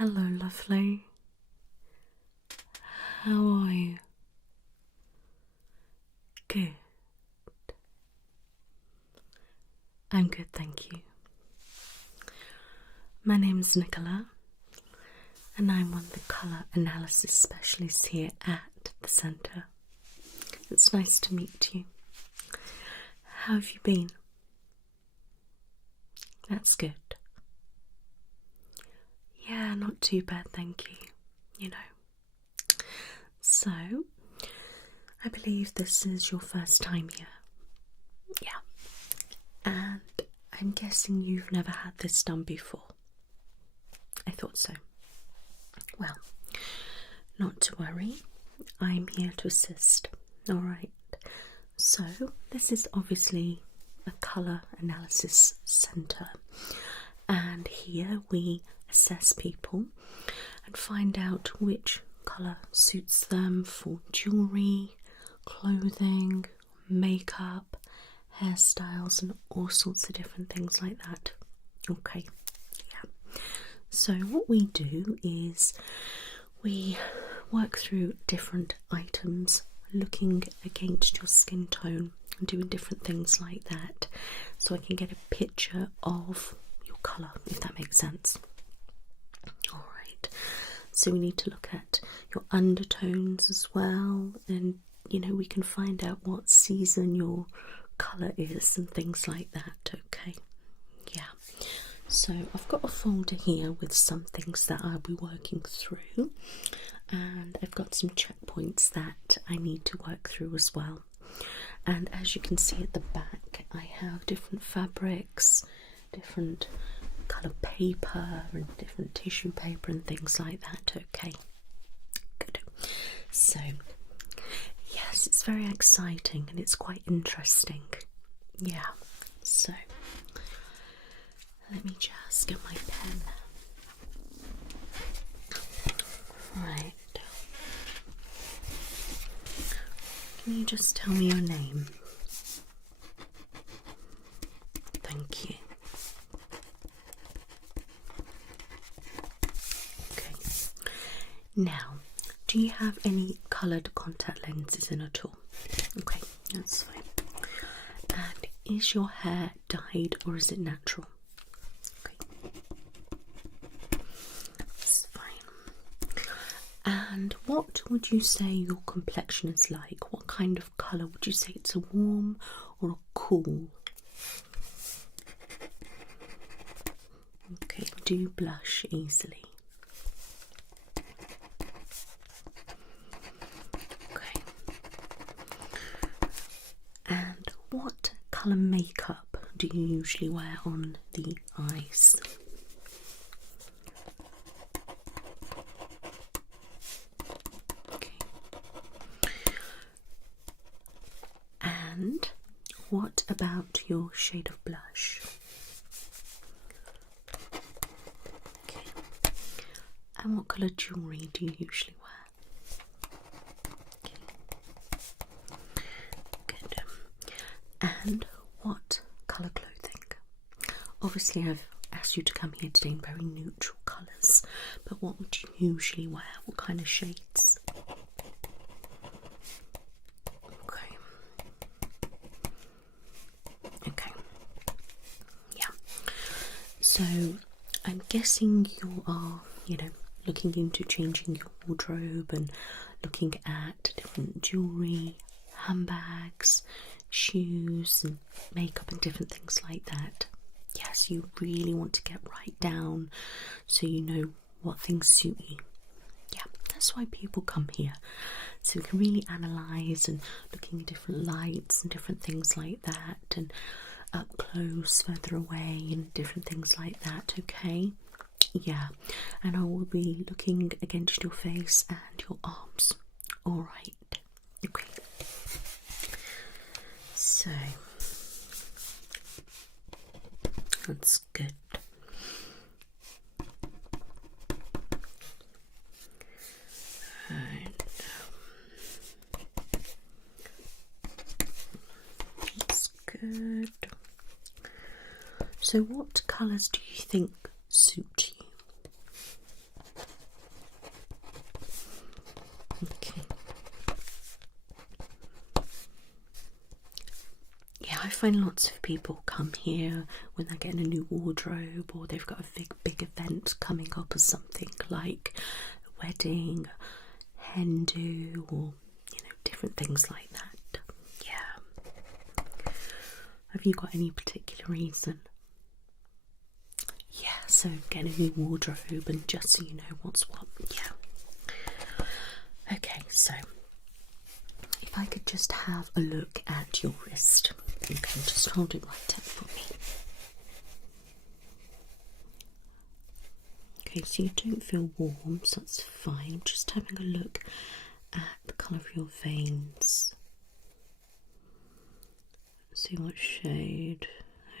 Hello, lovely. How are you? Good. I'm good, thank you. My name's Nicola, and I'm one of the colour analysis specialists here at the centre. It's nice to meet you. How have you been? That's good. Yeah, not too bad, thank you. So, I believe this is your first time here. Yeah. And I'm guessing you've never had this done before. I thought so. Well, not to worry. I'm here to assist. Alright. So, this is obviously a colour analysis centre. And here we assess people and find out which colour suits them for jewellery, clothing, makeup, hairstyles, and all sorts of different things like that. Okay, yeah. So what we do is we work through different items, looking against your skin tone and doing different things like that, so I can get a picture of your colour, if that makes sense. Alright, so we need to look at your undertones as well, and we can find out what season your colour is and things like that. Okay, yeah. So I've got a folder here with some things that I'll be working through, and I've got some checkpoints that I need to work through as well. And as you can see at the back, I have different fabrics, different colour paper and different tissue paper and things like that. Okay, good. So yes, it's very exciting and it's quite interesting. Yeah, so let me just get my pen. Right. Can you just tell me your name? Thank you. Okay. Now, do you have any coloured contact lenses in at all? Okay, that's fine. And is your hair dyed or is it natural? Okay. That's fine. And what would you say your complexion is like? What kind of colour? Would you say it's a warm or a cool? Okay, do you blush easily? Okay. And what colour makeup do you usually wear on the eyes? Okay. And what about your shade of blush? Okay. And what colour jewellery do you usually wear? Okay. Good. And what colour clothing? Obviously I've asked you to come here today in very neutral colours, but what would you usually wear? What kind of shades? Okay. Okay. Yeah. So I'm guessing you are, looking into changing your wardrobe and looking at different jewellery, handbags, shoes and makeup and different things like that. Yes, you really want to get right down so you know what things suit you. Yeah, that's why people come here, so we can really analyse and looking at different lights and different things like that, and up close, further away and different things like that. Okay, yeah, and I will be looking against your face and your arms. Alright, okay. So that's good. And that's good. So what colours do you think suit you? find lots of people come here when they're getting a new wardrobe, or they've got a big event coming up, or something like a wedding, hen do, or different things like that. Yeah. Have you got any particular reason? Yeah, so get a new wardrobe and just so you know what's what. Yeah. Okay, so if I could just have a look at your wrist. Okay, just hold it right up for me. Okay, so you don't feel warm, so that's fine. I'm just having a look at the colour of your veins. See what shade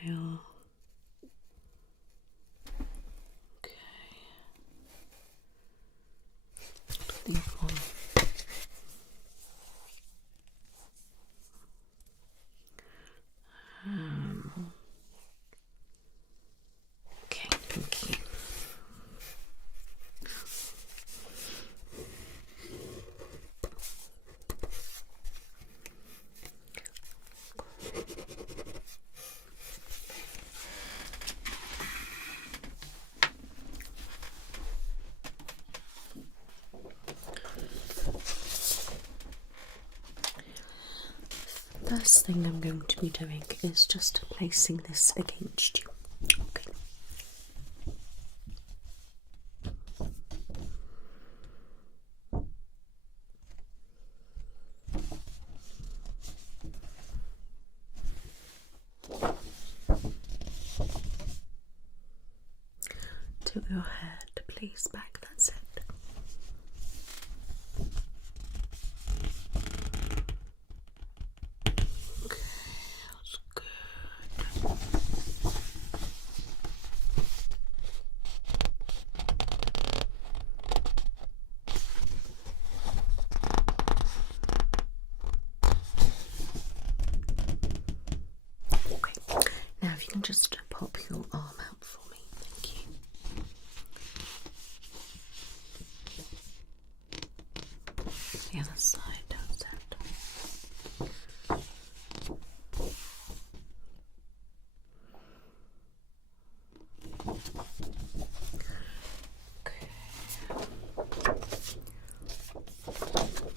they are. Okay. The other one. Okay, thank you. First thing I'm going to be doing is just placing this against you. Okay. Tilt your head, please, back, that's it. Now if you can just pop your arm out for me, thank you. The other side, that's it.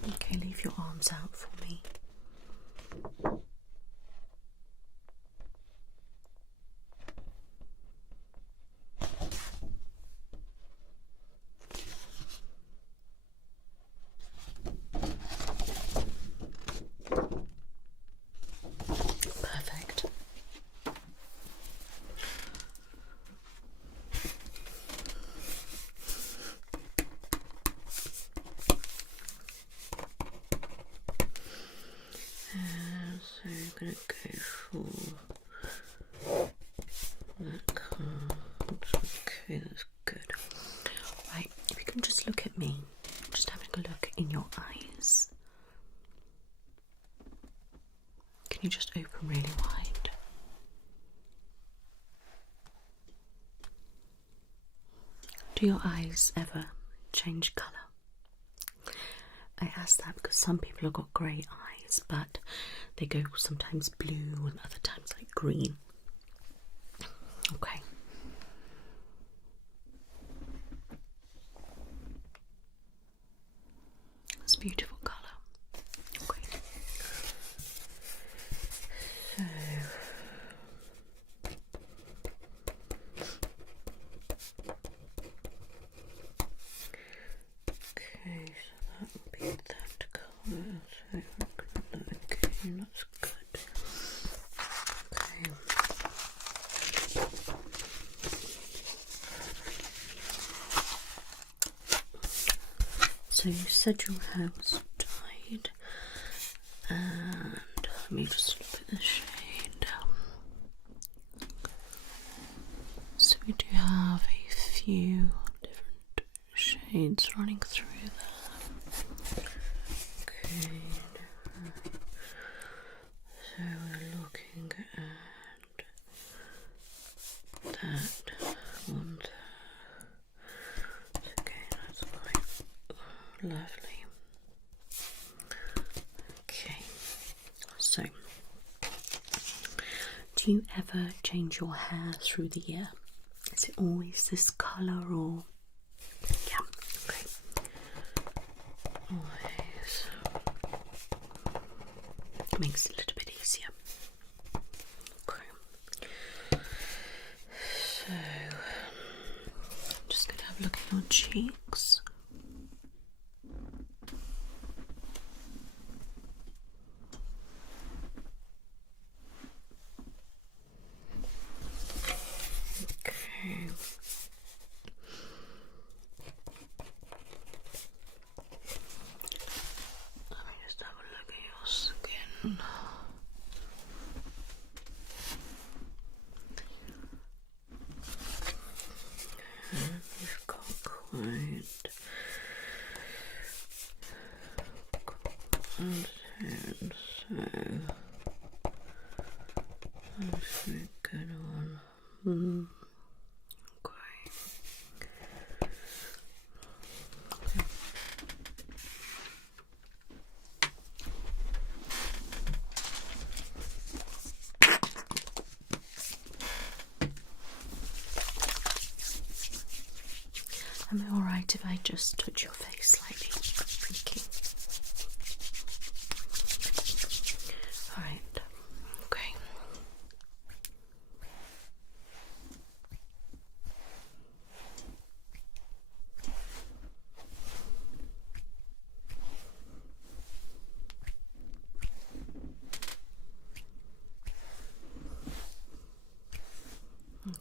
Okay, leave your arms out for me. Perfect. So you're going to go for that card. Okay, that's good. Right, if you can just look at me, just having a look in your eyes. Can you just open really wide? Do your eyes ever change colour? I ask that because some people have got grey eyes, but they go sometimes blue and other times like green. Okay. It's a beautiful colour. Okay. So okay, so that would be that colour. So okay, that's good. Okay. So you said your hair was dyed, and let me just look at the shade. So we do have a few different shades running through there. Okay, so we're looking at that one there. Okay, that's quite lovely. Okay, so Do you ever change your hair through the year? Is it always this colour or? Yeah, okay. Always. Makes it a little bit easier. Okay. So, I'm just going to have a look at your cheeks. Okay. Let me just have a look at your skin. You've got quite content, so that's a good one. Okay. Am I alright if I just touch your face slightly? Thank you. Alright, okay.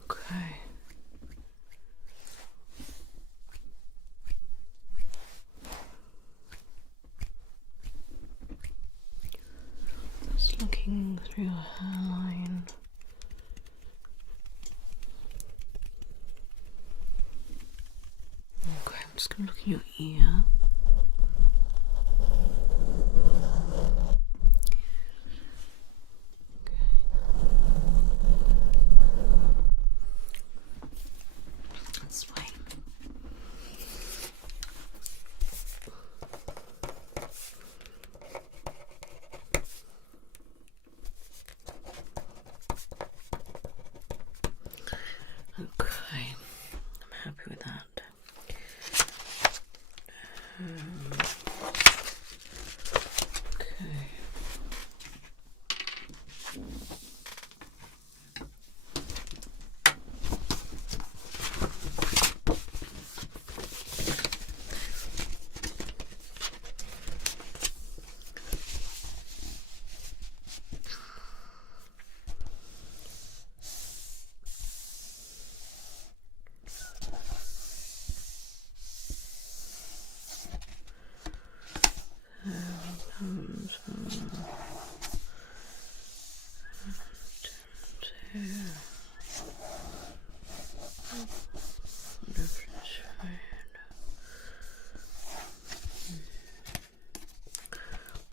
Okay. Just looking through your hairline. Okay, I'm just going to look at your ear. That's fine. Okay, I'm happy with that. Okay.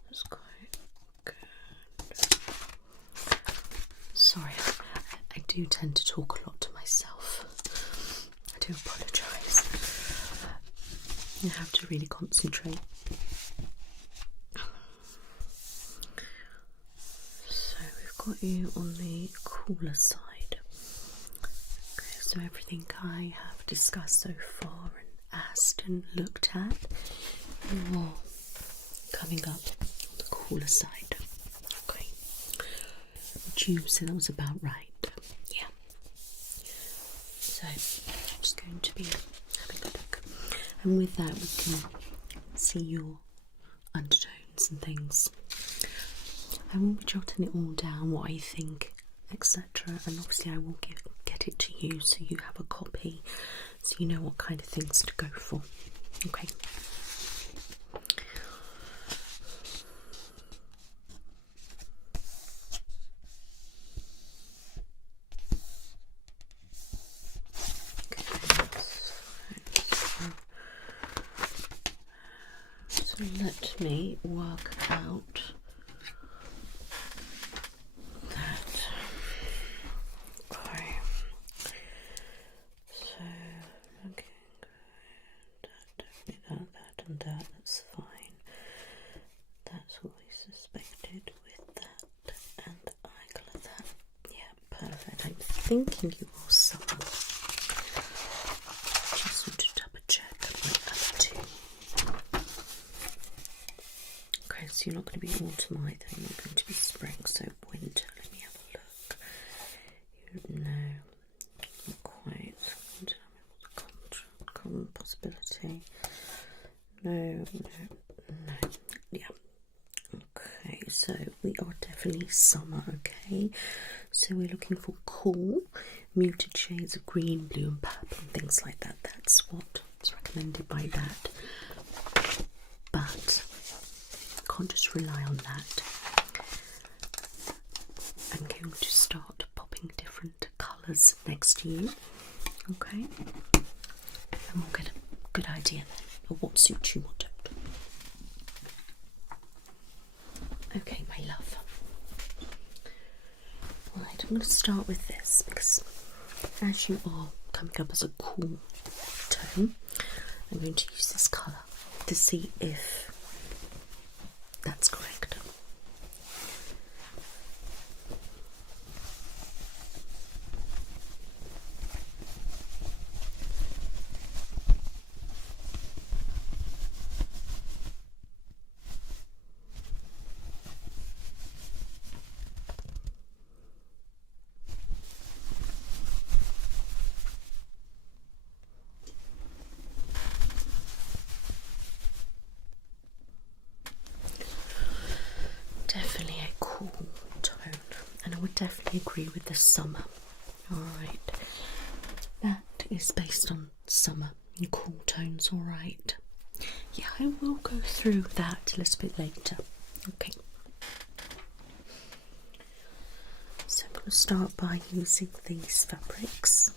That's quite good. Sorry, I do tend to talk a lot to myself. I do apologise. You have to really concentrate. So we've got you on the cooler side. Okay, so everything I have discussed so far and asked and looked at, you are coming up on the cooler side. Okay. Would you say that was about right? Yeah. So I'm just going to be having a look. And with that we can see your undertones and things. I will be jotting it all down, what I think, etc. And obviously I will get it to you so you have a copy, so you know what kind of things to go for. Okay. So let me work out that. Okay. So looking good. Definitely that and that. That's fine. That's what we suspected with that and eye colour that. Yeah. thinking it was summer. Just want to double check my other two. Okay, so you're not going to be autumn either, you're going to be spring, so winter. Let me have a look. No, not quite. Common possibility. No. Yeah. Okay, so we are definitely summer, okay? So we're looking for cool, muted shades of green, blue and purple and things like that. That's what's recommended by that. But can't just rely on that. I'm going to start popping different colours next to you, okay? And we'll get a good idea then of what suits you, what don't. Okay, my love. Right, I'm going to start with this because as you are coming up as a cool tone, I'm going to use this colour to see if that's correct. Definitely a cool tone, and I would definitely agree with the summer. Alright, that is based on summer and cool tones, alright. Yeah, I will go through that a little bit later. Okay. So I'm going to start by using these fabrics.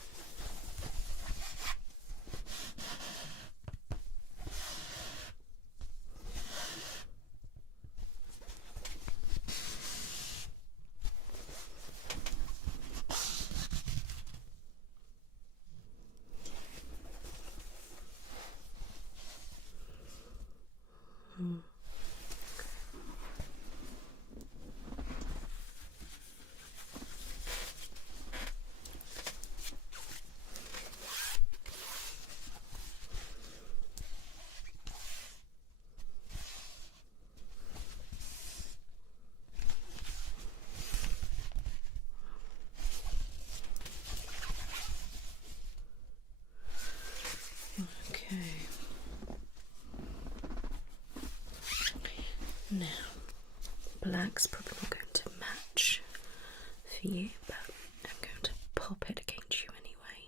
Now, black's probably not going to match for you, but I'm going to pop it against you anyway.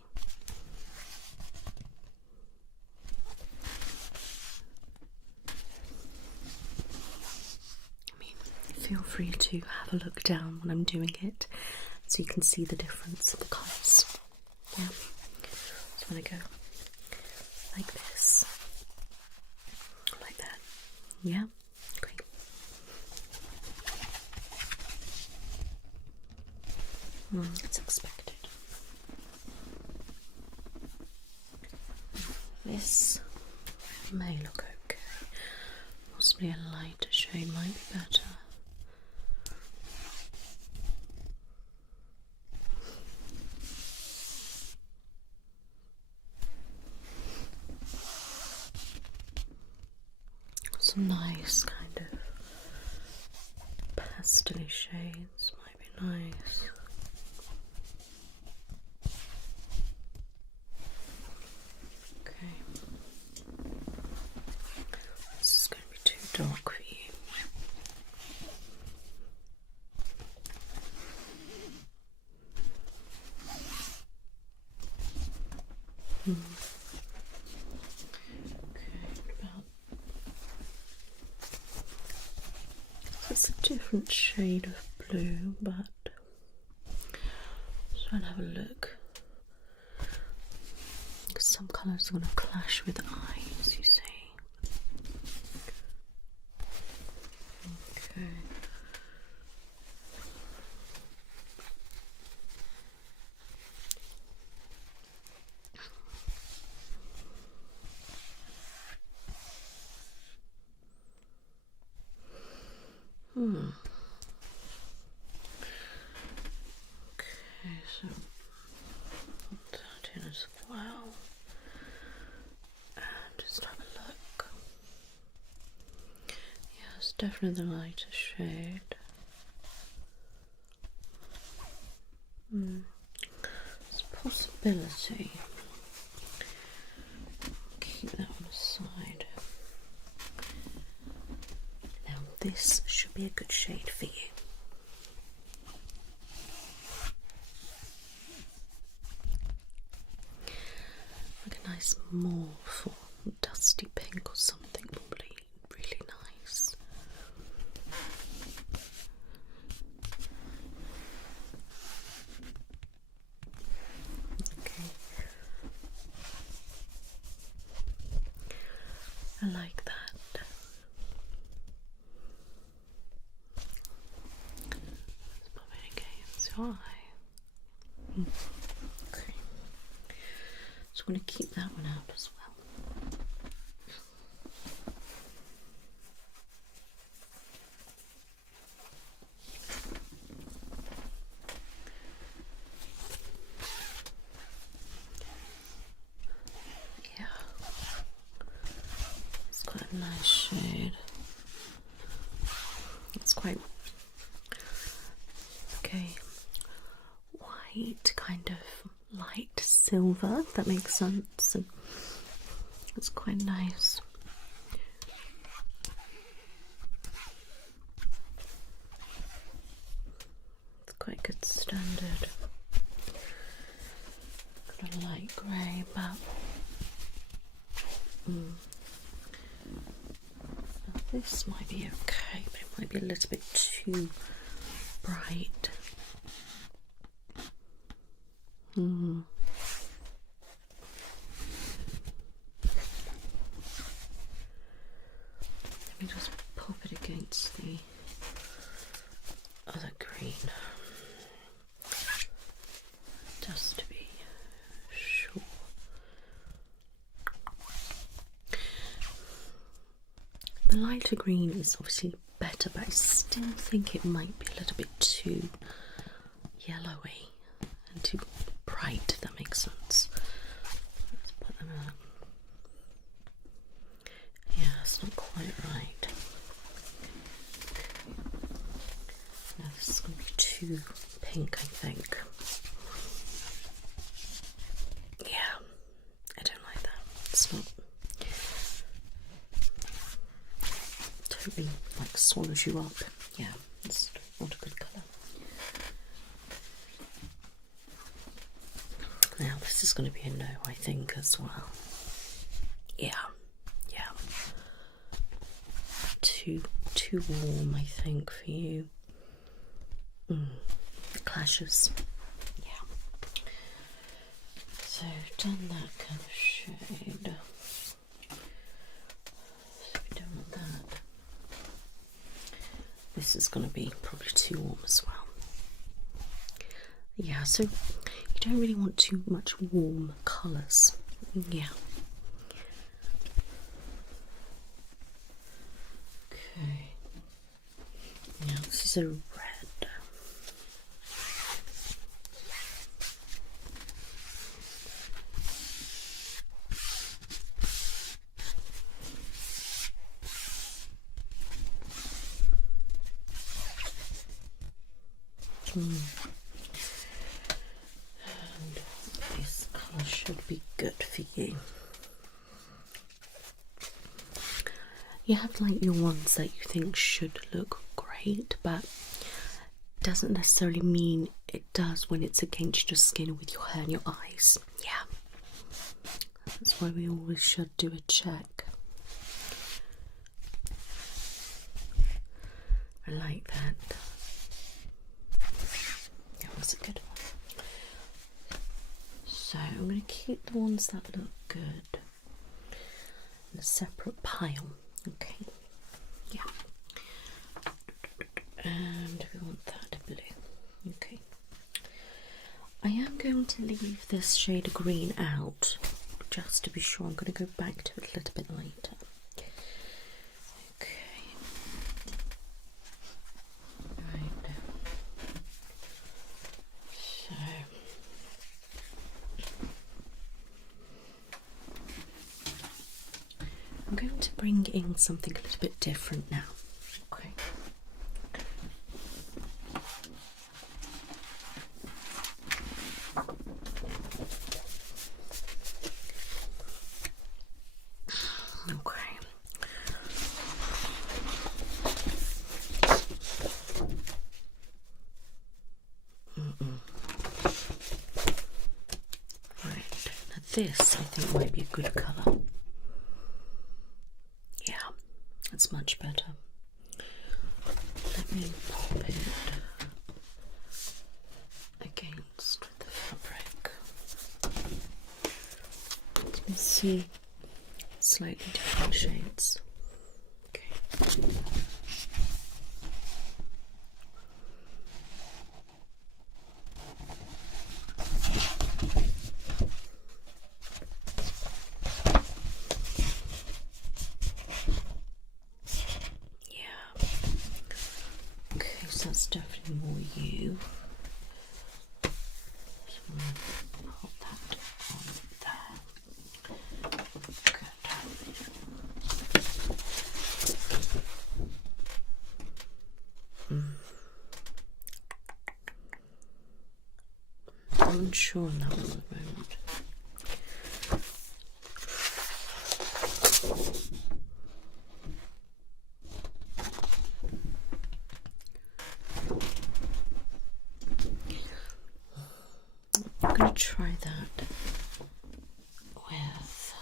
I mean, feel free to have a look down when I'm doing it so you can see the difference in the colours. Yeah, so I'm going to go like this, like that. Yeah, great. It's expected. This may look okay. Possibly a lighter shade might be better. Some nice kind of pastel shades might be nice. Okay. This is going to be too dark for you. It's a different shade of blue, but just trying to have a look. Some colours are going to clash with eyes, you see. Okay. Okay, so definitely the lighter shade. It's a possibility. Keep that on the side. Now this should be a good shade for you. Like a nice mauve or dusty pink or something would be really nice. Okay. I like that. Let's pop it against your eye. Okay. So I'm going to keep that one out as well. Yeah. It's quite a nice shade. It's quite white, kind of light silver, if that makes sense, and it's quite nice. It's quite good standard. Got a light grey, but this might be okay, but it might be a little bit too bright. Let me just pop it against the other green, just to be sure. The lighter green is obviously better, but I still think it might be a little bit too yellowy and too bright, if that makes sense. Let's put them out. Yeah, it's not quite right. No, this is going to be too pink, I think. Yeah, I don't like that. It's not totally like swallows you up. Yeah, it's not a good colour. Now this is going to be a no, I think, as well. Yeah. Too warm, I think, for you. It clashes. Yeah. So done that kind of shade. So we don't want that. This is going to be probably too warm as well. Yeah, so you don't really want too much warm colours. Yeah. Okay. Now this is a red. And this colour should be good for you. You have like your ones that you think should look great, but doesn't necessarily mean it does when it's against your skin or with your hair and your eyes. Yeah. That's why we always should do a check. I like that. That was a good one. So I'm going to keep the ones that look good in a separate pile. Okay. Yeah. And we want that blue. Okay. I am going to leave this shade of green out just to be sure. I'm going to go back to it a little bit later. Okay. Right. So I'm going to bring in something a little bit different now. Okay. this I think might be a good colour. Yeah, that's much better. Let me pop it against the fabric. Let me see slightly different shades. Okay. That's definitely more you. So I'm going to pop that on there. Good. I'm unsure on that one at the moment. I'm going to try that with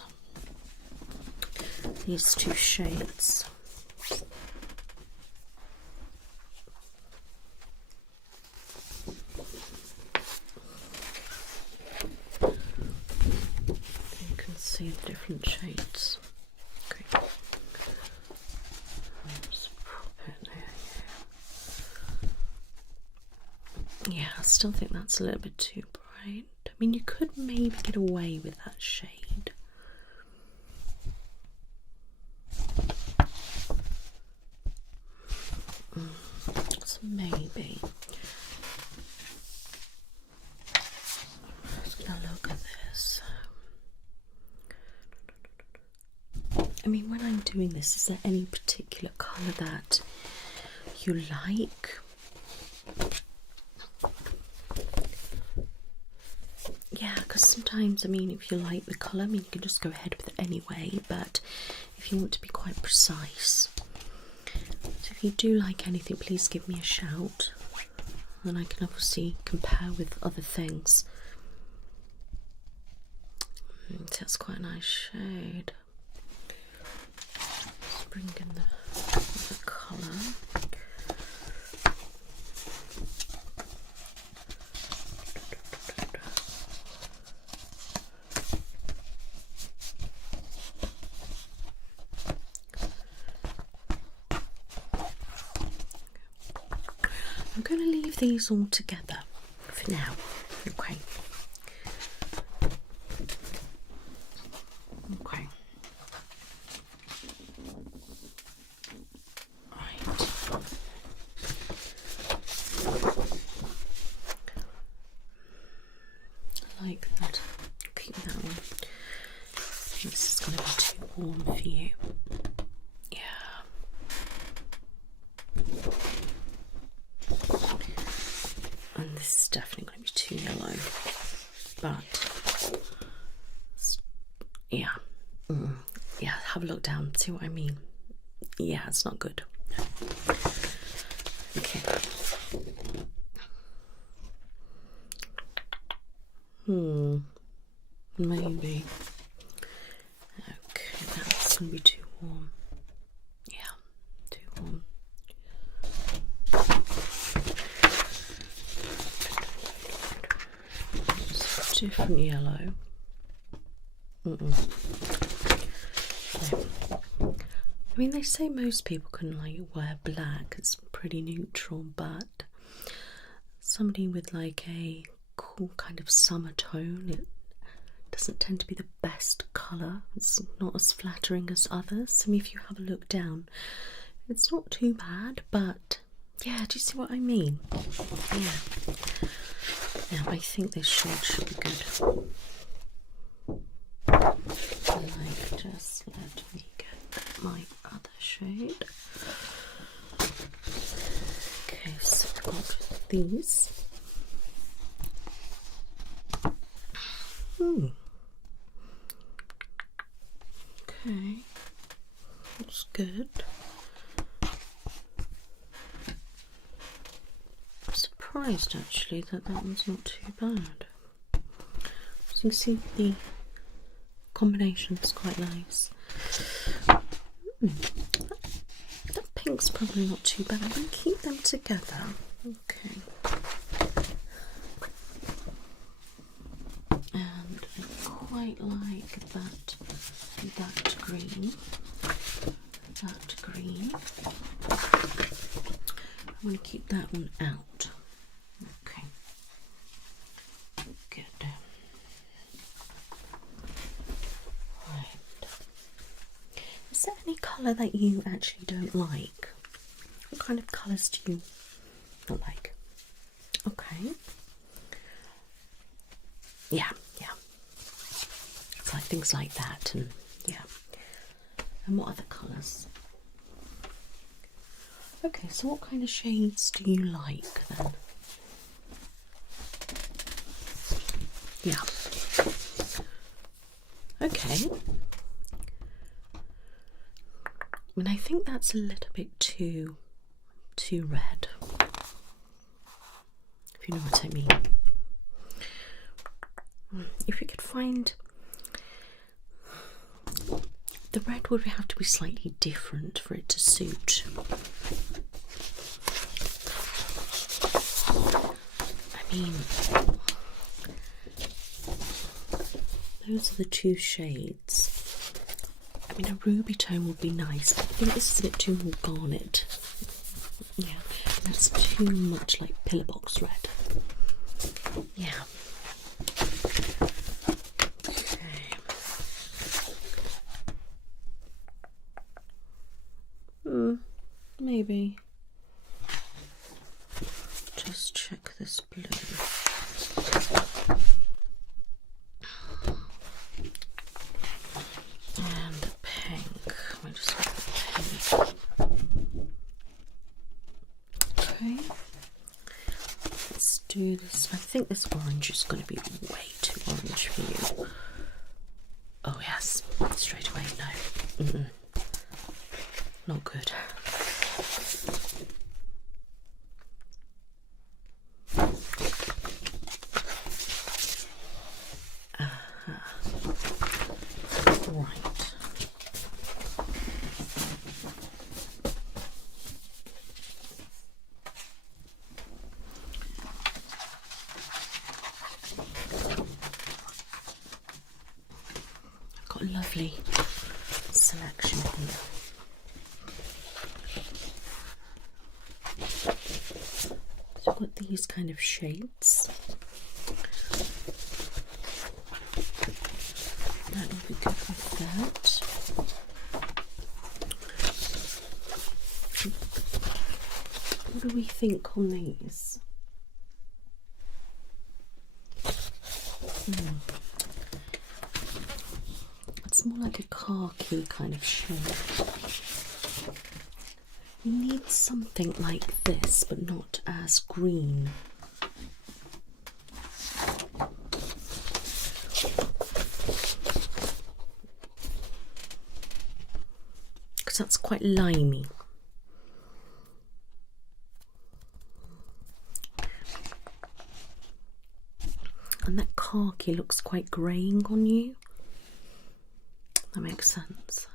these two shades. You can see the different shades. Okay. Just pop it there. Yeah, I still think that's a little bit too bright. I mean, you could maybe get away with that shade. So maybe. Let's now look at this. I mean, when I'm doing this, is there any particular colour that you like? Yeah, because sometimes, I mean, if you like the colour, I mean, you can just go ahead with it anyway, but if you want to be quite precise, so if you do like anything, please give me a shout, and I can obviously compare with other things. That's quite a nice shade. Let's bring in the colour. I'm going to leave these all together for now. Okay. Okay. Right. I like that. Keep that one. This is going to be too warm for you. And this is definitely going to be too yellow, but yeah, yeah, have a look down, see what I mean. Yeah, it's not good. Okay. Maybe. Okay, that's going to be too warm. Yeah, too warm. Different yellow. No. I mean, they say most people can like wear black, it's pretty neutral, but somebody with like a cool kind of summer tone, it doesn't tend to be the best colour. It's not as flattering as others. I mean, if you have a look down, it's not too bad, but yeah, do you see what I mean? Yeah. Now, I think this shade should be good. Like, just let me get my other shade. Okay, so I've got these. Okay, that's good. I'm surprised actually that that one's not too bad. So you see the combination is quite nice. That pink's probably not too bad. I'm going to keep them together. Okay. And I quite like that green. That green. I'm going to keep that one out. Okay. Good. Right. Is there any colour that you actually don't like? What kind of colours do you not like? Okay. Yeah. It's like things like that, and yeah. And what other colours? Okay, so what kind of shades do you like then? Yeah. Okay. I mean, I think that's a little bit too red, if you know what I mean. If you could find the red would have to be slightly different for it to suit. I mean, those are the two shades. I mean, a ruby tone would be nice. I think this is a bit too more garnet. Yeah, that's too much like pillar box red. Yeah. Okay. Maybe. Just check this blue. And the pink. I'll just get the pink. Okay. Let's do this. I think this orange is going to be way too orange for you. Oh yes, straight away, no. Not good. Right. I've got a lovely selection here. So I've got these kind of shades. That would be good with that. What do we think on these? It's more like a khaki kind of shade. We need something like this, but not as green. Because that's quite limey. And that khaki looks quite greying on you. That makes sense.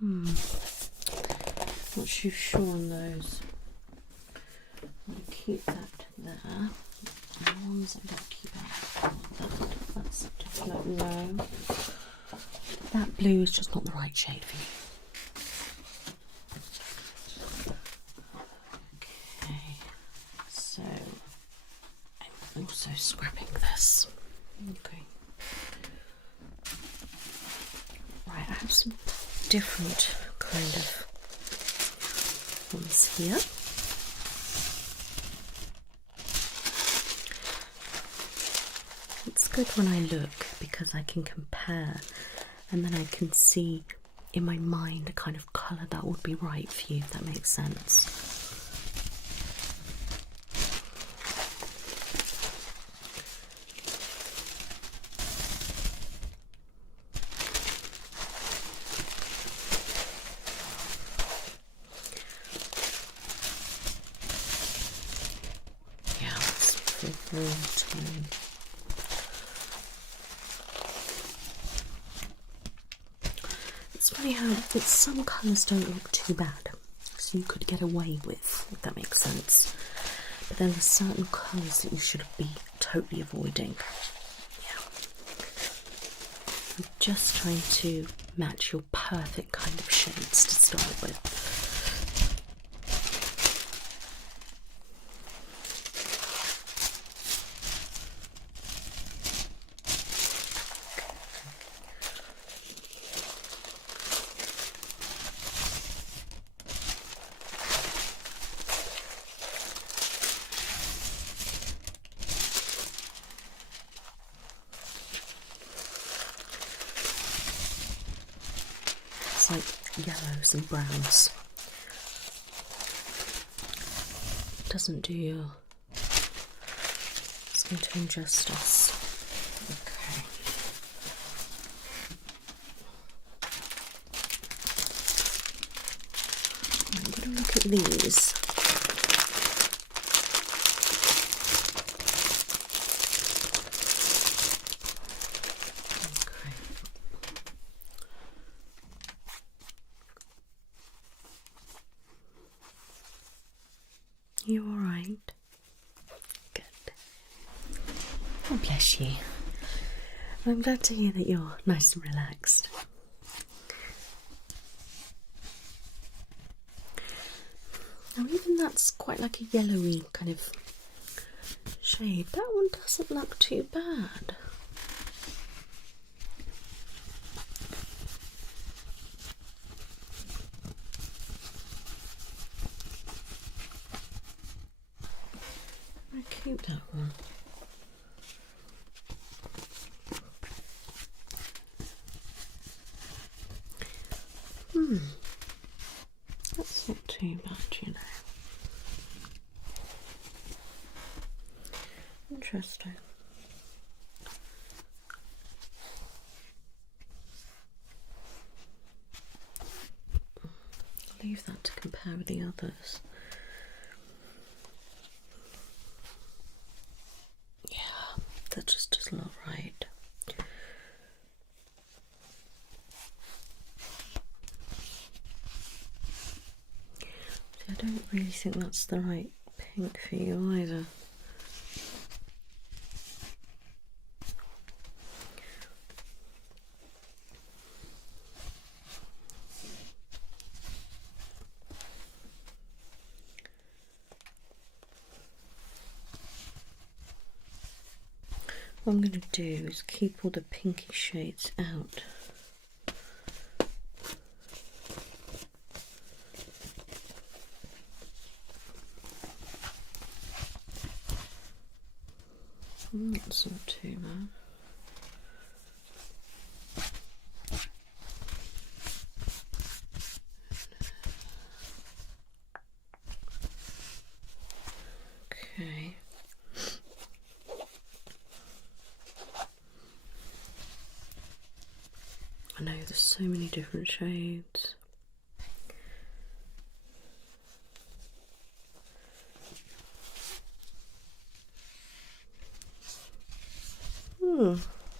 Not too sure on those. I'm going to keep that there. And the ones I'm going to keep out, that's a definite no. That blue is just not the right shade for you. Okay, so I'm also scrapping this. Okay. Right, I have some different kind of ones here. It's good when I look because I can compare and then I can see in my mind a kind of colour that would be right for you, if that makes sense. Anyhow, some colours don't look too bad, so you could get away with, if that makes sense. But then there's certain colours that you should be totally avoiding. Yeah. I'm just trying to match your perfect kind of shades to start with. It's like yellows and browns. Doesn't do your skin tone justice. Okay. I'm going to look at these. You all right? Good. Oh, bless you. I'm glad to hear that you're nice and relaxed. Now, even that's quite like a yellowy kind of shade. That one doesn't look too bad. Keep that one. That's not too bad, you know. Interesting. I'll leave that to compare with the others. That just doesn't look right. See, I don't really think that's the right pink for you either. What I'm going to do is keep all the pinky shades out. That's not too bad. Okay. I know there's so many different shades.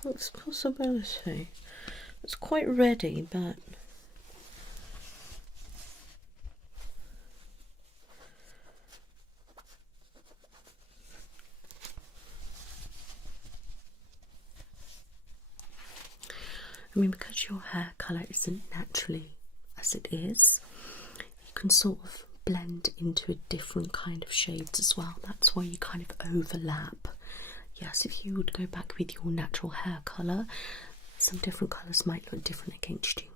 That's a possibility. It's quite ready, but I mean, because your hair colour isn't naturally as it is, you can sort of blend into a different kind of shades as well. That's why you kind of overlap. Yes, if you would go back with your natural hair colour, some different colours might look different against you.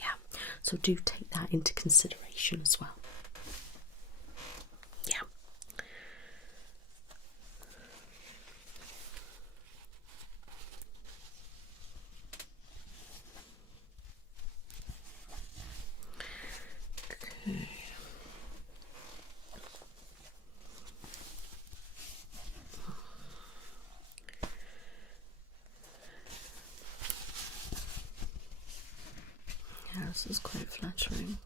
Yeah, so do take that into consideration as well. Yeah. Okay. Yeah, this is quite flattering.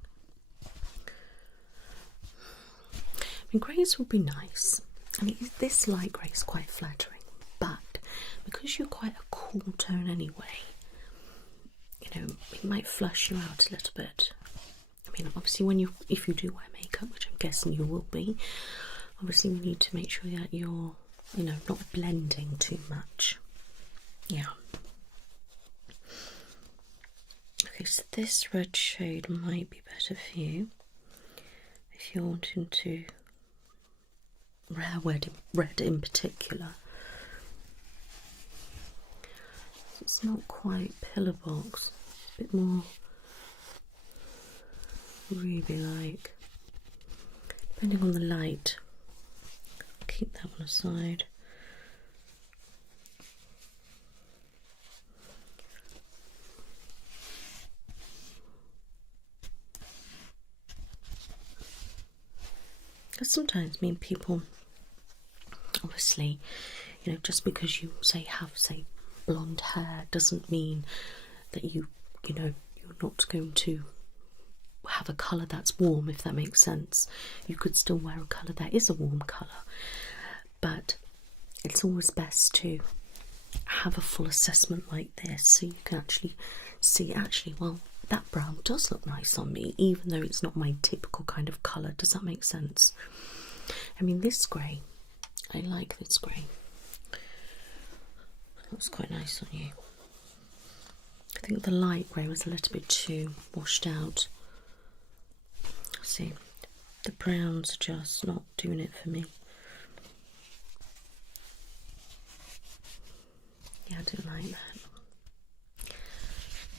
I mean, greys would be nice. I mean, this light grey is quite flattering, but because you're quite a cool tone anyway, you know, it might flush you out a little bit. I mean, obviously, if you do wear makeup, which I'm guessing you will be, obviously we need to make sure that you're, you know, not blending too much. Yeah. Okay, so this red shade might be better for you if you're wanting to wear red in particular. It's not quite pillar box, a bit more ruby-like. Depending on the light, keep that one aside. Because sometimes, I mean, people, obviously, you know, just because you have blonde hair doesn't mean that you know, you're not going to have a colour that's warm, if that makes sense. You could still wear a colour that is a warm colour, but it's always best to have a full assessment like this so you can actually see, well, that brown does look nice on me, even though it's not my typical kind of colour. Does that make sense? I mean, this grey, I like this grey. Looks quite nice on you. I think the light grey was a little bit too washed out. See, the browns are just not doing it for me. Yeah, I didn't like that.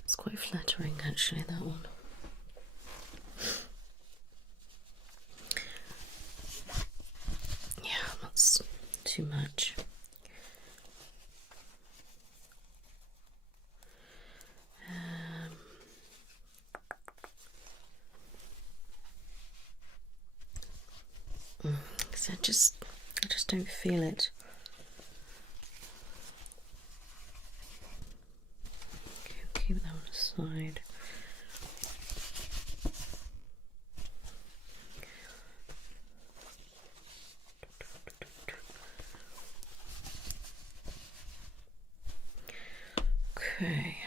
It's quite flattering, actually, that one. Yeah, that's too much. Because I just don't feel it. Okay, keep that one aside. Okay.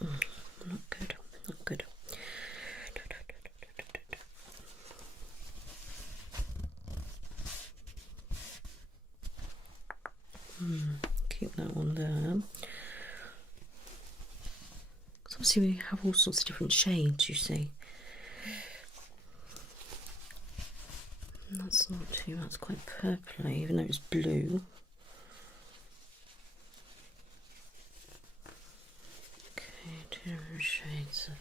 Not good. Not good. Keep that one there. Because obviously we have all sorts of different shades, you see. And that's not too, that's quite purpley, even though it's blue. Okay, two different shades of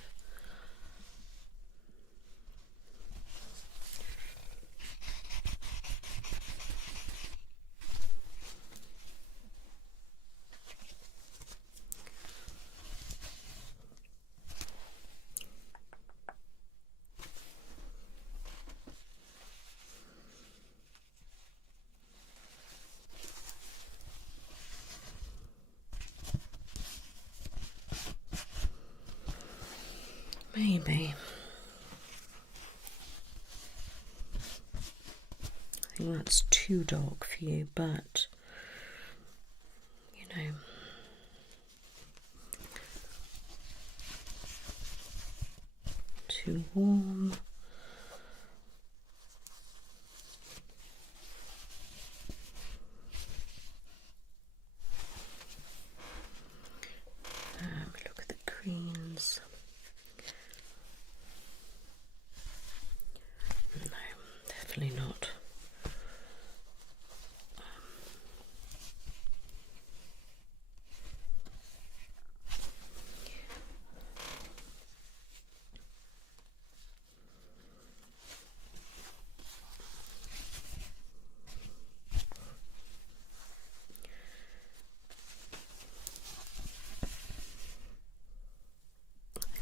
maybe. I think that's too dark for you, but you know, too warm. Look at the greens. No, definitely not.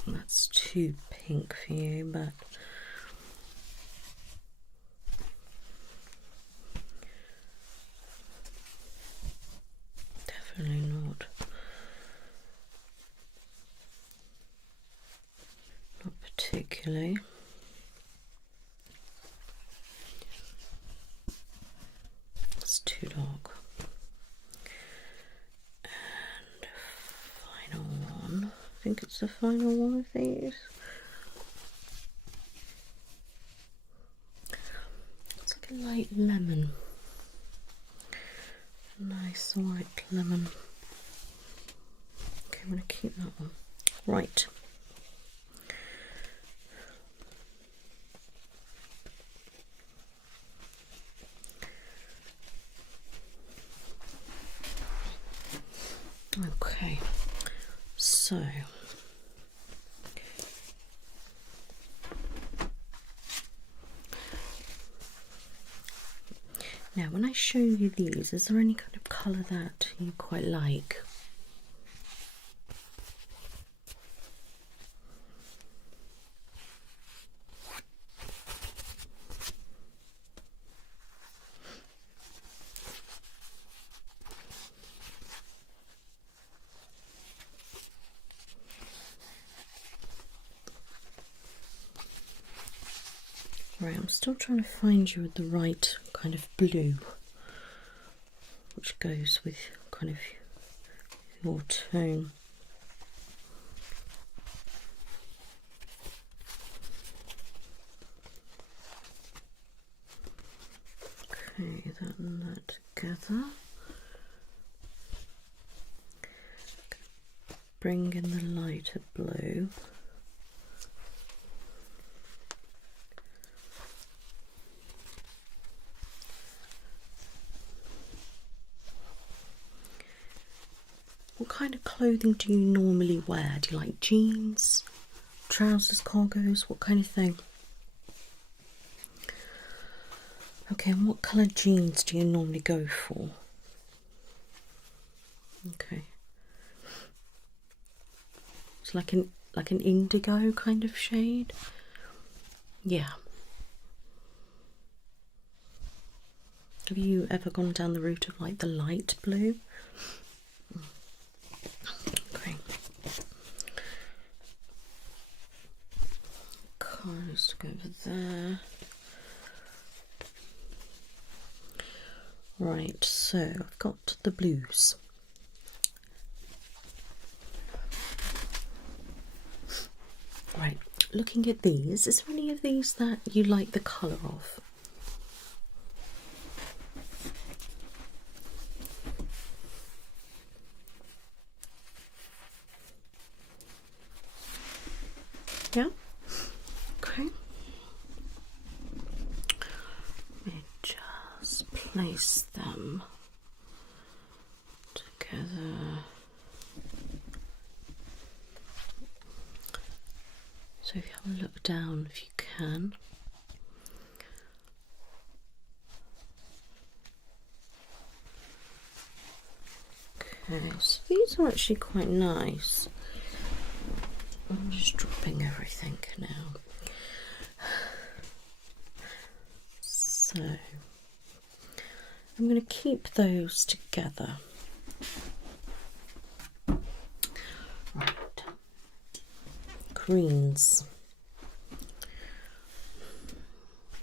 That's too pink for you, but definitely not. Not particularly. It's too dark. think it's the final one of these. It's like a light lemon. Nice white lemon. Okay, I'm going to keep that one. Right. Okay, so now when I show you these, is there any kind of colour that you quite like? Right, I'm still trying to find you the right kind of blue, which goes with kind of your tone. Okay, that and that together. Bring in the lighter blue. What kind of clothing do you normally wear? Do you like jeans, trousers, cargos, what kind of thing? Okay, and what colour jeans do you normally go for? Okay. It's like an indigo kind of shade. Yeah. Have you ever gone down the route of like the light blue? Okay. Colours to go over there. Right, so I've got the blues. Right, looking at these, is there any of these that you like the colour of? Yeah? Okay. Let me just place them together. So if you have a look down, if you can. Okay, so these are actually quite nice. I'm just dropping everything now. So I'm going to keep those together. Right. Greens.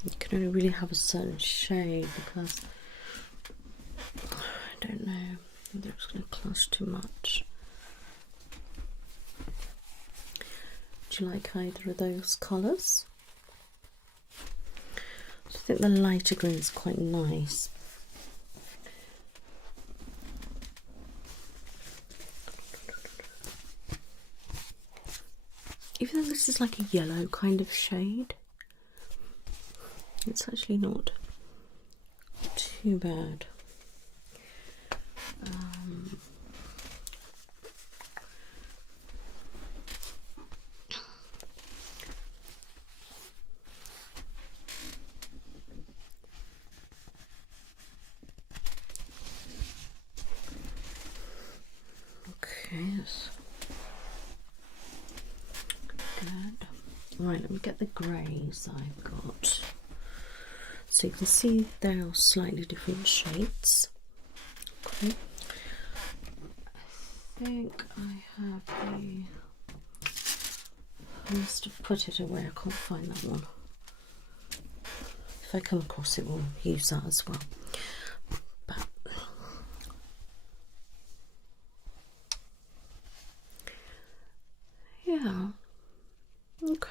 You can only really have a certain shade because I don't know whether it's going to clash too much. Do you like either of those colours? I think the lighter green is quite nice. Even though this is like a yellow kind of shade, it's actually not too bad. Okay, that's good. Right, let me get the greys I've got. So you can see they are slightly different shades. Okay. I think I have the... I must have put it away, I can't find that one. If I come across it, we'll use that as well. But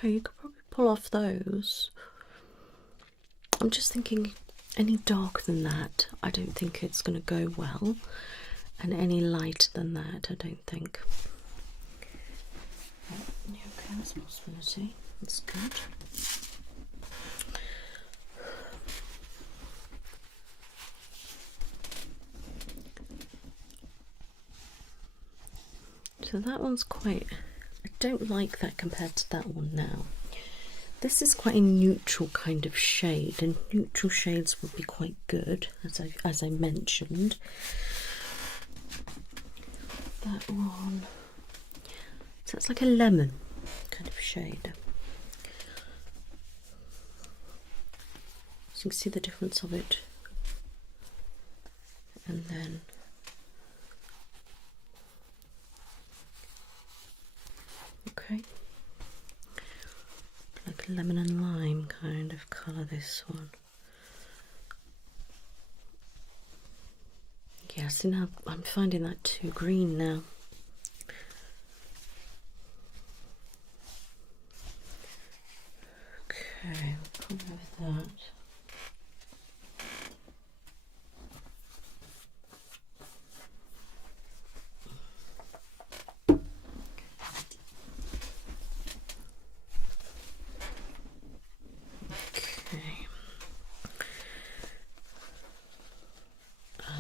okay, you could probably pull off those. I'm just thinking any darker than that, I don't think it's going to go well. And any lighter than that, I don't think. Yeah, okay, that's a possibility. That's good. So that one's quite, I don't like that compared to that one now. This is quite a neutral kind of shade, and neutral shades would be quite good, as I mentioned. That one, so it's like a lemon kind of shade. So you can see the difference of it. And then okay, like a lemon and lime kind of colour, this one. Yeah, see now I'm finding that too green now. Okay, we'll come over that. Okay.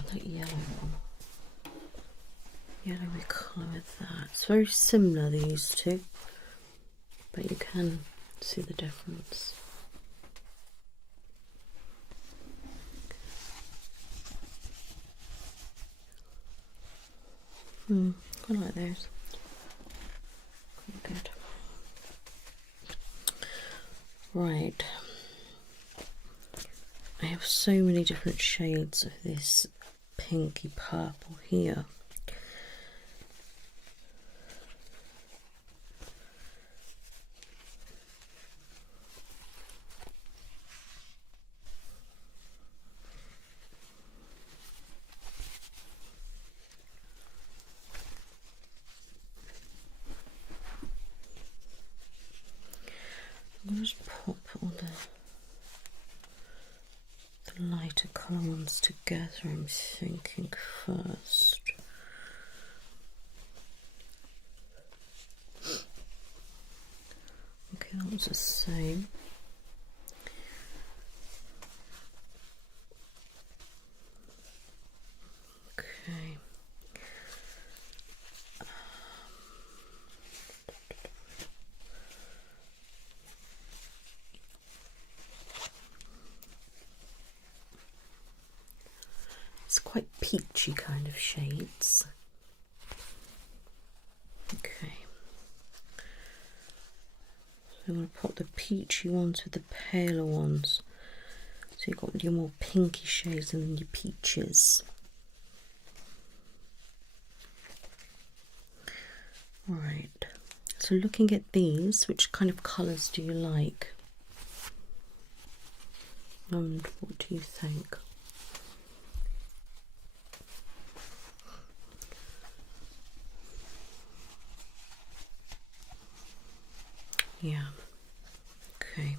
That yellow one. Yellowy colour with that. It's very similar, these two, but you can see the difference. I like those. Good. Right. I have so many different shades of this pinky purple here. I'm going to just pop all the lighter colour ones together, I'm thinking first. Okay, that was the same. Okay. It's quite peachy kind of shades. Okay. So I'm going to pop the peachy ones with the paler ones. So you've got your more pinky shades and then your peaches. Right. So looking at these, which kind of colours do you like? And what do you think? Yeah. Okay.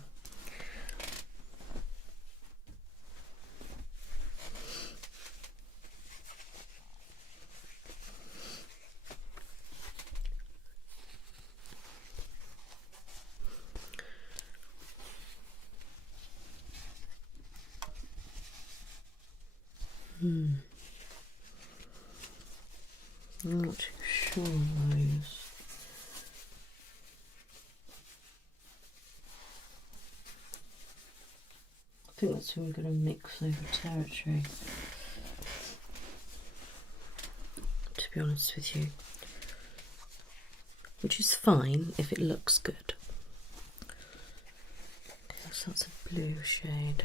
I'm not too sure on those. I think that's when we're going to mix over territory, to be honest with you. Which is fine if it looks good. Okay, so that's a blue shade.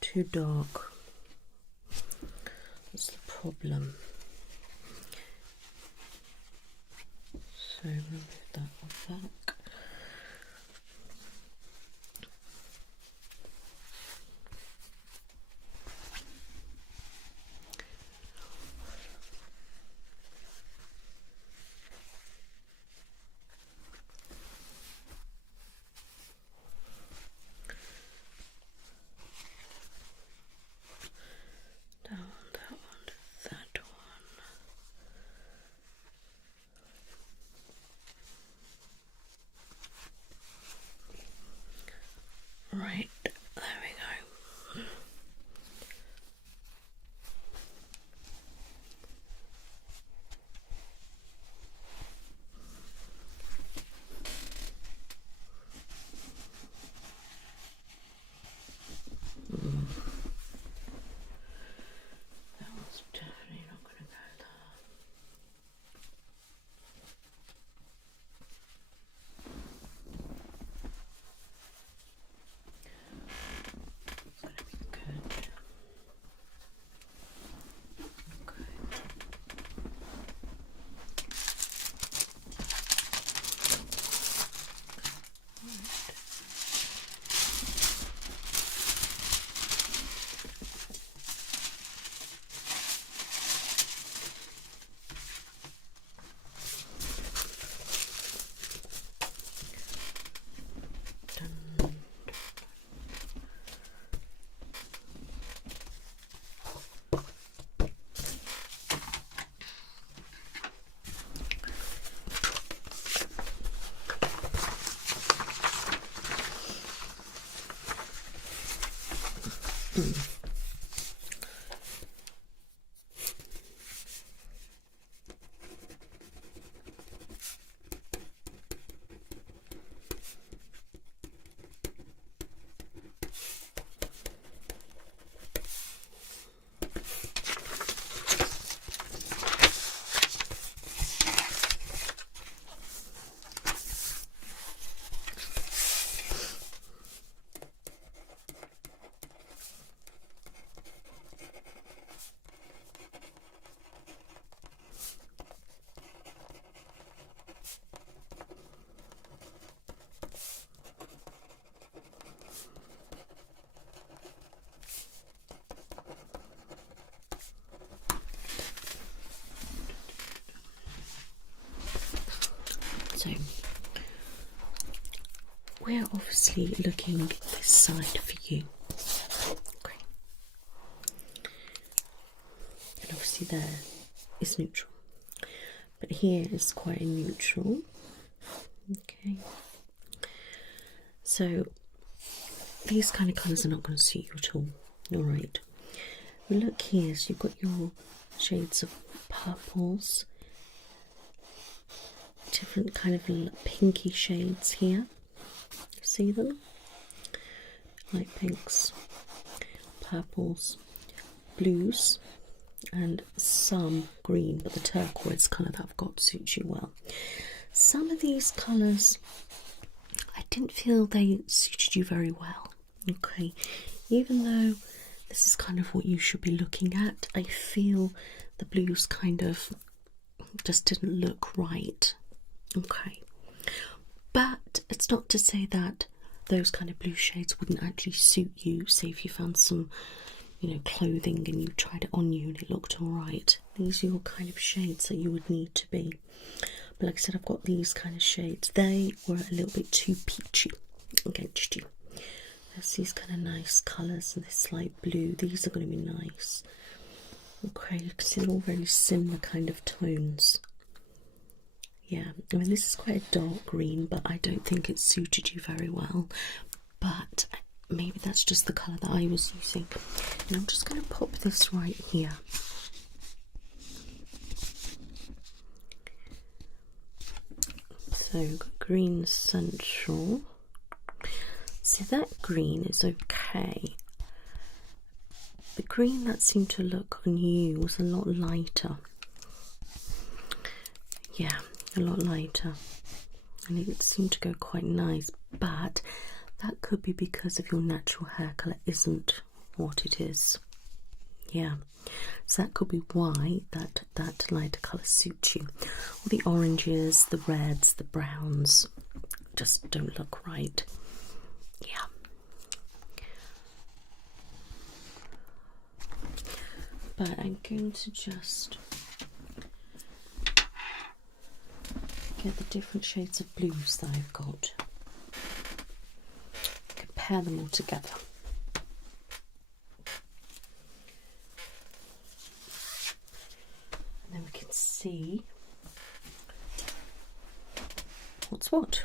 Too dark. That's the problem. So remove that one back. Down that one to that one. Right, there we go. That one's definitely not going to go there. It's going to be good. Okay. Done. So we're obviously looking this side for you. Okay. And obviously there is neutral. But here is quite a neutral. Okay. So these kind of colours are not going to suit you at all. Alright. Look here, so you've got your shades of purples, different kind of pinky shades here. You see them? Light pinks, purples, blues, and some green, but the turquoise colour that I've got suits you well. Some of these colours, I didn't feel they suited you very well. Okay, even though this is kind of what you should be looking at, I feel the blues kind of just didn't look right. Okay, but it's not to say that those kind of blue shades wouldn't actually suit you. Say if you found some, you know, clothing and you tried it on you and it looked alright. These are your kind of shades that you would need to be. But like I said, I've got these kind of shades. They were a little bit too peachy against you. There's these kind of nice colours and this light blue. These are going to be nice. Okay, you can see they're all very similar kind of tones. Yeah, I mean this is quite a dark green, but I don't think it suited you very well. But maybe that's just the colour that I was using. And I'm just going to pop this right here. So we've got green central. See, that green is okay. The green that seemed to look on you was a lot lighter. Yeah, a lot lighter. And it seemed to go quite nice. But that could be because of your natural hair colour isn't what it is. Yeah, so that could be why that lighter colour suits you. All the oranges, the reds, the browns just don't look right. Yeah. But I'm going to just get the different shades of blues that I've got. Compare them all together. And then we can see what's what.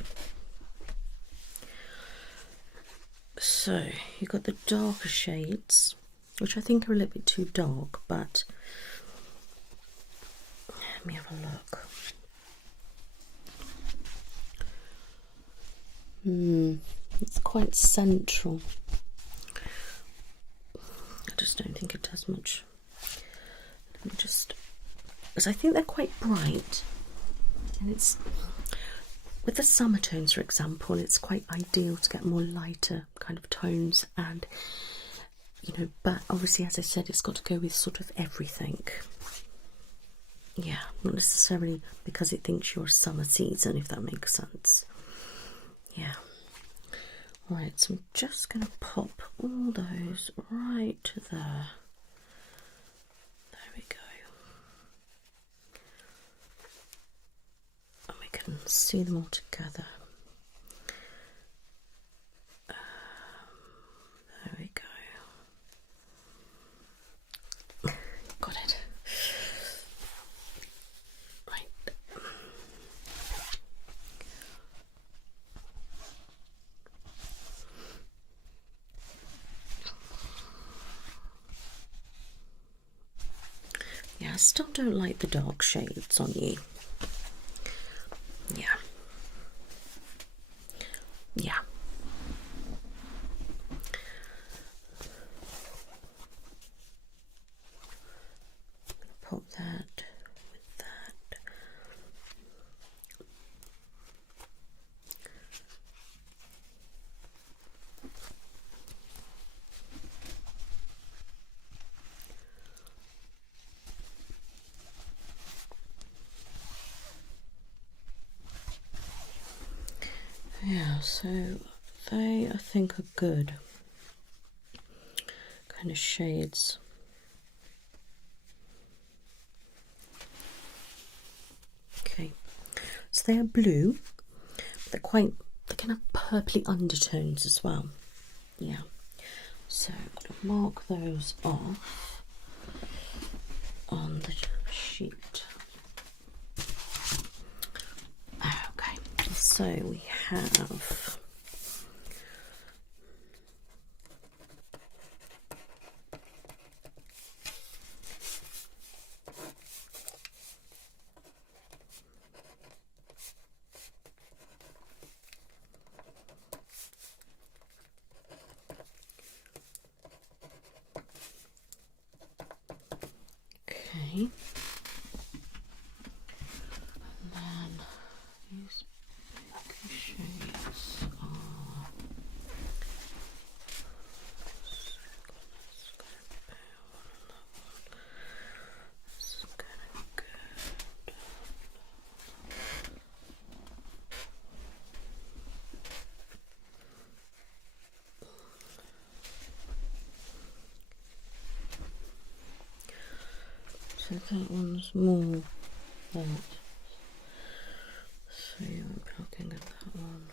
So you've got the darker shades, which I think are a little bit too dark, but let me have a look. It's quite central. I just don't think it does much. Let me just, because I think they're quite bright, and it's with the summer tones, for example, it's quite ideal to get more lighter kind of tones, and you know, but obviously, as I said, it's got to go with sort of everything. Yeah, not necessarily because it thinks you're a summer season, if that makes sense. Yeah. Right, so I'm just going to pop all those right to there. There we go. And we can see them all together. There we go. Got it. Right. Yeah, I still don't like the dark shades on you. Yeah. Yeah. Pop that with that. Yeah, so they, I think, are good kind of shades. Okay, so they are blue. They're kind of purpley undertones as well. Yeah, so I'm going to mark those off on the sheet. Okay, so we have okay. And then these big shades are so that one's more that. So I'm looking at that one.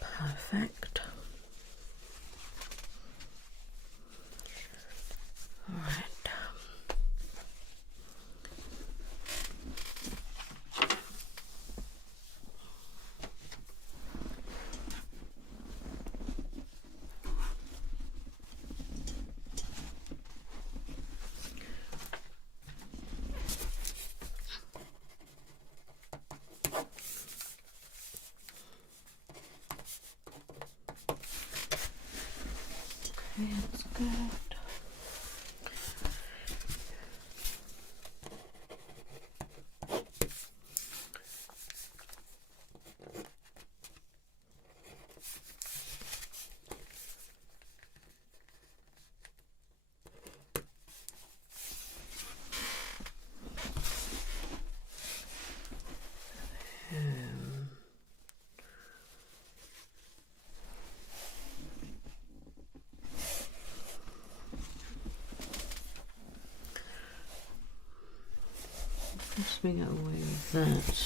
Perfect. Okay, that's good. Just we get away with that.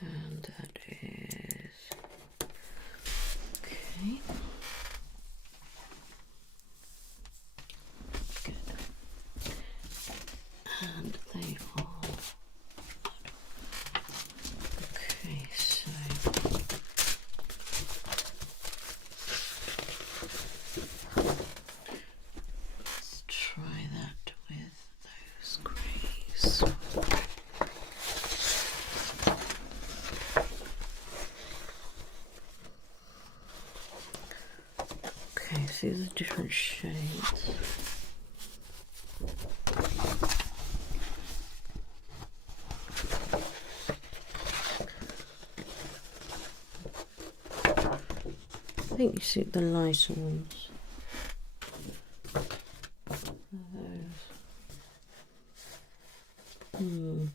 And that is okay. Good. And they are okay, so let's try that with those greys. Okay, so these are different shades. I think you suit the lighter ones. I'm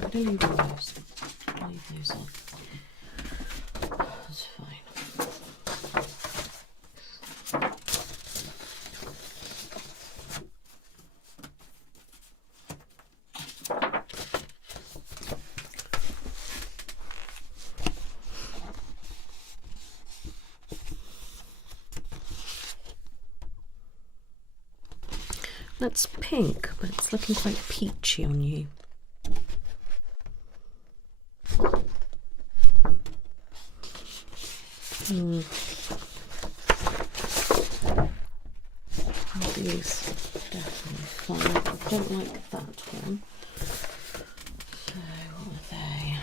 going to leave those. Leave those on. That's fine. That's pink, but it's looking quite peachy on you. These definitely fine. I don't like that one. So what are they?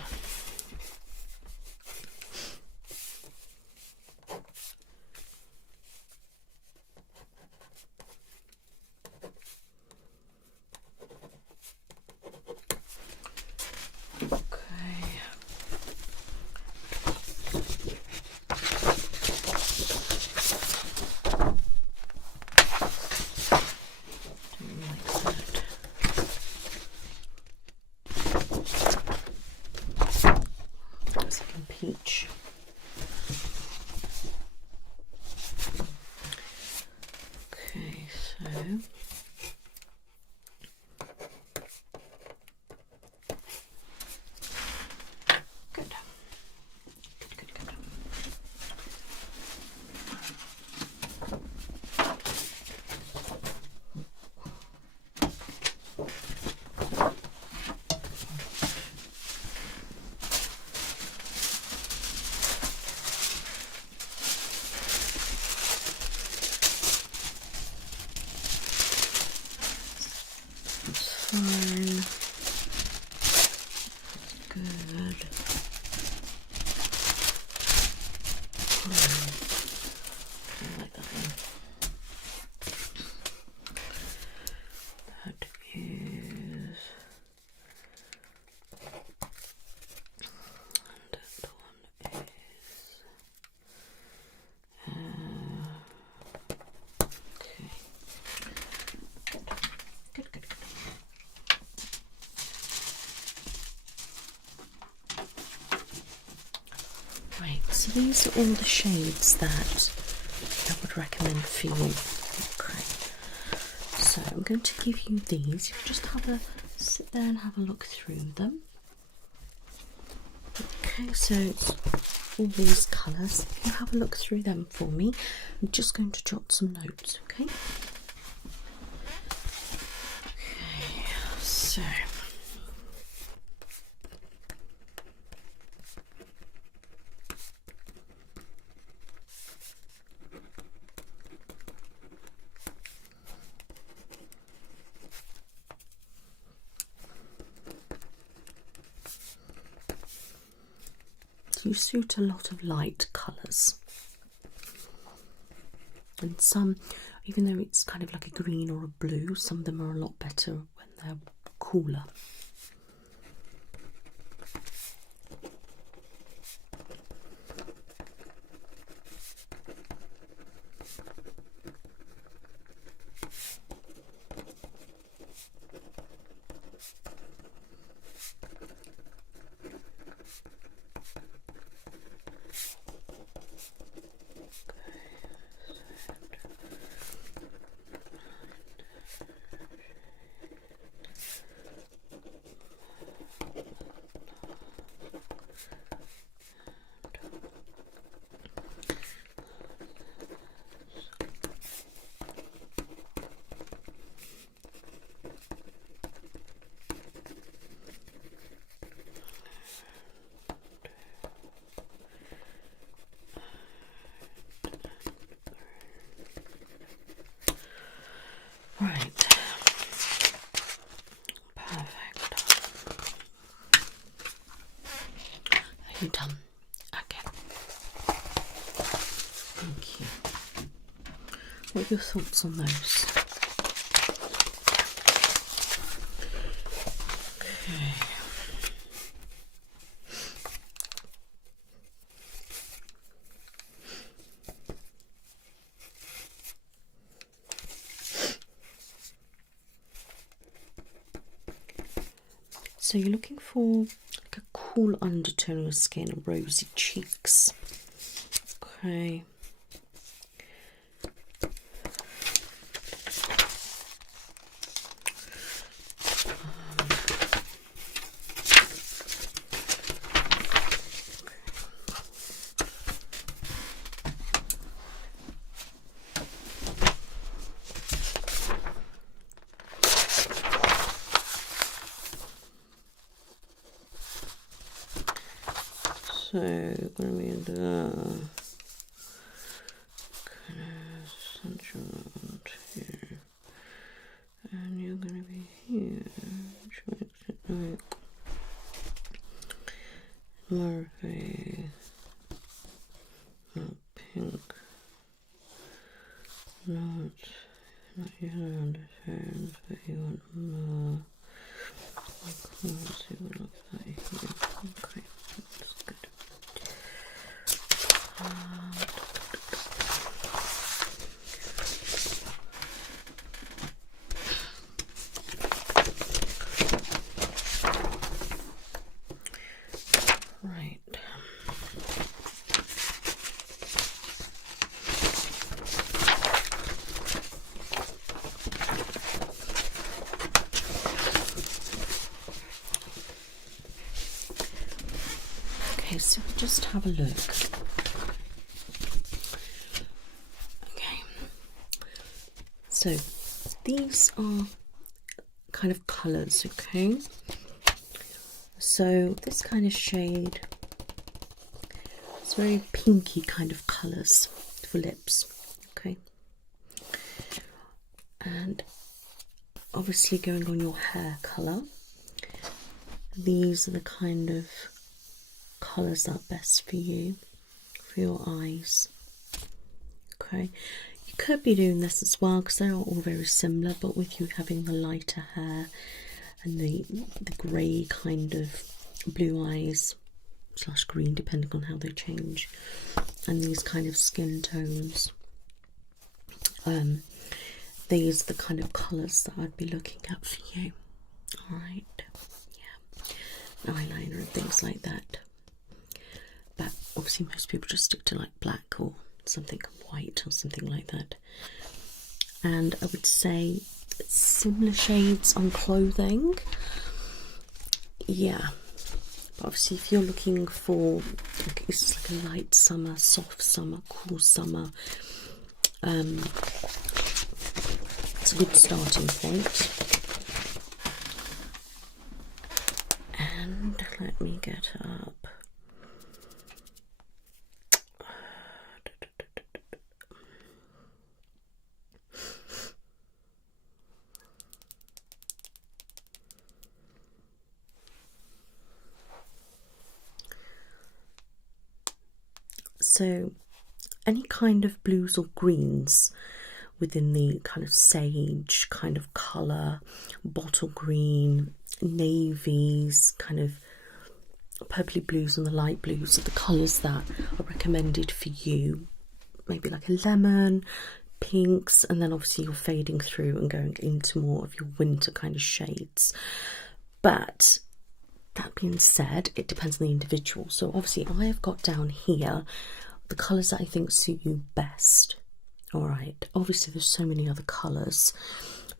Peach. Okay, so good. Good. Fine. Good. I like that one. That is. And that one is. Okay. Good. Right, so these are all the shades that I would recommend for you. Okay. So I'm going to give you these. You just sit there and have a look through them. Okay, so it's all these colours. You have a look through them for me. I'm just going to jot some notes, okay? Okay, so you suit a lot of light colours. And some, even though it's kind of like a green or a blue, some of them are a lot better when they're cooler. Right. Perfect. Are you done? Okay. Thank you. What are your thoughts on those? Okay. So you're looking for like a cool undertone on your skin and rosy cheeks. Okay. So, going to be the central around here, and you're going to be here, which makes it like more of a not pink, not yellow undertones, but you want more. I can't see what looks like here. Okay, that's good. Right. Okay, so we'll just have a look. Okay. So these are kind of colours, okay? So this kind of shade, it's very pinky kind of colours for lips, okay? And obviously going on your hair colour, these are the kind of colours that are best for you, for your eyes, okay? You could be doing this as well because they're all very similar, but with you having the lighter hair and the grey kind of blue eyes / green, depending on how they change, and these kind of skin tones, these are the kind of colours that I'd be looking at for you. Alright, yeah, eyeliner and things like that, but obviously most people just stick to like black or something white or something like that. And I would say similar shades on clothing, yeah, but obviously if you're looking for like, it's like a light summer, soft summer, cool summer, it's a good starting point. And let me get up. So any kind of blues or greens within the kind of sage kind of colour, bottle green, navies, kind of purpley blues and the light blues are the colours that are recommended for you. Maybe like a lemon, pinks, and then obviously you're fading through and going into more of your winter kind of shades. But that being said, it depends on the individual. So obviously I have got down here the colours that I think suit you best. Alright, obviously there's so many other colours.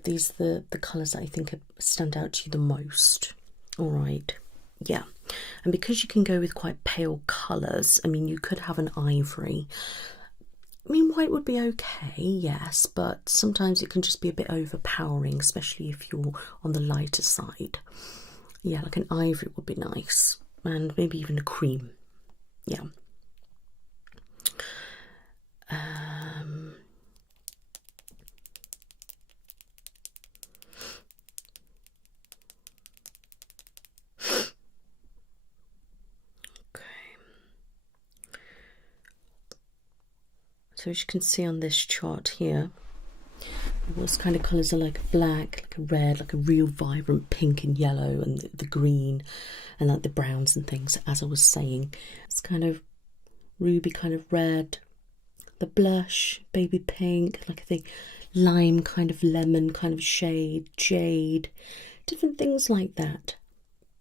These are the colours that I think stand out to you the most. Alright, yeah. And because you can go with quite pale colours, I mean, you could have an ivory. I mean, white would be okay, yes, but sometimes it can just be a bit overpowering, especially if you're on the lighter side. Yeah, like an ivory would be nice, and maybe even a cream. Yeah. So as you can see on this chart here, those kind of colours are like black, like a red, like a real vibrant pink and yellow, and the green, and like the browns and things, as I was saying. It's kind of ruby kind of red, the blush, baby pink, like I think lime kind of lemon kind of shade, jade, different things like that.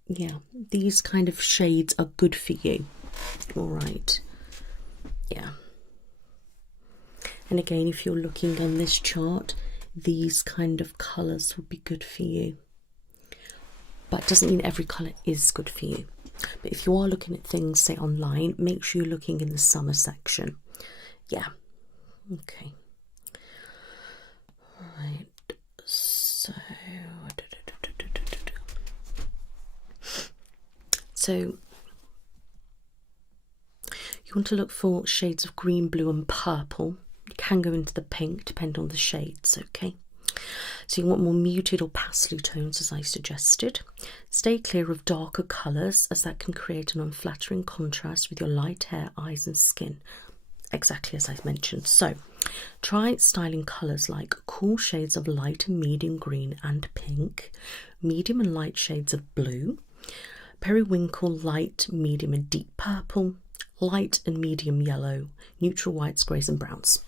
Yeah, these kind of shades are good for you. Alright, yeah. And again, if you're looking on this chart, these kind of colours would be good for you. But it doesn't mean every colour is good for you. But if you are looking at things, say online, make sure you're looking in the summer section. Yeah. Okay. Right. So you want to look for shades of green, blue and purple. You can go into the pink, depending on the shades, okay? So you want more muted or pastel tones, as I suggested. Stay clear of darker colours, as that can create an unflattering contrast with your light hair, eyes and skin. Exactly as I mentioned. So try styling colours like cool shades of light and medium green and pink, medium and light shades of blue, periwinkle, light, medium and deep purple, light and medium yellow, neutral whites, greys and browns,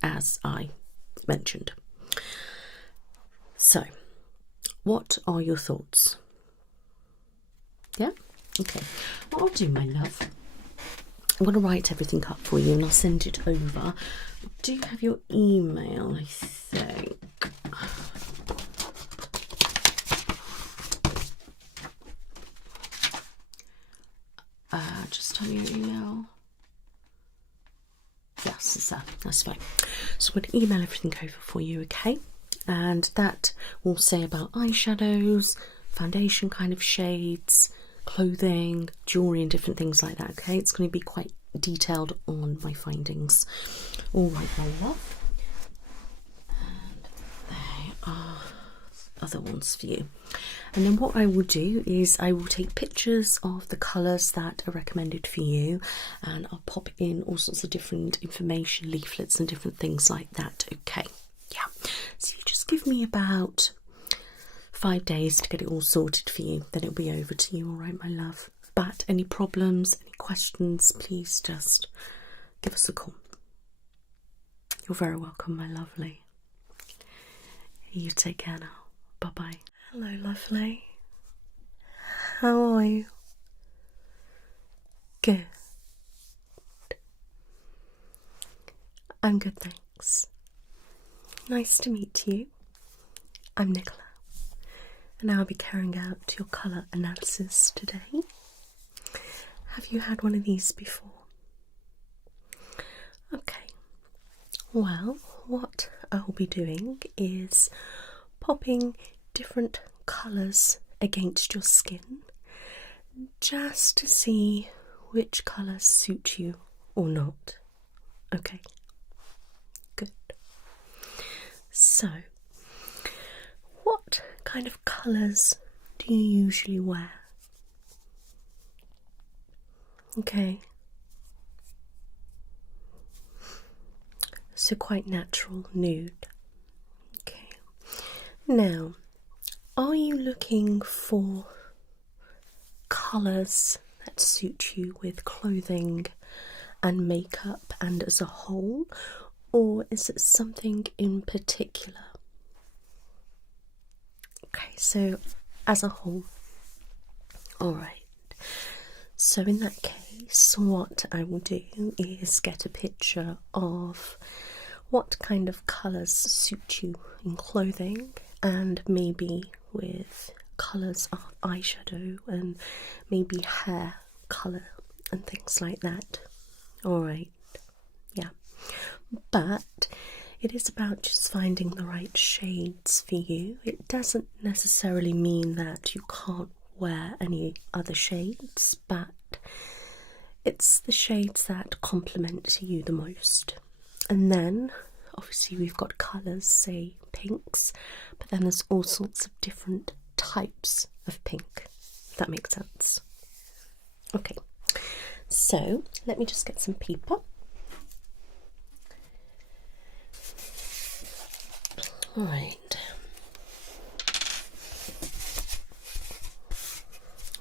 as I mentioned. So, what are your thoughts? Yeah? Okay. What I'll do, my love, I'm going to write everything up for you and I'll send it over. I do have your email, I think. Just tell me your email. Yes, that's fine. So I'm going to email everything over for you, okay? And that will say about eyeshadows, foundation kind of shades, clothing, jewellery and different things like that, okay? It's going to be quite detailed on my findings. Alright, my love. And they are other ones for you. And then what I will do is I will take pictures of the colours that are recommended for you, and I'll pop in all sorts of different information, leaflets and different things like that, okay? Yeah, so you just give me about 5 days to get it all sorted for you, then it'll be over to you, alright, my love? But any problems, any questions, please just give us a call. You're very welcome, my lovely. You take care now. Bye-bye. Hello, lovely. How are you? Good. I'm good, thanks. Nice to meet you. I'm Nicola, and I'll be carrying out your colour analysis today. Have you had one of these before? Okay. Well, what I'll be doing is popping different colours against your skin just to see which colours suit you or not. Okay, good. So, what kind of colours do you usually wear? Okay. So quite natural nude. Okay. Now, are you looking for colours that suit you with clothing and makeup and as a whole, or is it something in particular? Okay, so as a whole. Alright. So in that case, what I will do is get a picture of what kind of colours suit you in clothing, and maybe with colours of eyeshadow and maybe hair colour and things like that. Alright, yeah. But it is about just finding the right shades for you. It doesn't necessarily mean that you can't wear any other shades, but it's the shades that complement you the most. And then obviously we've got colours, say pinks, but then there's all sorts of different types of pink, if that makes sense. Okay, so let me just get some paper. Alright.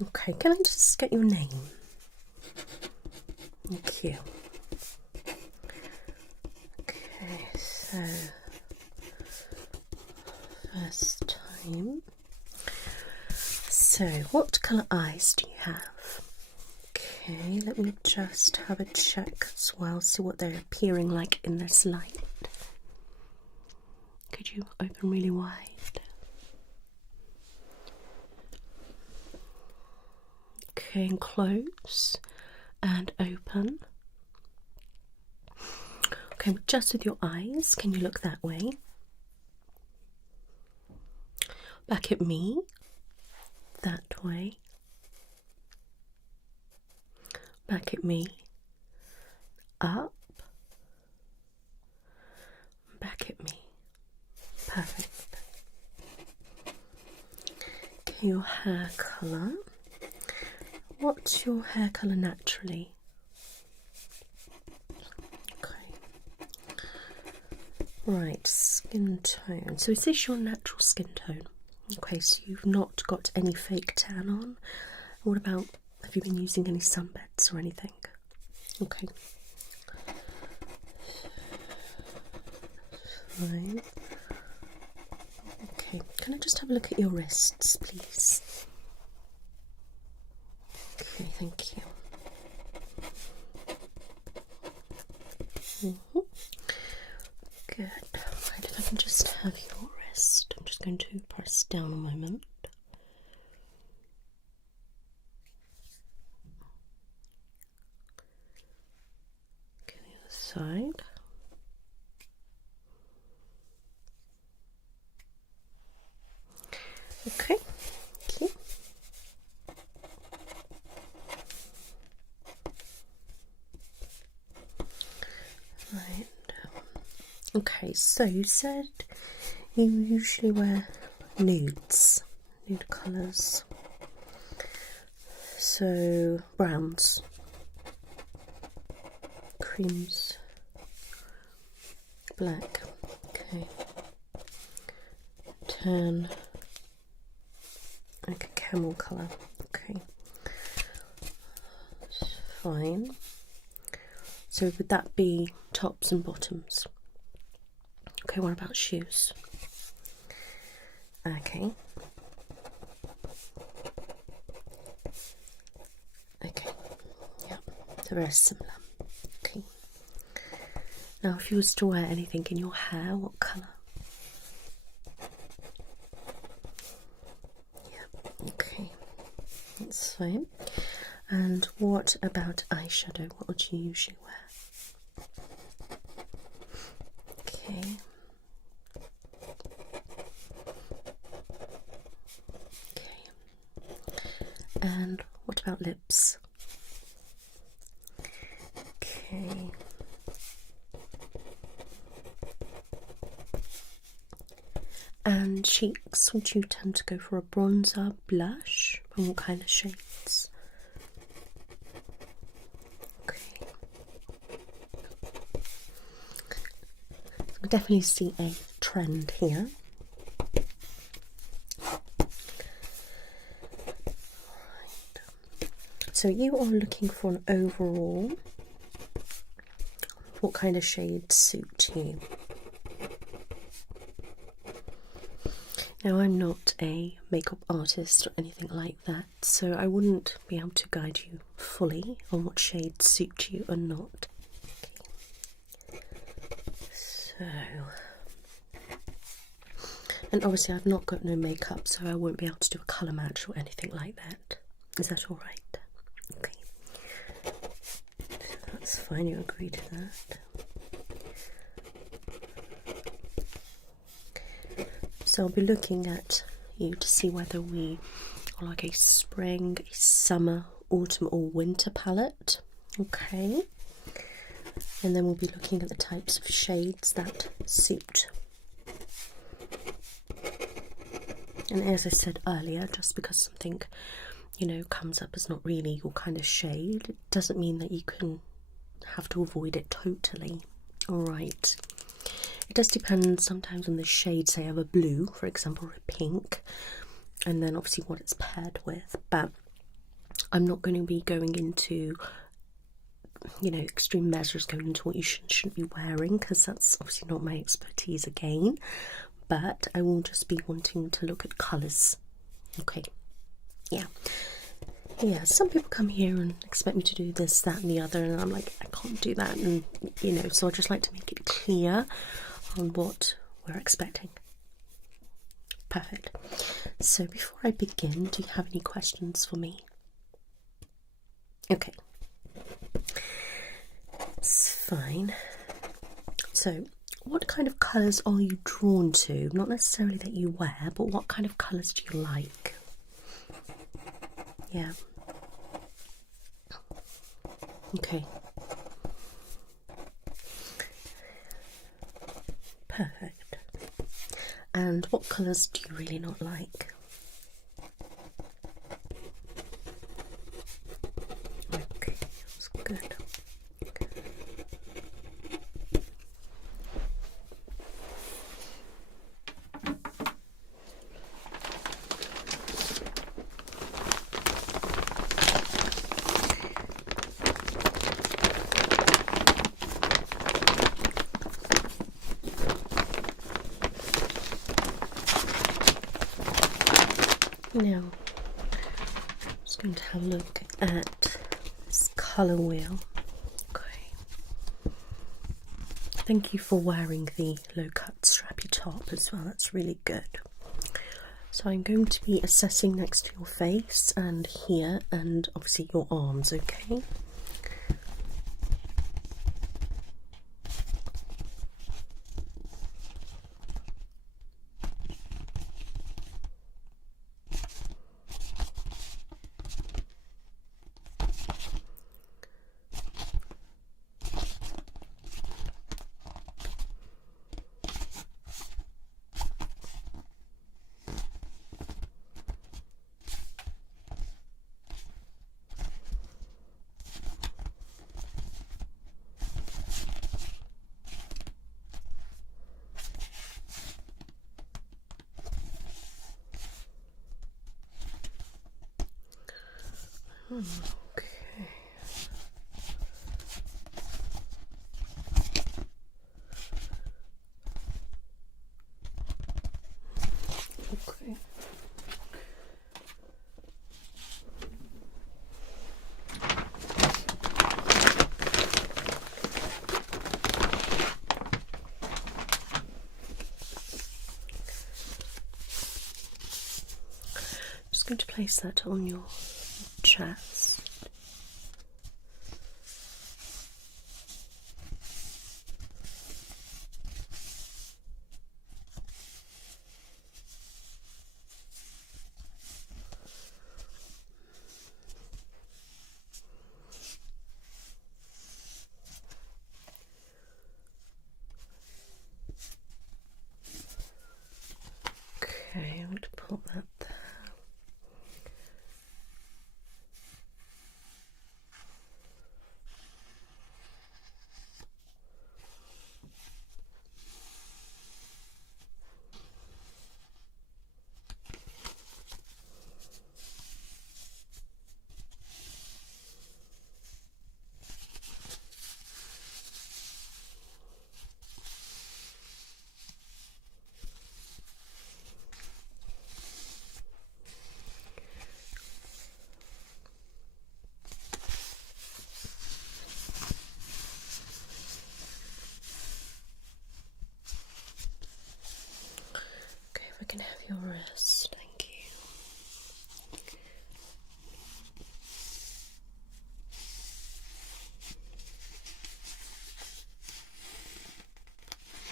Okay, can I just get your name? Thank you. Okay, so first time. So, what colour eyes do you have? Okay, let me just have a check as well, see what they're appearing like in this light. Could you open really wide? Okay, and close and open. Okay, just with your eyes, can you look that way? Back at me, that way. Back at me, up, back at me. Perfect. Okay, your hair colour. What's your hair colour naturally? Okay. Right, skin tone. So is this your natural skin tone? Okay, so you've not got any fake tan on. What about, have you been using any sunbeds or anything? Okay. Fine. Okay, can I just have a look at your wrists, please? Okay, thank you. Good. Right, if I can just have your wrist, I'm just going to press down a moment. Okay, the other side. Okay, thank you. Right. Okay, so you said you usually wear nudes, nude colours. So browns, creams, black. Okay. Tan. Like a camel colour. Okay. Fine. So would that be tops and bottoms? Okay, what about shoes? Okay. Okay. Yeah, they're very similar. Okay. Now if you was to wear anything in your hair, what colour? Yeah, okay. That's fine. And what about eyeshadow? What would you usually wear? Okay. Okay. And what about lips? Okay. And cheeks, would you tend to go for a bronzer, blush, and what kind of shades? Okay. I can definitely see a trend here. So you are looking for an overall. What kind of shades suit you? Now, I'm not a makeup artist or anything like that, so I wouldn't be able to guide you fully on what shades suit you or not. Okay. So, and obviously I've not got no makeup, so I won't be able to do a colour match or anything like that. Is that all right? Okay. So that's fine, you agree to that. So I'll be looking at you to see whether we are like a spring, a summer, autumn or winter palette. Okay. And then we'll be looking at the types of shades that suit. And as I said earlier, just because something, you know, comes up as not really your kind of shade, it doesn't mean that you can have to avoid it totally. Alright. It does depend sometimes on the shade, say of a blue, for example, or a pink, and then obviously what it's paired with. But I'm not going to be going into, you know, extreme measures, going into what you shouldn't be wearing, because that's obviously not my expertise again. But I will just be wanting to look at colours. Okay. Yeah. Yeah, some people come here and expect me to do this, that and the other, and I'm like, I can't do that, and you know, so I just like to make it clear on what we're expecting. Perfect. So before I begin, do you have any questions for me? Okay. It's fine. So, what kind of colours are you drawn to? Not necessarily that you wear, but what kind of colours do you like? Yeah. Okay. Perfect. And what colours do you really not like? Okay, that's good. Now, I'm just going to have a look at this colour wheel. Okay. Thank you for wearing the low-cut strappy top as well, that's really good. So I'm going to be assessing next to your face and here and obviously your arms, okay? Okay. Okay. Just going to place that on your chest. Okay, I'm going to pop that there. can have your wrist, thank you.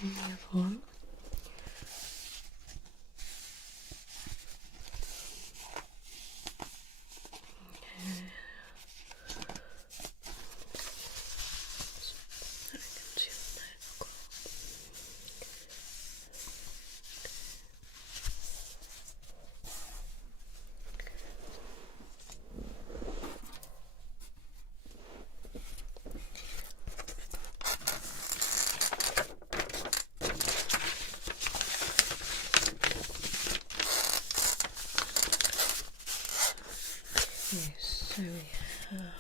And the other one. Yes, so we have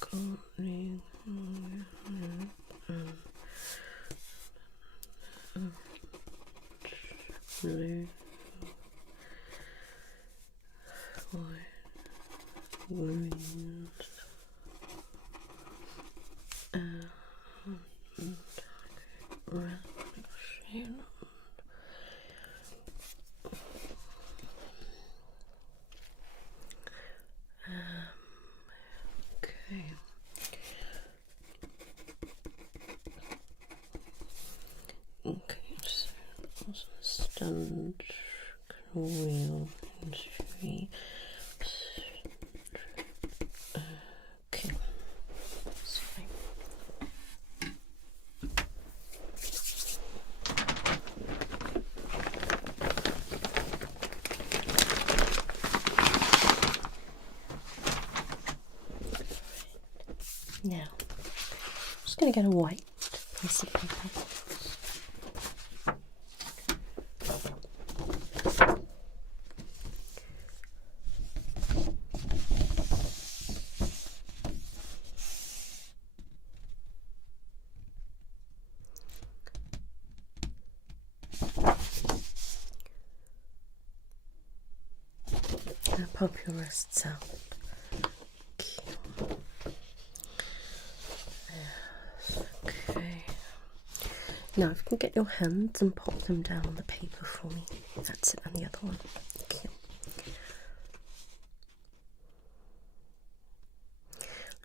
colour wheel, and we've got the blue, white, green, and red. Okay. Okay, so also stand wheel and three. Okay. Sorry. Now, I'm just going to get a white piece of paper. Now pop your wrists out. Okay. Now, if you can get your hands and pop them down on the paper for me. That's it, and the other one. Okay.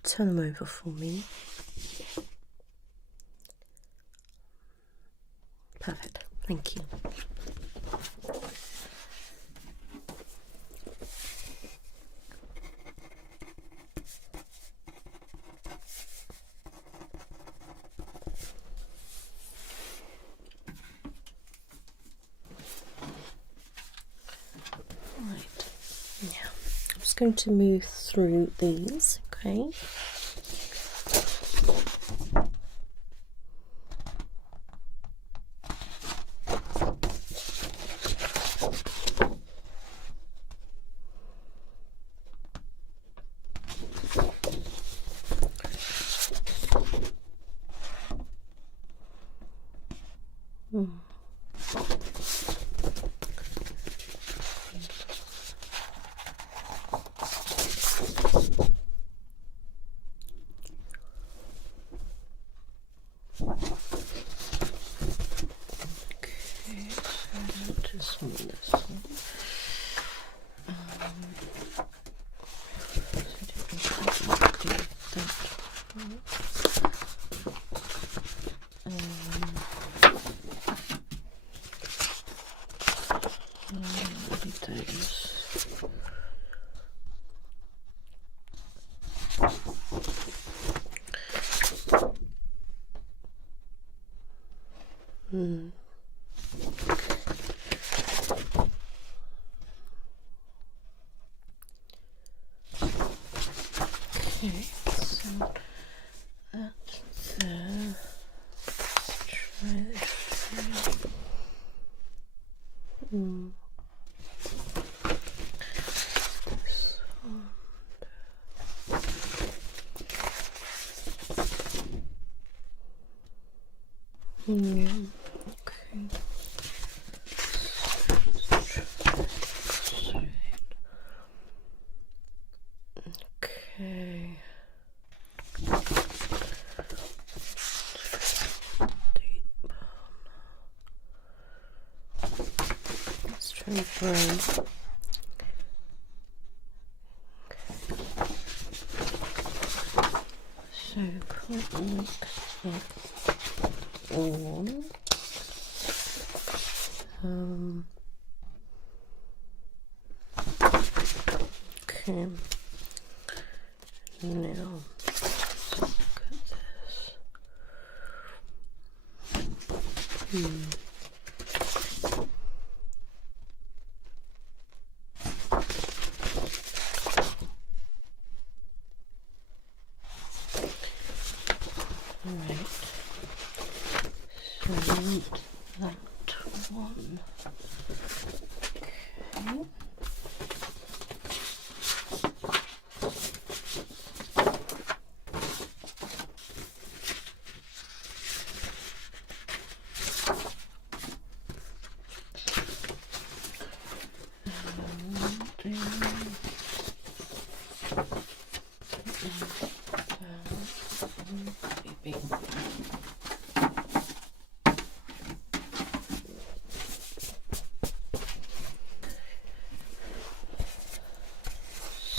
Turn them over for me. Perfect. Thank you. Going to move through these, okay? Okay, so that's there. Let's try this. Okay. Okay. brown. So cotton mix that on. Okay. Now let's look at this. Alright, so I want that one. Okay.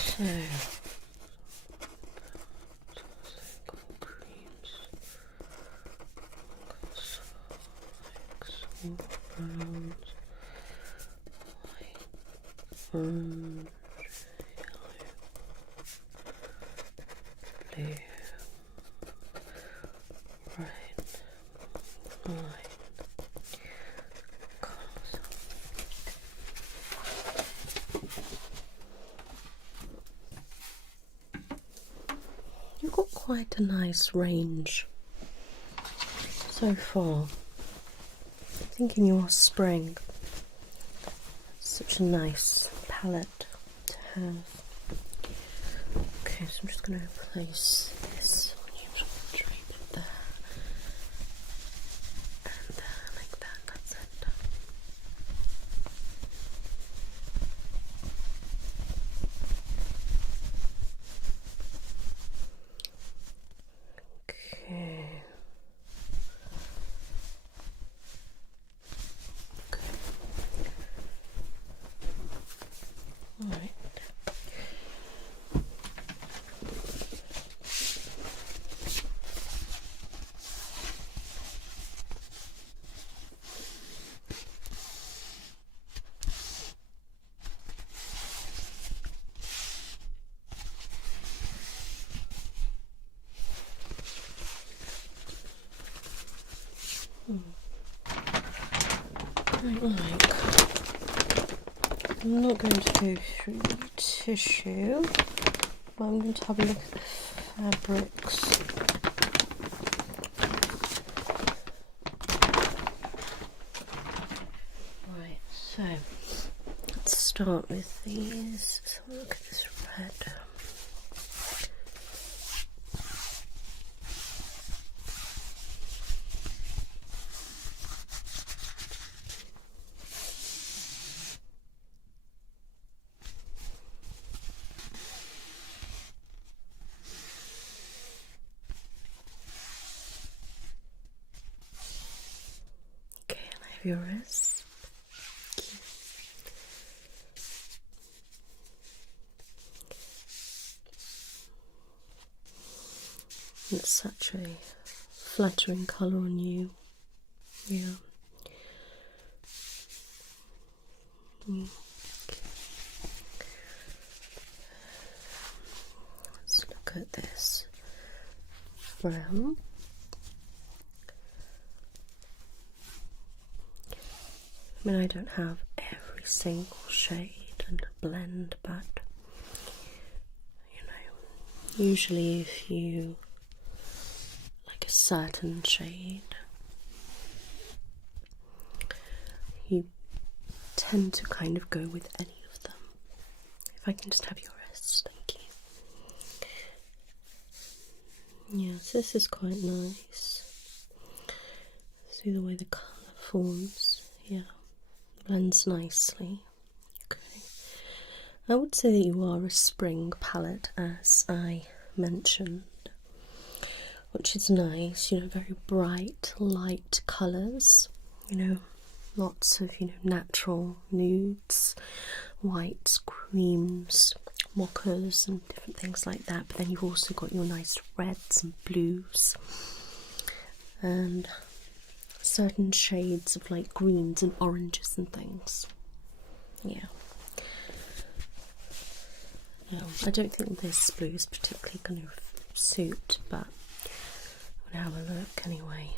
So, browns, white, orange, yellow, blue, red, white, colours. You've got quite a nice range so far. I think in your spring, such a nice palette to have. Okay, so I'm just going to place this on you, drape it there and there, like that. That's it. Okay. Alright. I'm not going to go through the tissue, but I'm going to have a look at the fabrics. Right, so let's start with these. Let's have a look at this red. Your wrist. It's such a flattering colour on you. Yeah. Let's look at this brown. I mean, I don't have every single shade and blend, but you know, usually if you like a certain shade, you tend to kind of go with any of them. If I can just have your wrist, thank you. Yes, this is quite nice. See the way the colour forms, yeah. Blends nicely. Okay. I would say that you are a spring palette, as I mentioned, which is nice, you know, very bright, light colours, you know, lots of, natural nudes, whites, creams, mochas and different things like that. But then you've also got your nice reds and blues and certain shades of like greens and oranges and things. Yeah. No, I don't think this blue is particularly going to suit, but we'll have a look anyway.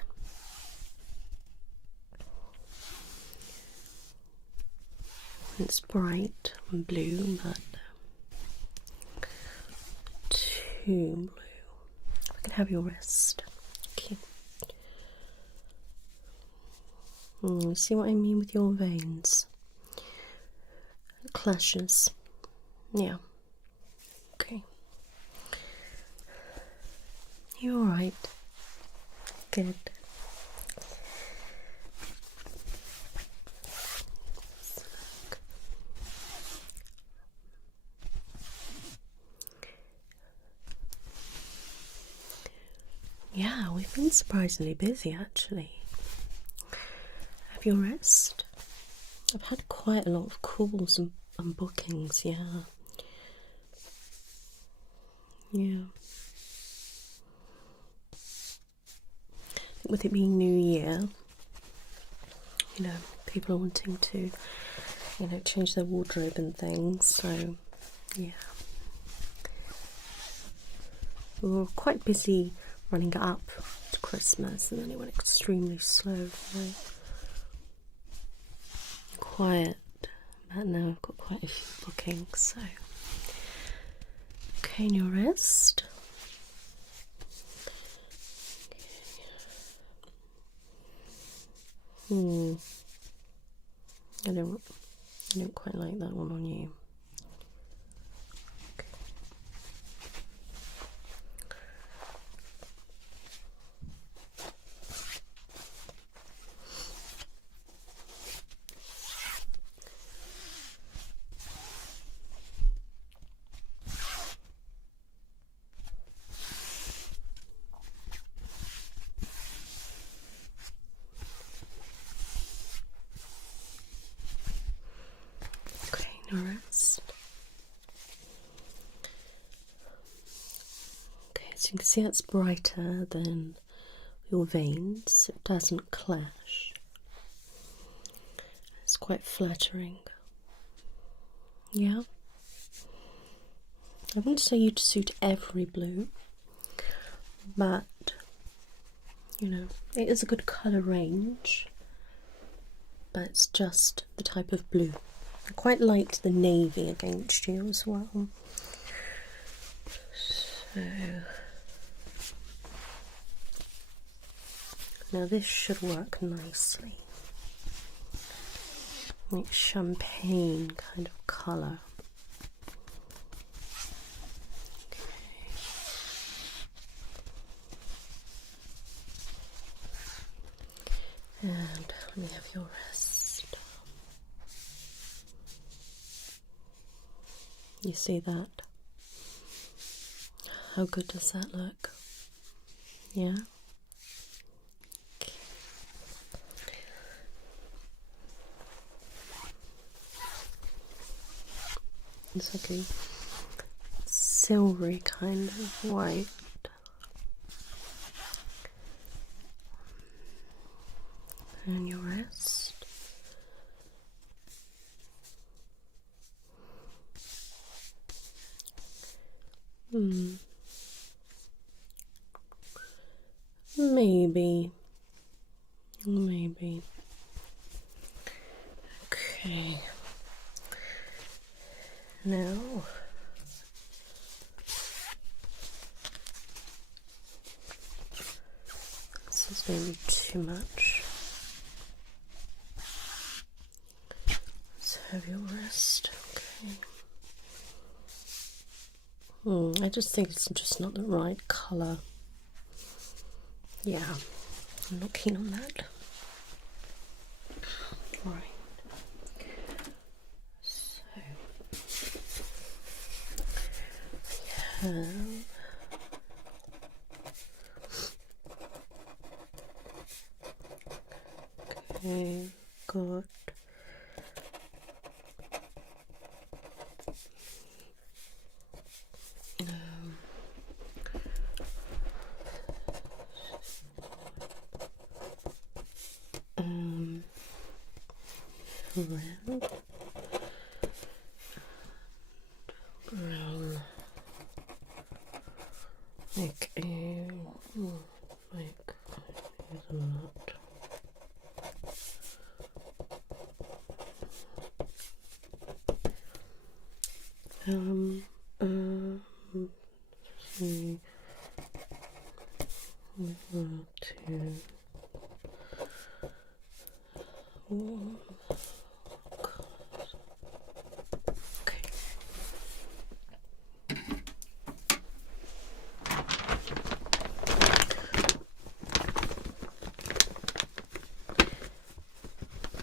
It's bright and blue, but too blue. I can have your wrist. Okay. See what I mean with your veins? It clashes. Yeah. Okay. You alright? Good. Yeah, we've been surprisingly busy actually. Have your rest? I've had quite a lot of calls and bookings, yeah. Yeah. With it being New Year, people are wanting to, change their wardrobe and things, so yeah. We were quite busy running up to Christmas, and then it went extremely slow, quiet, but now I've got quite a few bookings, so okay, and your rest. I don't quite like that one on you. Rest. Okay, so you can see it's brighter than your veins. It doesn't clash. It's quite flattering. Yeah. I wouldn't say you'd suit every blue, but it is a good colour range. But it's just the type of blue. I quite liked the navy against you as well. So now this should work nicely. Like champagne kind of colour. And let me have your wrist. You see that? How good does that look? Yeah? Okay. It's like a silvery kind of white. And your wrist. Maybe. Okay. Now this is maybe too much. Let's have your wrist. Okay. I just think it's just not the right colour. Yeah, I'm not keen on that. Right. So we have Good. Red, brown, like a like a lot. See, 1, 2, 1. Okay.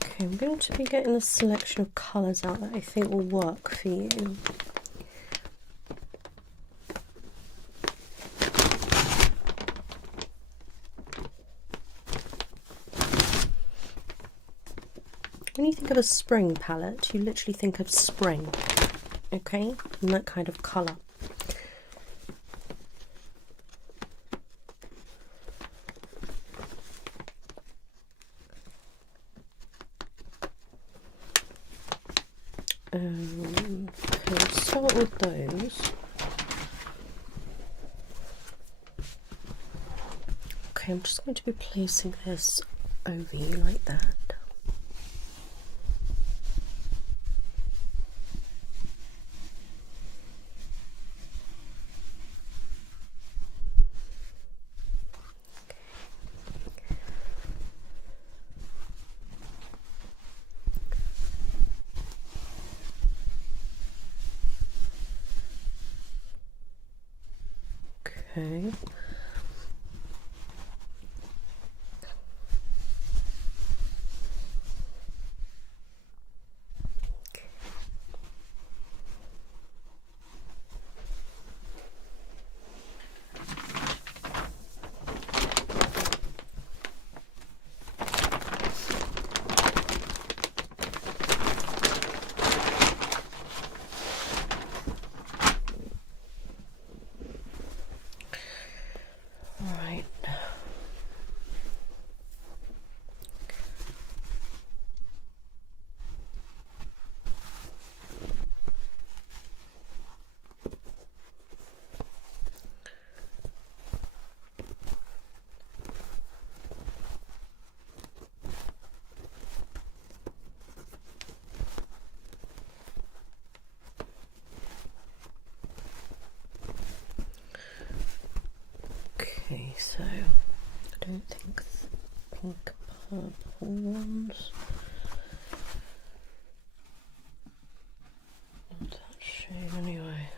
Okay, I'm going to be getting a selection of colours out that I think will work for you. When you think of a spring palette, you literally think of spring, okay, and that kind of colour. Okay, start with those. Okay, I'm just going to be placing this over you like that. Okay. Right. Okay, so I don't think pink purple ones. Not that shade anyway.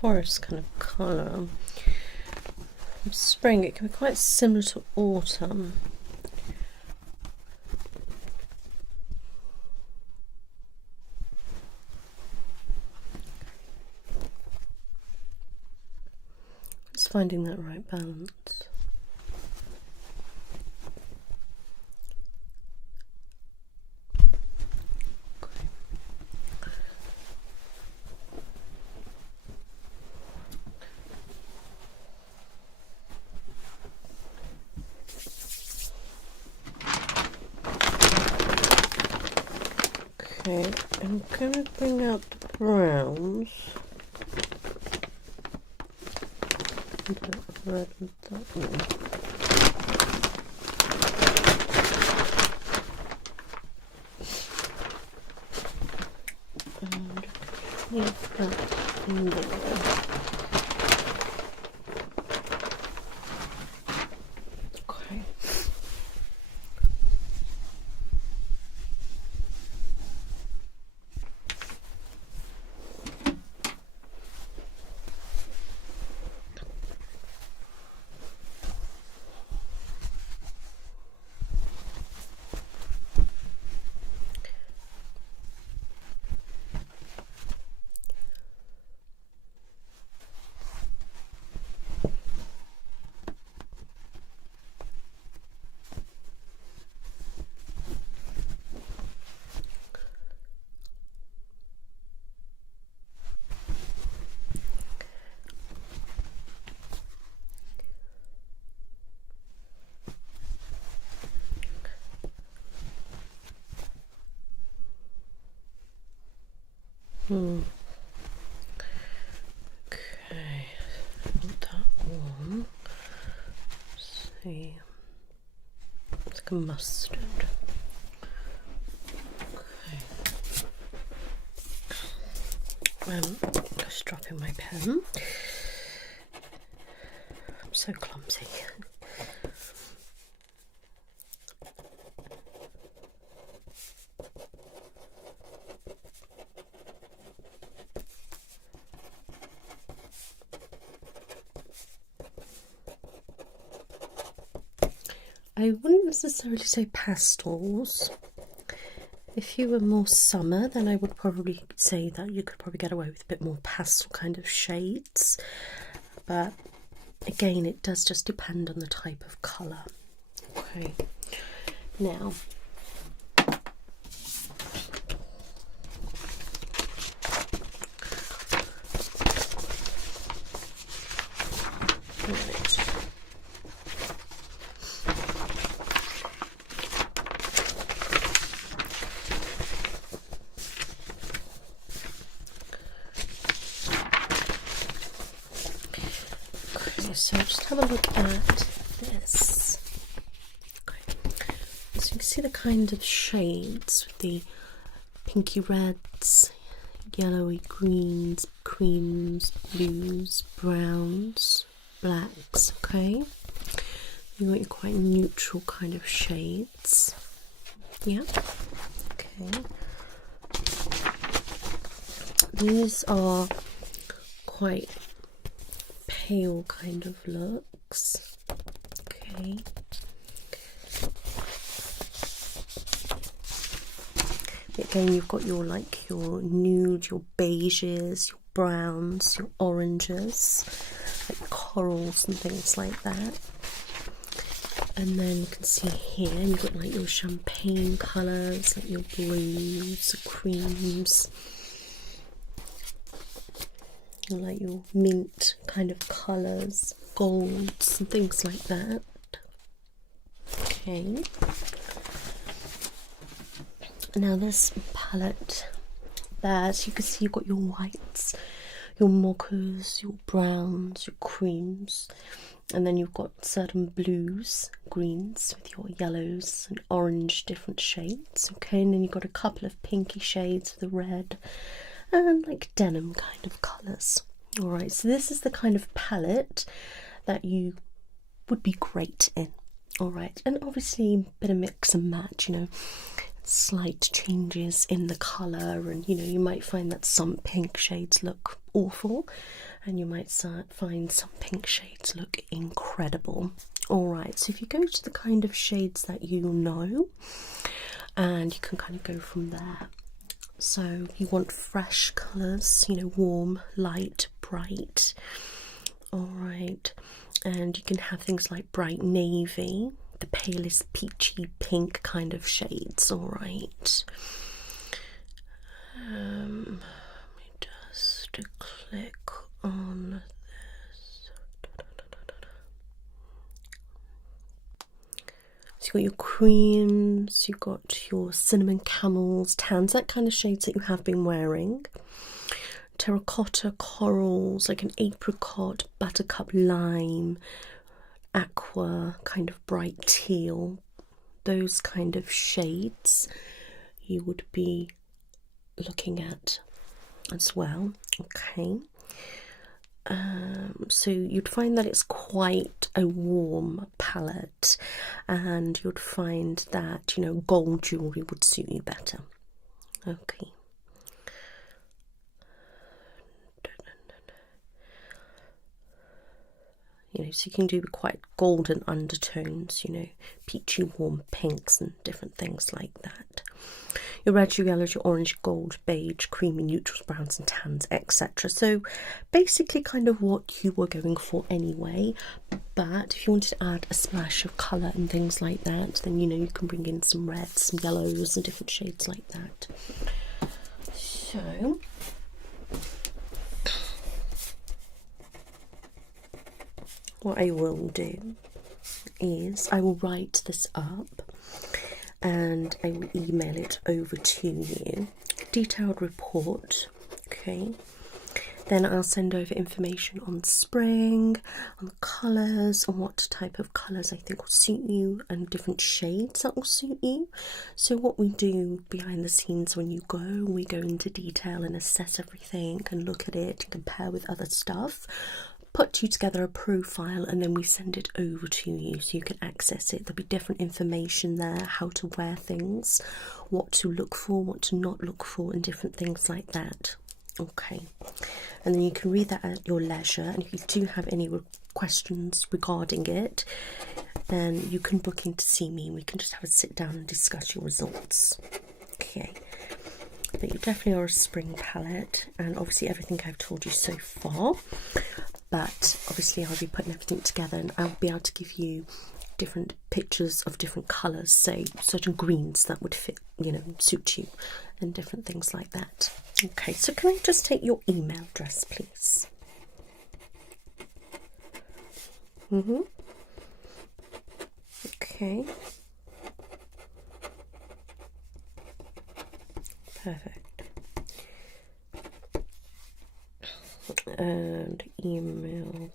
Forest kind of colour. Spring, it can be quite similar to autumn. Just finding that right balance. Okay, I'm going to bring out the browns. That red and that one. And leave that in there. Okay. Okay, that one. Let's see. It's like a mustard. Okay. Just dropping my pen. I'm so clumsy. I wouldn't necessarily say pastels. If you were more summer, then I would probably say that you could probably get away with a bit more pastel kind of shades. But again, it does just depend on the type of colour. Okay, now so just have a look at this. Okay. So you can see the kind of shades with the pinky reds, yellowy greens, creams, blues, browns, blacks. Okay, you want your quite neutral kind of shades. Yeah. Okay. These are quite pale kind of looks. Okay. Again, you've got your your nude, your beiges, your browns, your oranges, like corals and things like that. And then you can see here you've got like your champagne colours, like your blues, creams, like your mint kind of colours, golds and things like that. Okay. Now this palette there, so you can see you've got your whites, your mochas, your browns, your creams, and then you've got certain blues, greens with your yellows and orange different shades. Okay, and then you've got a couple of pinky shades with the red and like denim kind of colours. Alright, so this is the kind of palette that you would be great in. Alright, and obviously a bit of mix and match, you know. slight changes in the colour, and you know, you might find that some pink shades look awful and you might find some pink shades look incredible. Alright, so if you go to the kind of shades that you know, and you can kind of go from there. So you want fresh colours, you know, warm, light, bright. Alright, and you can have things like bright navy, the palest peachy pink kind of shades. Alright. Let me just click on this. So you've got your creams, you've got your cinnamon camels, tans, that kind of shades that you have been wearing. Terracotta, corals, like an apricot, buttercup, lime, aqua, kind of bright teal, those kind of shades you would be looking at as well. Okay. So you'd find that it's quite a warm palette, and you'd find that, you know, gold jewellery would suit you better. Okay. You know, so you can do quite golden undertones, you know, peachy warm pinks and different things like that. Your red, your yellows, your orange, gold, beige, creamy, neutrals, browns and tans, etc. So basically kind of what you were going for anyway, but if you wanted to add a splash of colour and things like that, then you know, you can bring in some reds, some yellows and different shades like that. So what I will do is I will write this up and I will email it over to you. Detailed report, okay. Then I'll send over information on spring, on colours, on what type of colours I think will suit you, and different shades that will suit you. So what we do behind the scenes when you go, we go into detail and assess everything and look at it and compare with other stuff, put you together a profile, and then we send it over to you so you can access it. There'll be different information there, how to wear things, what to look for, what to not look for, and different things like that. Okay, and then you can read that at your leisure, and if you do have any questions regarding it, then you can book in to see me and we can just have a sit down and discuss your results. Okay, but you definitely are a spring palette, and obviously everything I've told you so far, but obviously I'll be putting everything together and I'll be able to give you different pictures of different colours, say certain greens that would fit, you know, suit you, and different things like that. Okay, so can I just take your email address, please? Okay. Perfect. And email.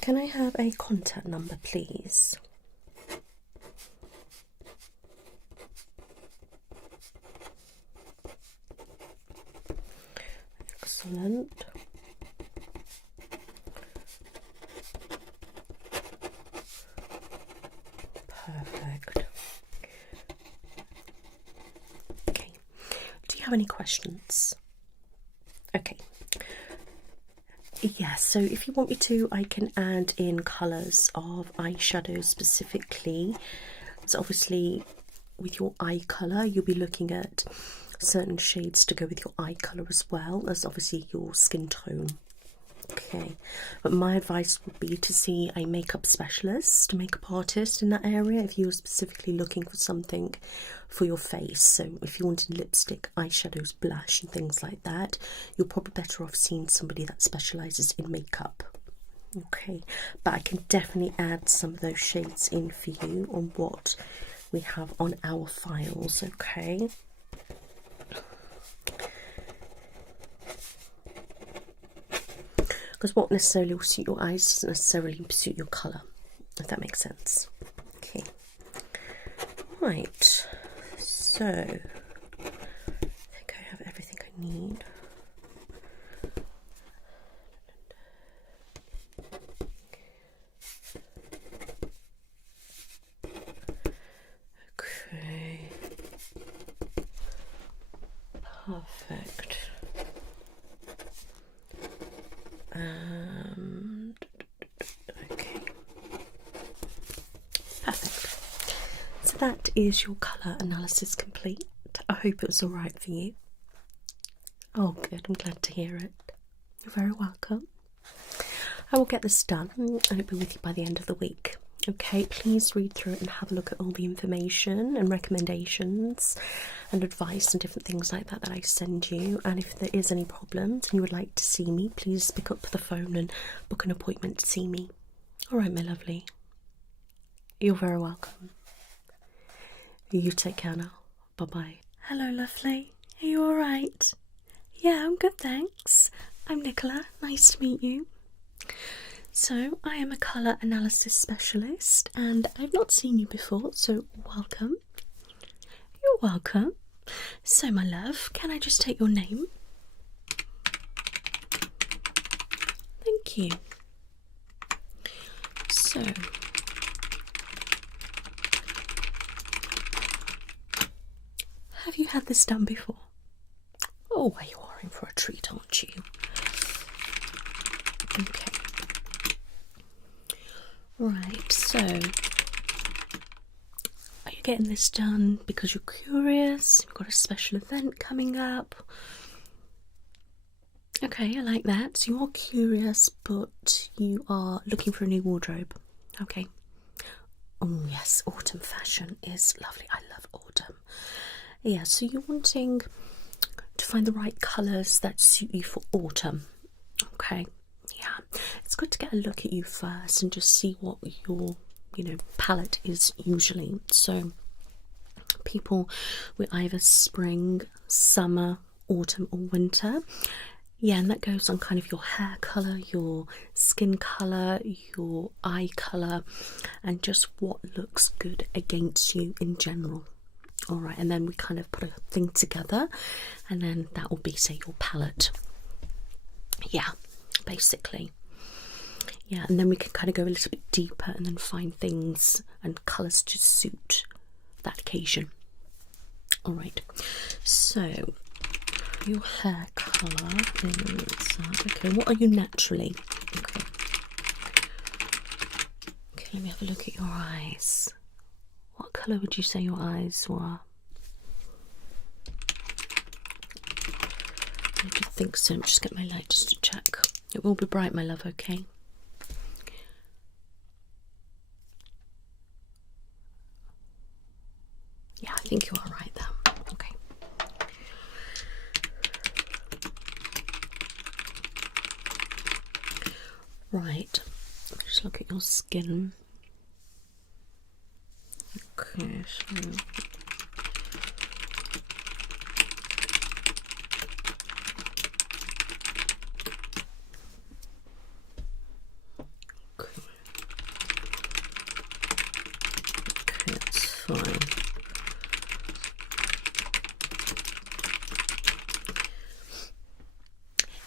Can I have a contact number, please? Excellent. Perfect. Okay. Do you have any questions? Okay. Yeah, so if you want me to, I can add in colours of eyeshadow specifically. So obviously with your eye colour, you'll be looking at certain shades to go with your eye colour as well as obviously your skin tone. Okay, but my advice would be to see a makeup specialist, a makeup artist in that area if you're specifically looking for something for your face. So if you wanted lipstick, eyeshadows, blush and things like that, you're probably better off seeing somebody that specialises in makeup. Okay, but I can definitely add some of those shades in for you on what we have on our files. Okay. Because what necessarily will suit your eyes doesn't necessarily suit your colour, if that makes sense. Okay. Right. So, I think I have everything I need. Okay. Perfect. Okay. Perfect. So that is your colour analysis complete. I hope it was alright for you. Oh good, I'm glad to hear it. You're very welcome. I will get this done and it'll be with you by the end of the week. Okay, please read through it and have a look at all the information and recommendations and advice and different things like that that I send you. And if there is any problems and you would like to see me, please pick up the phone and book an appointment to see me. Alright, my lovely. You're very welcome. You take care now. Bye-bye. Hello, lovely. Are you alright? Yeah, I'm good, thanks. I'm Nicola. Nice to meet you. So, I am a colour analysis specialist and I've not seen you before, so welcome. You're welcome. So, my love, can I just take your name? Thank you. So, have you had this done before? Oh, you are in for a treat, aren't you? Okay. Right, so are you getting this done because you're curious? You've got a special event coming up? Okay, I like that. So you're curious, but you are looking for a new wardrobe. Okay. Oh yes, autumn fashion is lovely. I love autumn. Yeah, so you're wanting to find the right colours that suit you for autumn. Okay. Yeah, it's good to get a look at you first and just see what your, palette is usually. So people with either spring, summer, autumn or winter. Yeah, and that goes on kind of your hair colour, your skin colour, your eye colour, and just what looks good against you in general. Alright, and then we kind of put a thing together and then that will be, say, your palette. Yeah, basically. Yeah, and then we can kind of go a little bit deeper and then find things and colours to suit that occasion. Alright, so your hair colour is, okay, what are you naturally? Okay. Okay, let me have a look at your eyes. What colour would you say your eyes were? I don't think so. Just get my light just to check. It will be bright, my love, okay? Yeah, I think you are right there. Okay. Right. Just look at your skin. Okay, so that's fine.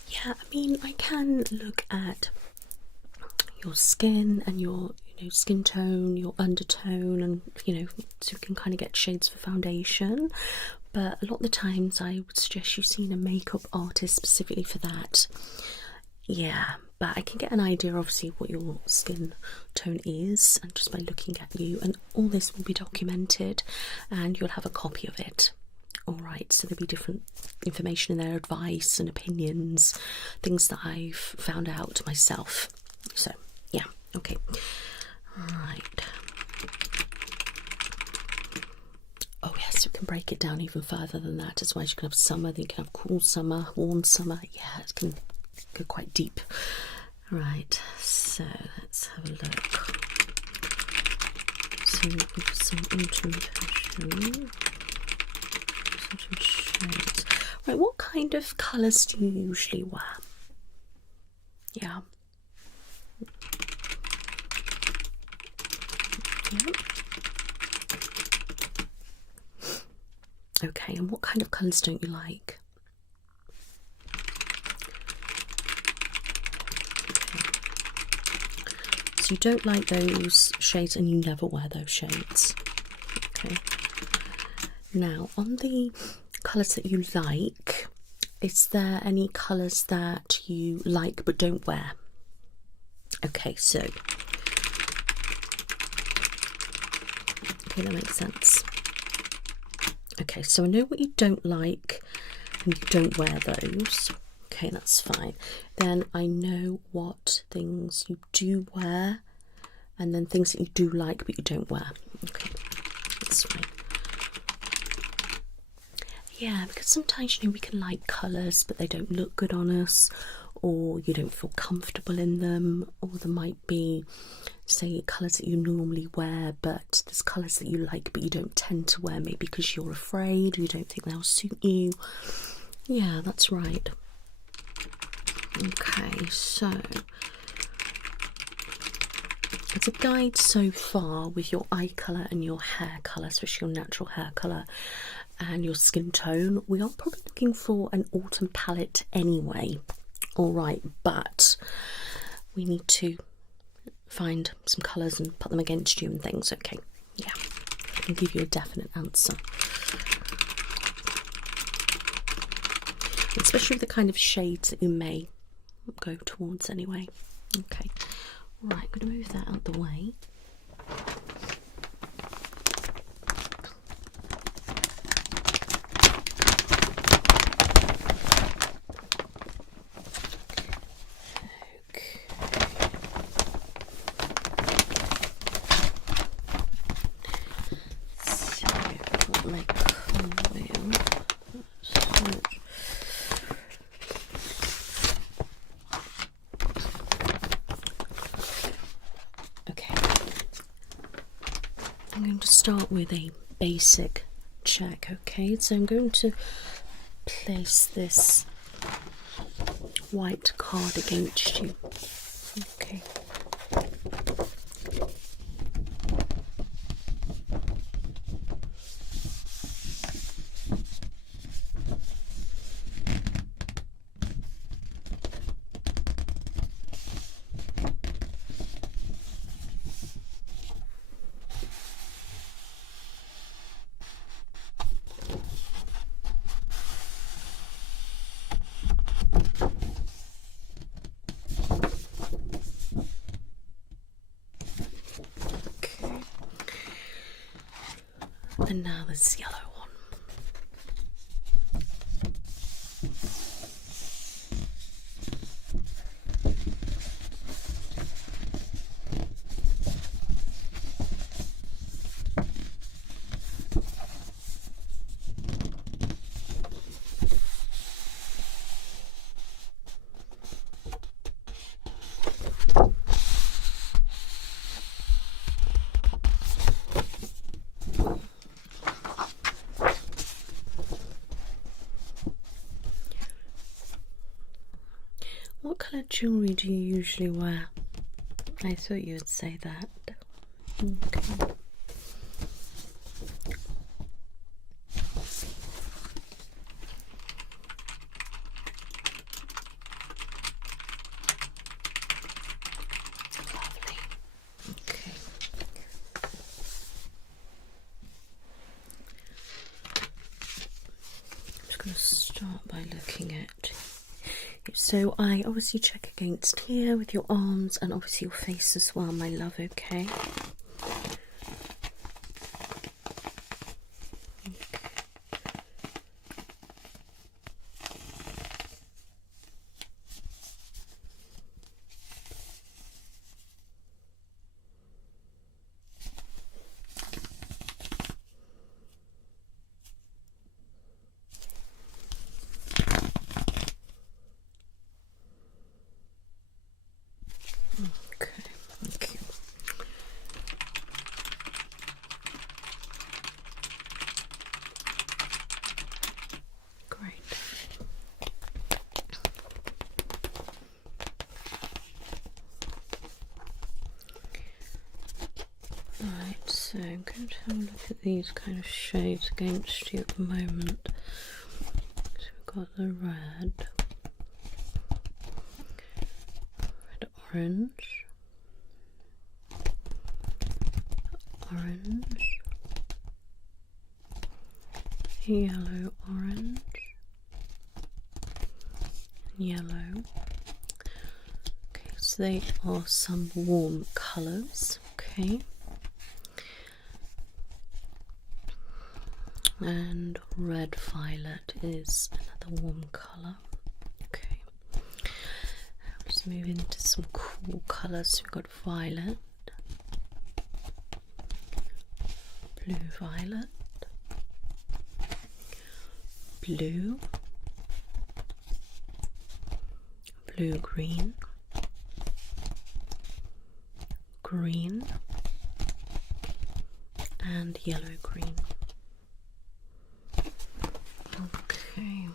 Yeah, I mean, I can look at your skin and your skin tone, your undertone, and so you can kind of get shades for foundation. But a lot of the times I would suggest you seeing a makeup artist specifically for that. Yeah, but I can get an idea obviously what your skin tone is, and just by looking at you, and all this will be documented and you'll have a copy of it. Alright, so there'll be different information in there, advice and opinions, things that I've found out myself. So yeah, okay. Right. Oh yes, you can break it down even further than that as well. You can have summer, then you can have cool summer, warm summer. Yeah, it can go quite deep. Right, so let's have a look. So we've got some autumn fashion, some shades. Right, what kind of colours do you usually wear? Yeah. Yep. Okay, and what kind of colours don't you like? Okay. So you don't like those shades and you never wear those shades. Okay. Now, on the colours that you like. Is there any colours that you like but don't wear? Okay, so okay, that makes sense. Okay, so I know what you don't like and you don't wear those. Okay, that's fine. Then I know what things you do wear and then things that you do like but you don't wear. Okay, that's fine. Yeah, because sometimes, you know, we can like colours but they don't look good on us, or you don't feel comfortable in them, or there might be, say, colours that you normally wear but there's colours that you like but you don't tend to wear, maybe because you're afraid or you don't think they'll suit you. Yeah, that's right. Okay, so it's a guide so far with your eye colour and your hair colour, especially your natural hair colour and your skin tone. We are probably looking for an autumn palette anyway, alright, but we need to find some colours and put them against you and things. Okay, yeah, I can give you a definite answer. Especially with the kind of shades that you may go towards anyway. Okay, right, I'm going to move that out the way. I'm going to start with a basic check, okay? So I'm going to place this white card against you, okay? And now this yellow one. What colour jewellery do you usually wear? I thought you would say that. Okay. Lovely. Okay. I'm just going to start by looking at. So I obviously check against here with your arms and obviously your face as well, my love, okay? Okay, thank you. Great. Right, so I'm going to have a look at these kind of shades against you at the moment. So we've got the red, orange, yellow, orange, yellow. Okay, so they are some warm colours. Okay. And red violet is another warm colour. Okay. Now let's move into some cool colours. We've got violet, blue violet, blue, blue green, green, and yellow green. Okay.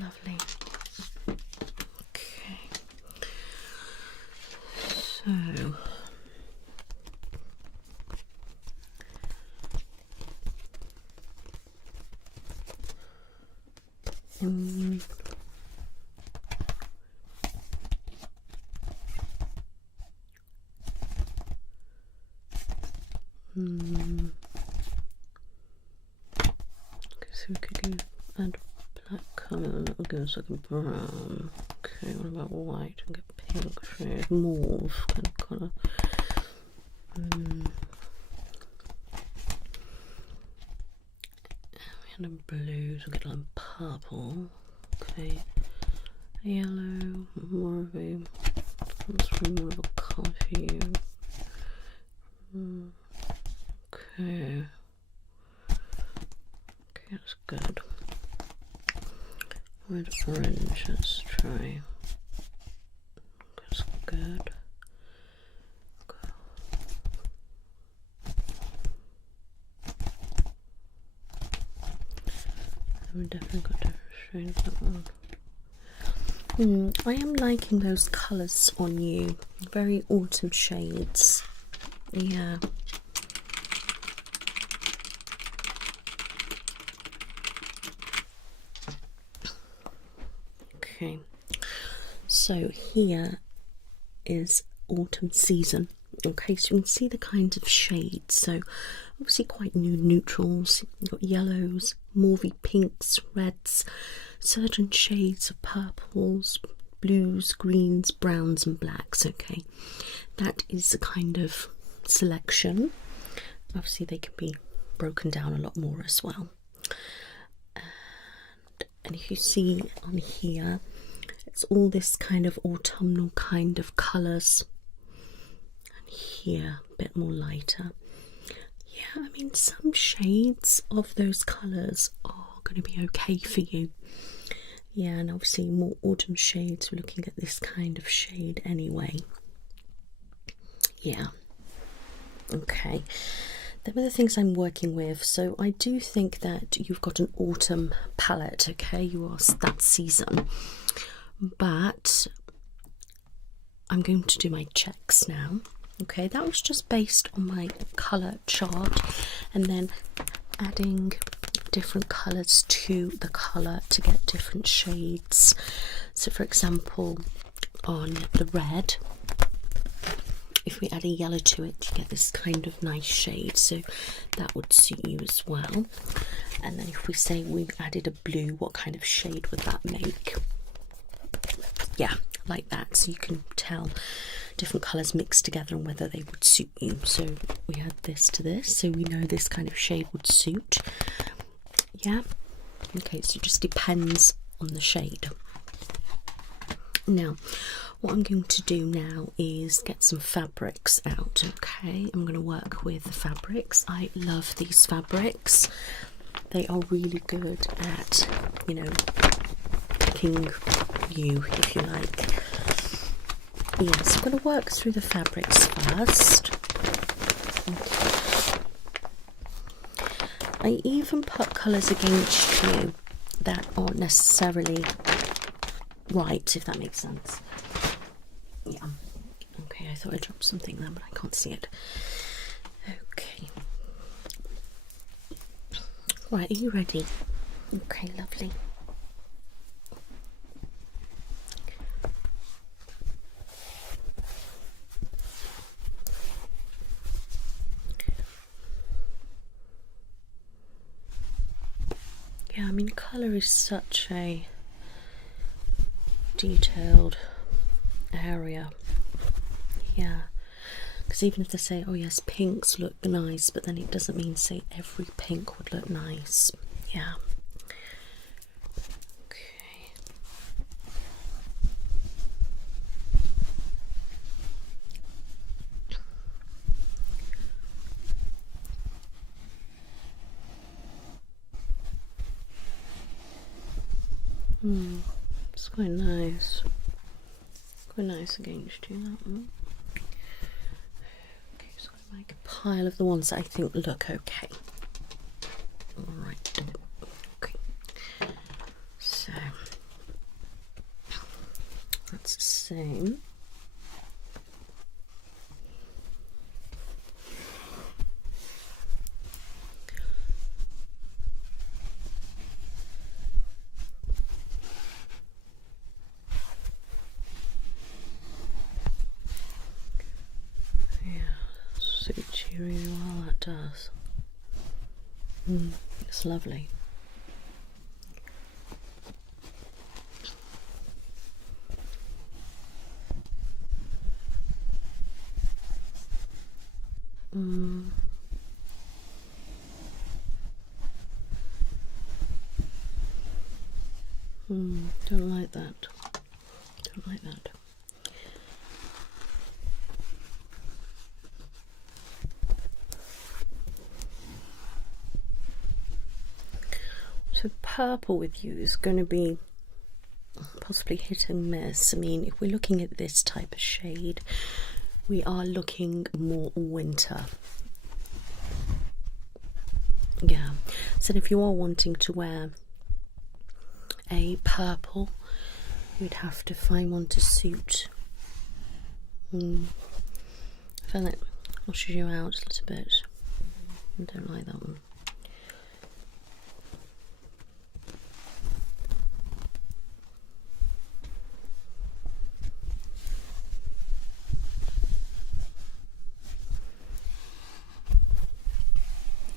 Lovely. Okay. So so we could go add black colour, that would give us like a brown. Okay, what about white? And get pink shade, mauve kind of colour. And a blue, so get like purple. Okay, yellow, more of a, more of a coffee. Okay. Okay, that's good. Red, orange, let's try. That's good. Okay. We definitely got different shades that one. I am liking those colours on you. Very autumn shades. Yeah. Okay. So here is autumn season. Okay, so you can see the kinds of shades. So obviously quite neutrals. You've got yellows, mauvey pinks, reds, certain shades of purples, blues, greens, browns and blacks. Okay, that is the kind of selection. Obviously they can be broken down a lot more as well. And if you see on here, it's all this kind of autumnal kind of colours. And here, a bit more lighter. Yeah, I mean, some shades of those colours are going to be okay for you. Yeah, and obviously more autumn shades, we're looking at this kind of shade anyway. Yeah. Okay. Them are the things I'm working with. So I do think that you've got an autumn palette, okay? You are that season. But I'm going to do my checks now. Okay, that was just based on my colour chart and then adding different colours to the colour to get different shades. So for example, on the red, if we add a yellow to it, you get this kind of nice shade, so that would suit you as well. And then if we say we added a blue, what kind of shade would that make? Yeah, like that, so you can tell different colours mixed together and whether they would suit you. So we add this to this, so we know this kind of shade would suit. Yeah, okay, so it just depends on the shade. Now, what I'm going to do now is get some fabrics out, okay? I'm going to work with the fabrics. I love these fabrics. They are really good at, you know, picking you, if you like. Yes, I'm going to work through the fabrics first. Okay. I even put colours against you that aren't necessarily right, if that makes sense. Yeah. Okay, I thought I dropped something there, but I can't see it. Okay. Right, are you ready? Okay, lovely. I mean, colour is such a detailed area. Yeah, because even if they say, oh yes, pinks look nice, but then it doesn't mean, say, every pink would look nice. Yeah. Okay. It's quite nice. Quite nice against you, that one. Okay, so I'm gonna make a pile of the ones that I think look okay. Alright. Okay. So that's the same. Suits you really well, that does. It's lovely. Don't like that. Don't like that. So purple with you is going to be possibly hit and miss. I mean, if we're looking at this type of shade, we are looking more winter. Yeah, so if you are wanting to wear a purple, you'd have to find one to suit. I find that washes you out a little bit. I don't like that one.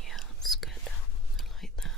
Yeah, that's good. I like that.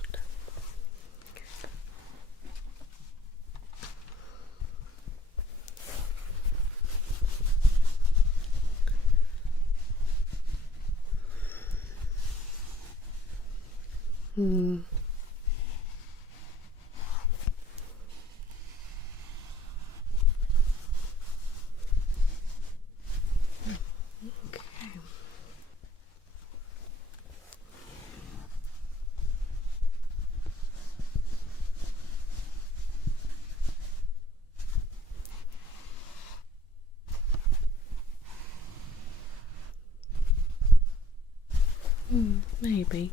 Maybe.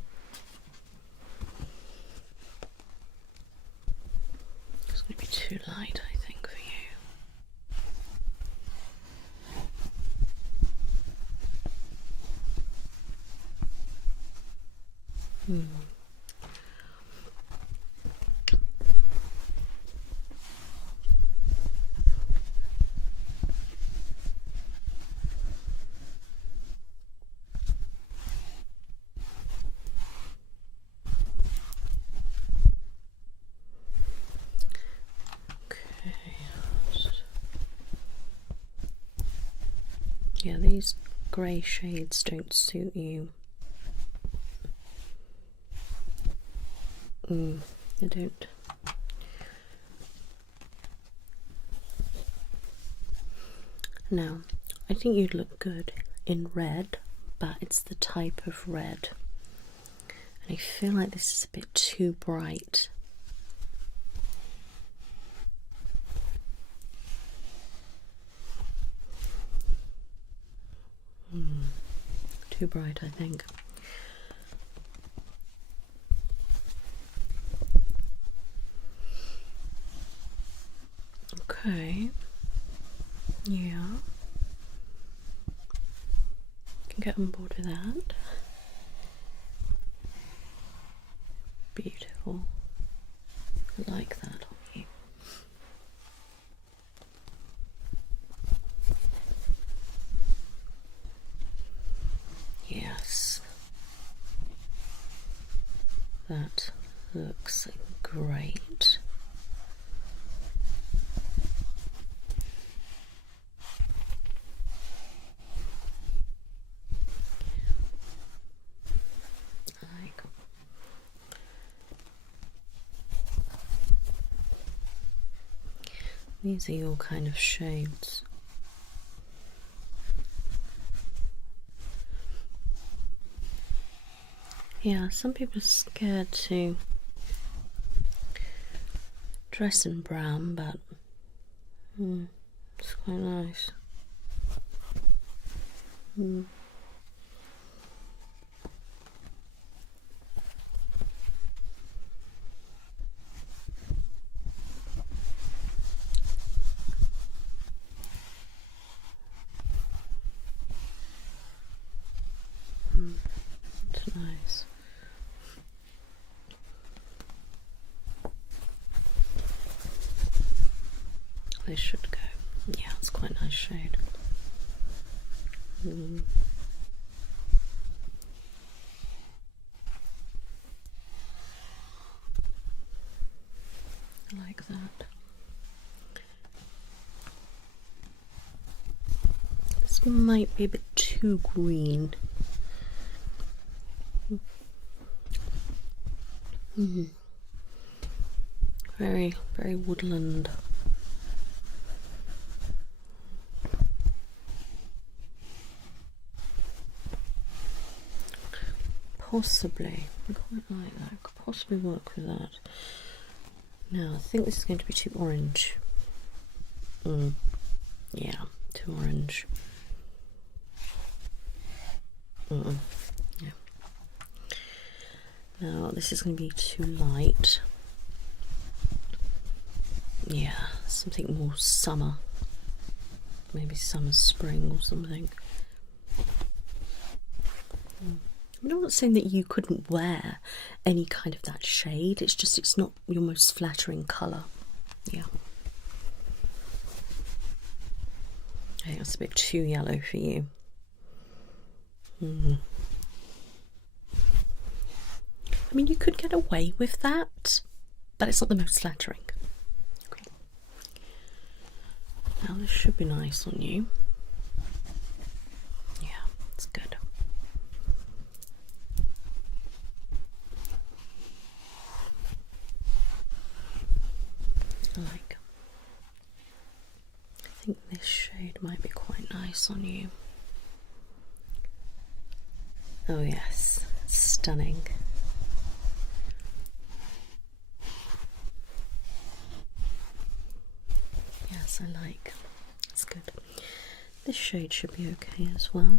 It's going to be too light, I think, for you. Yeah, these grey shades don't suit you. They don't. Now, I think you'd look good in red, but it's the type of red. And I feel like this is a bit too bright. Too bright, I think. Okay. Yeah. Can get on board with that. Beautiful. I like that on you. Yes. That looks great. These are your kind of shades. Yeah, some people are scared to dress in brown, but it's quite nice. It's nice. They should go. Yeah, it's quite a nice shade. I like that. This might be a bit too green. Very, very woodland. Possibly. I quite like that. Could possibly work with that. Now, I think this is going to be too orange. Yeah, too orange. Yeah. Now, this is going to be too light. Yeah, something more summer. Maybe summer, spring or something. I'm not saying that you couldn't wear any kind of that shade, it's just it's not your most flattering colour. Yeah. I think that's a bit too yellow for you. I mean, you could get away with that, but it's not the most flattering. Okay. Now this should be nice on you. Yeah, it's good. I think this shade might be quite nice on you. Oh yes, stunning. Yes, I like. It's good. This shade should be okay as well.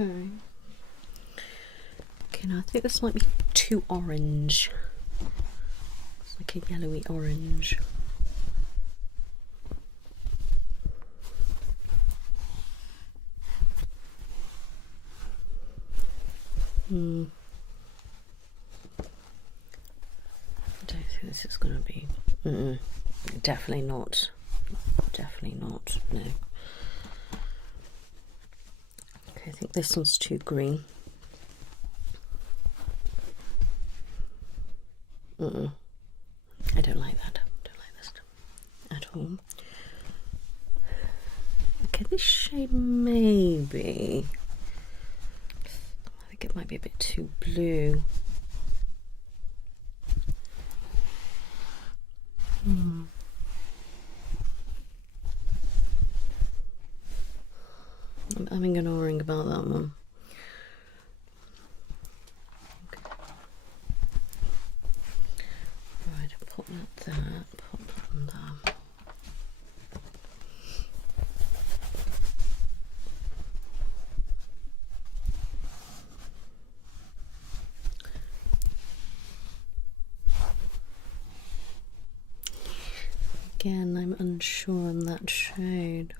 Okay. Okay, now I think this might be too orange. It's like a yellowy orange. I don't think this is going to be. Definitely not. Definitely not. No. Okay, I think this one's too green. I don't like that. I don't like this at all. Okay, this shade maybe. I think it might be a bit too blue. I'm having an O-ring about that one. Okay. Right, I'll pop that there, pop that on there. Again, I'm unsure on that shade.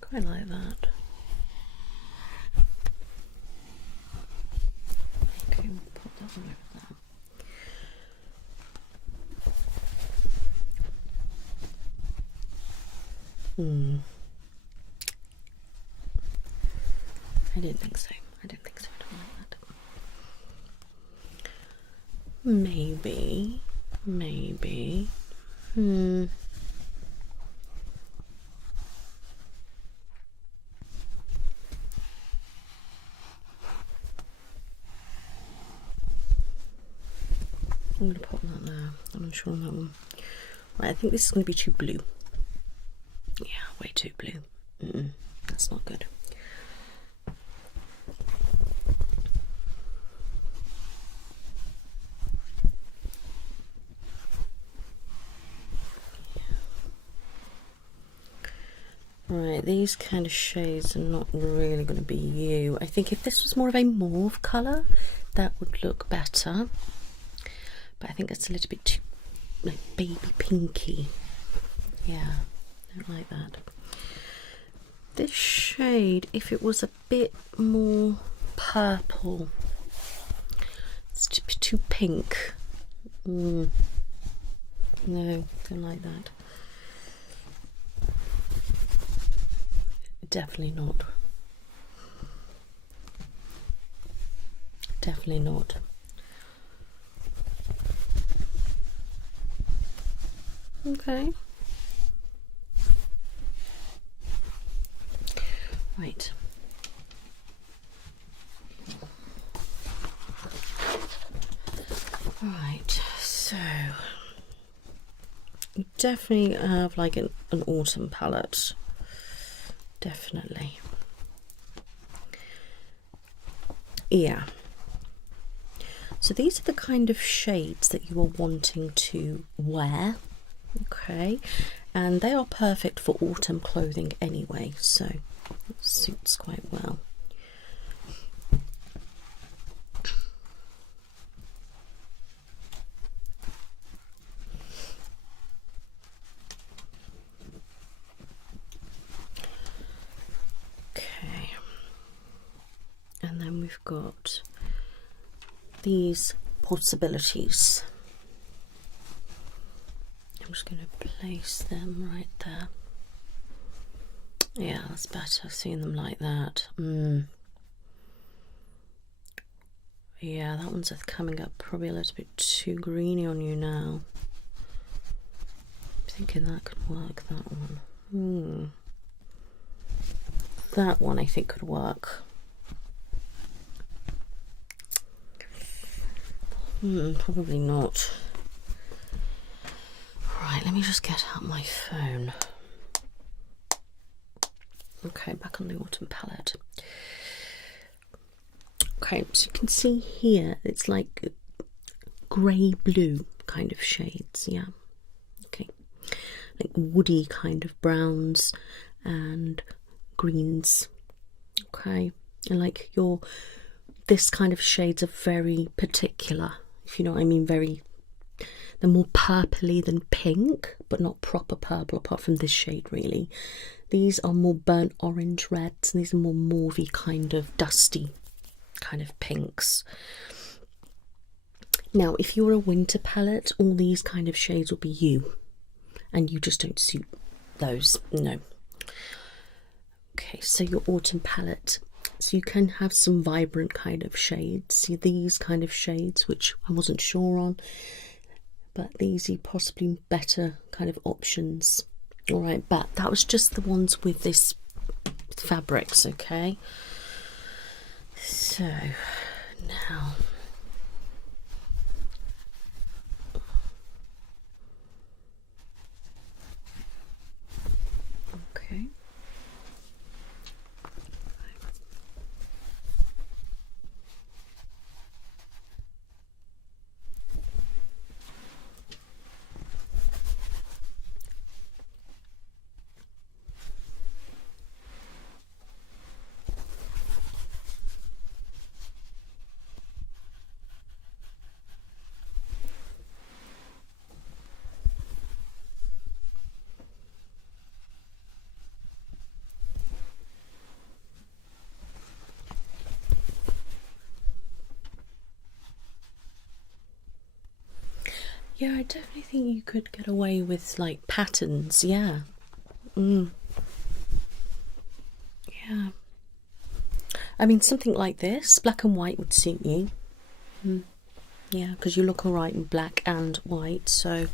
Quite like that. I didn't think so. I didn't think so at all like that. Maybe. I'm going to pop that there. I'm unsure on that one. Right, I think this is going to be too blue. Yeah, way too blue. That's not good. Right, these kind of shades are not really going to be you. I think if this was more of a mauve colour, that would look better. But I think it's a little bit too like baby pinky. Yeah, I don't like that. This shade, if it was a bit more purple, it's too pink. No, don't like that. Definitely not. Definitely not. Okay. Right. Right, so you definitely have like an autumn palette. Definitely. Yeah. So these are the kind of shades that you are wanting to wear. Okay. And they are perfect for autumn clothing anyway, so it suits quite well. And then we've got these possibilities. I'm just going to place them right there. Yeah, that's better, seeing them like that. Yeah, that one's coming up probably a little bit too greeny on you now. I'm thinking that could work, that one. That one I think could work. Probably not. Right, let me just get out my phone. Okay, back on the autumn palette. Okay, so you can see here it's like grey blue kind of shades, yeah. Okay, like woody kind of browns and greens. Okay, and like this kind of shades are very particular, if you know what I mean. They're more purpley than pink, but not proper purple apart from this shade really. These are more burnt orange reds, and these are more mauvey kind of dusty kind of pinks. Now, if you're a winter palette, all these kind of shades will be you, and you just don't suit those. No. Okay, so your autumn palette. So you can have some vibrant kind of shades. See these kind of shades, which I wasn't sure on, but these are possibly better kind of options. All right, but that was just the ones with this fabrics, okay? So now okay. Yeah, I definitely think you could get away with like patterns, yeah. Yeah. I mean, something like this, black and white would suit you. Yeah, because you look alright in black and white, so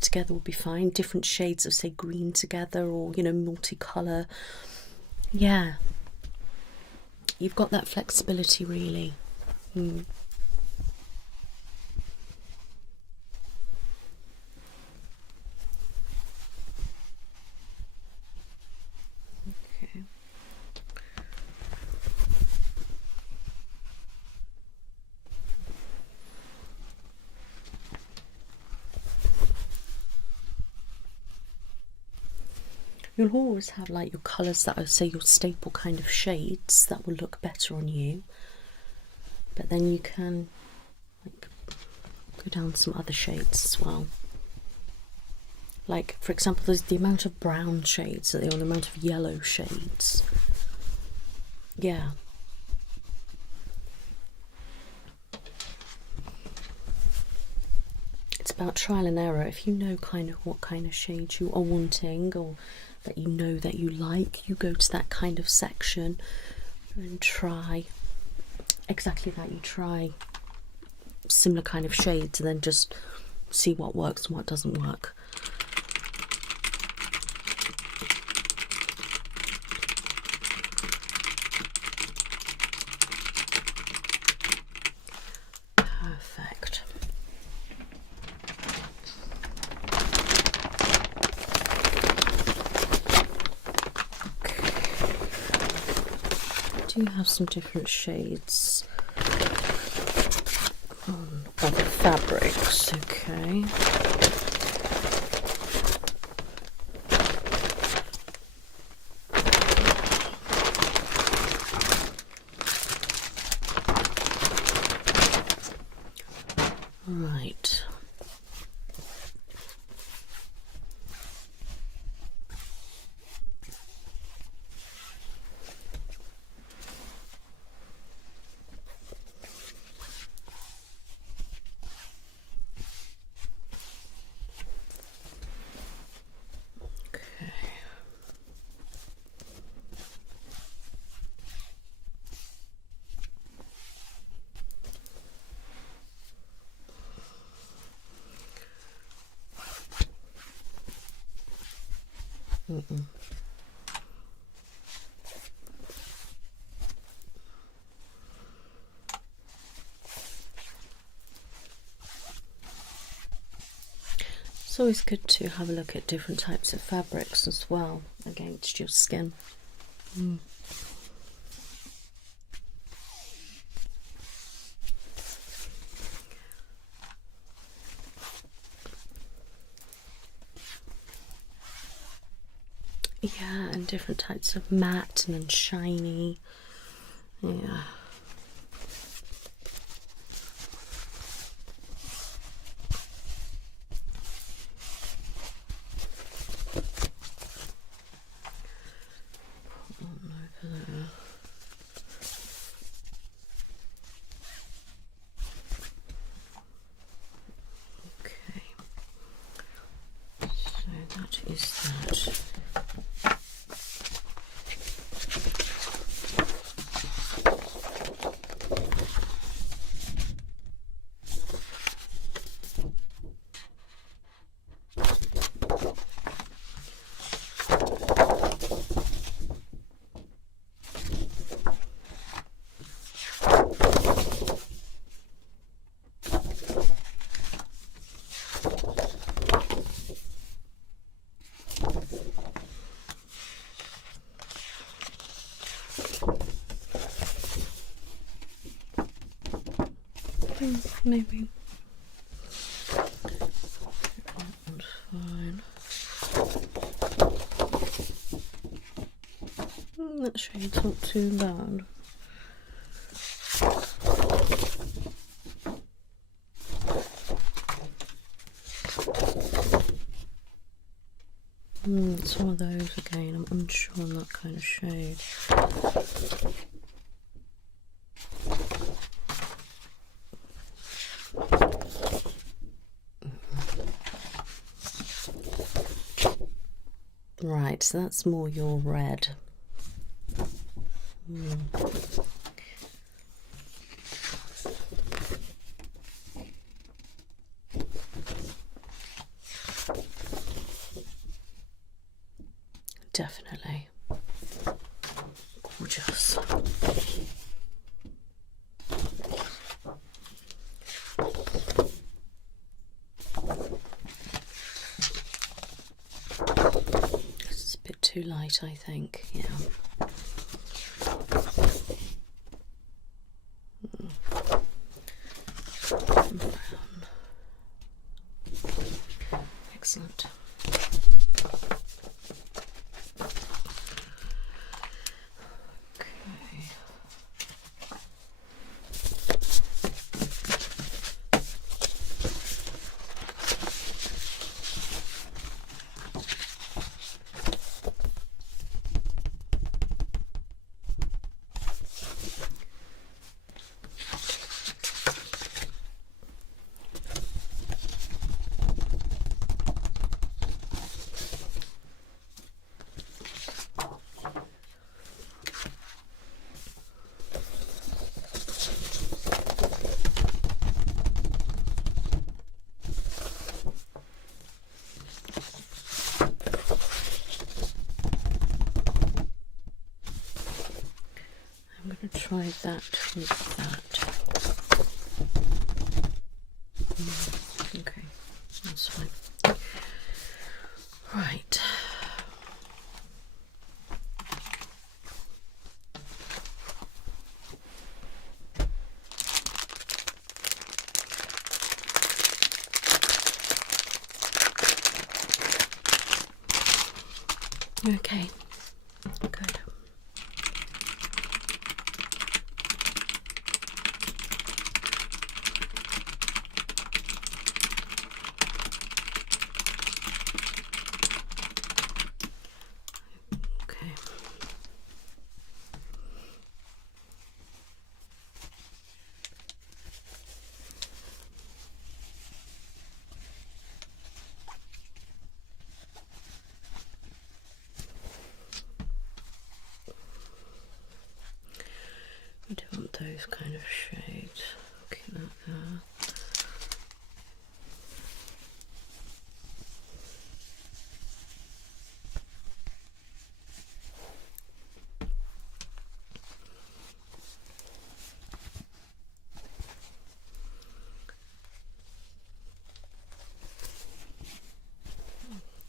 together would be fine. Different shades of, say, green together, or, you know, multicolour. Yeah. You've got that flexibility, really. Okay. You'll always have like your colours that are, say, your staple kind of shades that will look better on you, but then you can like go down some other shades as well. Like, for example, there's the amount of brown shades or the amount of yellow shades. Yeah. It's about trial and error. If you know kind of what kind of shades you are wanting, or that you know that you like, you go to that kind of section and try exactly that. You try similar kind of shades and then just see what works and what doesn't work. Perfect. I do have some different shades of fabrics, okay. Right. It's always good to have a look at different types of fabrics as well against your skin. Yeah, and different types of matte and then shiny. Yeah. Okay. So that is that. Maybe. That one's fine. That shade's not too bad. It's one of those again. I'm unsure on that kind of shade. Right, so that's more your red. Definitely gorgeous. It's a bit too light, I think. Yeah. Brown. Excellent. I'm going to try that with that. Okay, that's fine. Right. Okay, good. Okay. We don't want those kind of shades. Keep that there.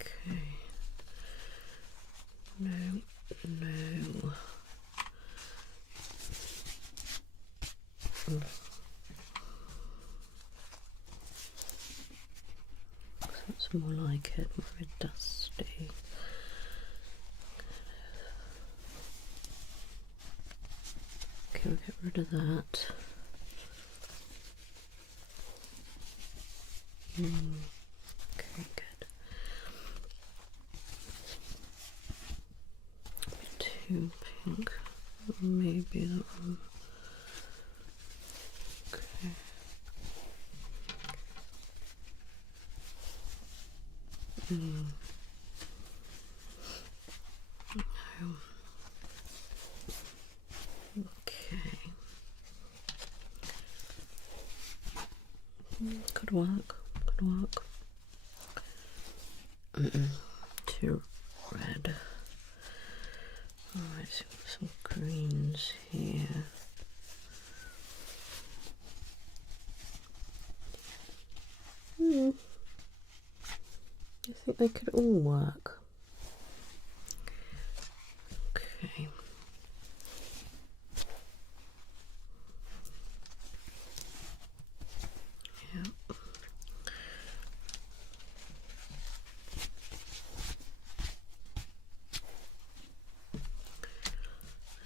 Okay. No, no. That's more like it, more dusty. Okay, we'll get rid of that. Okay, good. A bit too pink. Maybe that one. Okay. No. Okay. Could work. Could work. Too red. Alright, so some greens here. I think they could all work. Okay. Yeah.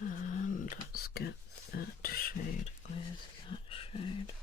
And let's get that shade with that shade.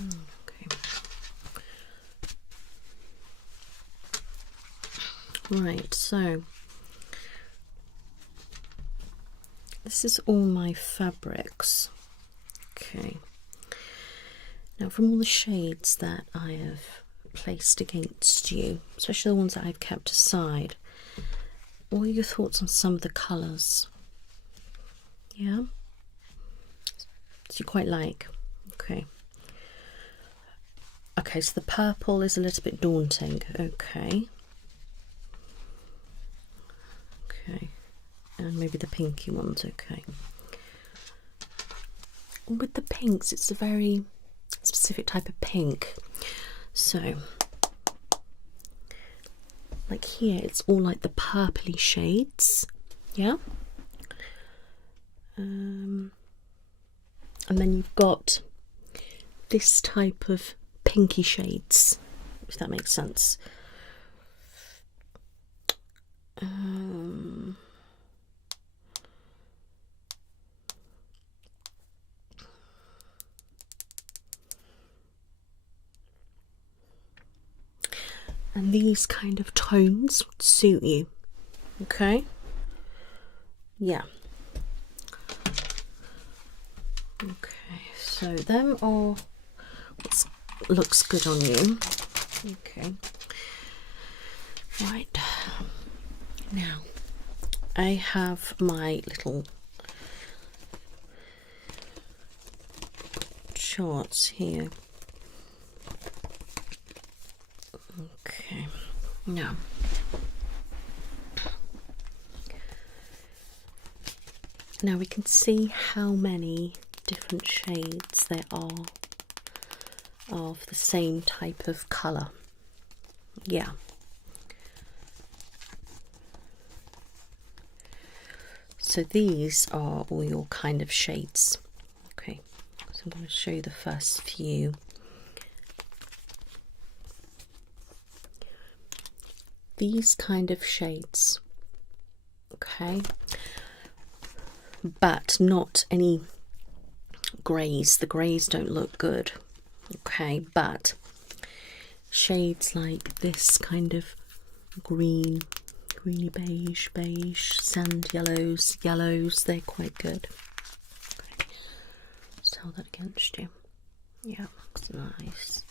Okay. Right, so this is all my fabrics. Okay. Now from all the shades that I have placed against you, especially the ones that I've kept aside, what are your thoughts on some of the colours? Yeah? So you quite like? Okay. Okay, so the purple is a little bit daunting. Okay. Okay. And maybe the pinky one's okay. With the pinks, it's a very specific type of pink. So, like here, it's all like the purpley shades. Yeah? And then you've got this type of pinky shades, if that makes sense. And these kind of tones would suit you. Okay? Yeah. Okay, so them are what looks good on you. Okay. Right. Now, I have my little charts here. Okay. Now, we can see how many different shades there are of the same type of colour. Yeah. So these are all your kind of shades. Okay, so I'm going to show you the first few. These kind of shades. Okay. But not any greys. The greys don't look good. Okay, but shades like this kind of green, greeny beige, sand yellows, they're quite good. Okay. Let's hold that against you. Yeah, looks nice.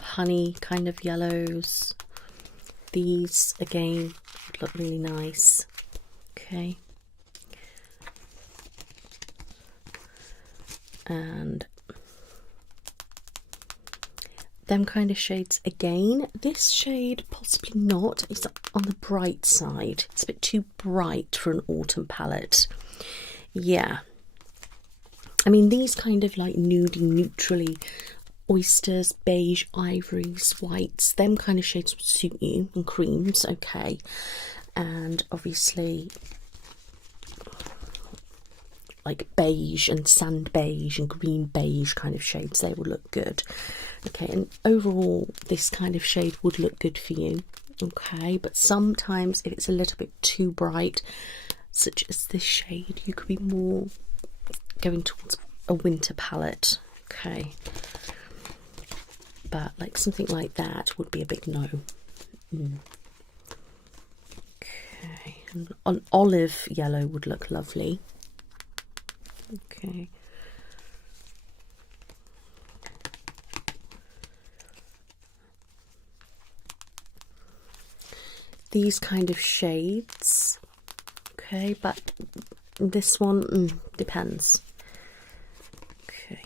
Honey kind of yellows. These again would look really nice. Okay. And them kind of shades again. This shade possibly not. It's on the bright side. It's a bit too bright for an autumn palette. Yeah. I mean, these kind of like nudie, neutrally, oysters, beige, ivories, whites, them kind of shades would suit you, and creams, okay. And obviously like beige and sand beige and green beige kind of shades, they will look good. Okay, and overall this kind of shade would look good for you. Okay, but sometimes if it's a little bit too bright, such as this shade, you could be more going towards a winter palette. Okay, but like something like that would be a big no. Okay, and an olive yellow would look lovely. Okay. These kind of shades, okay, but this one depends. Okay,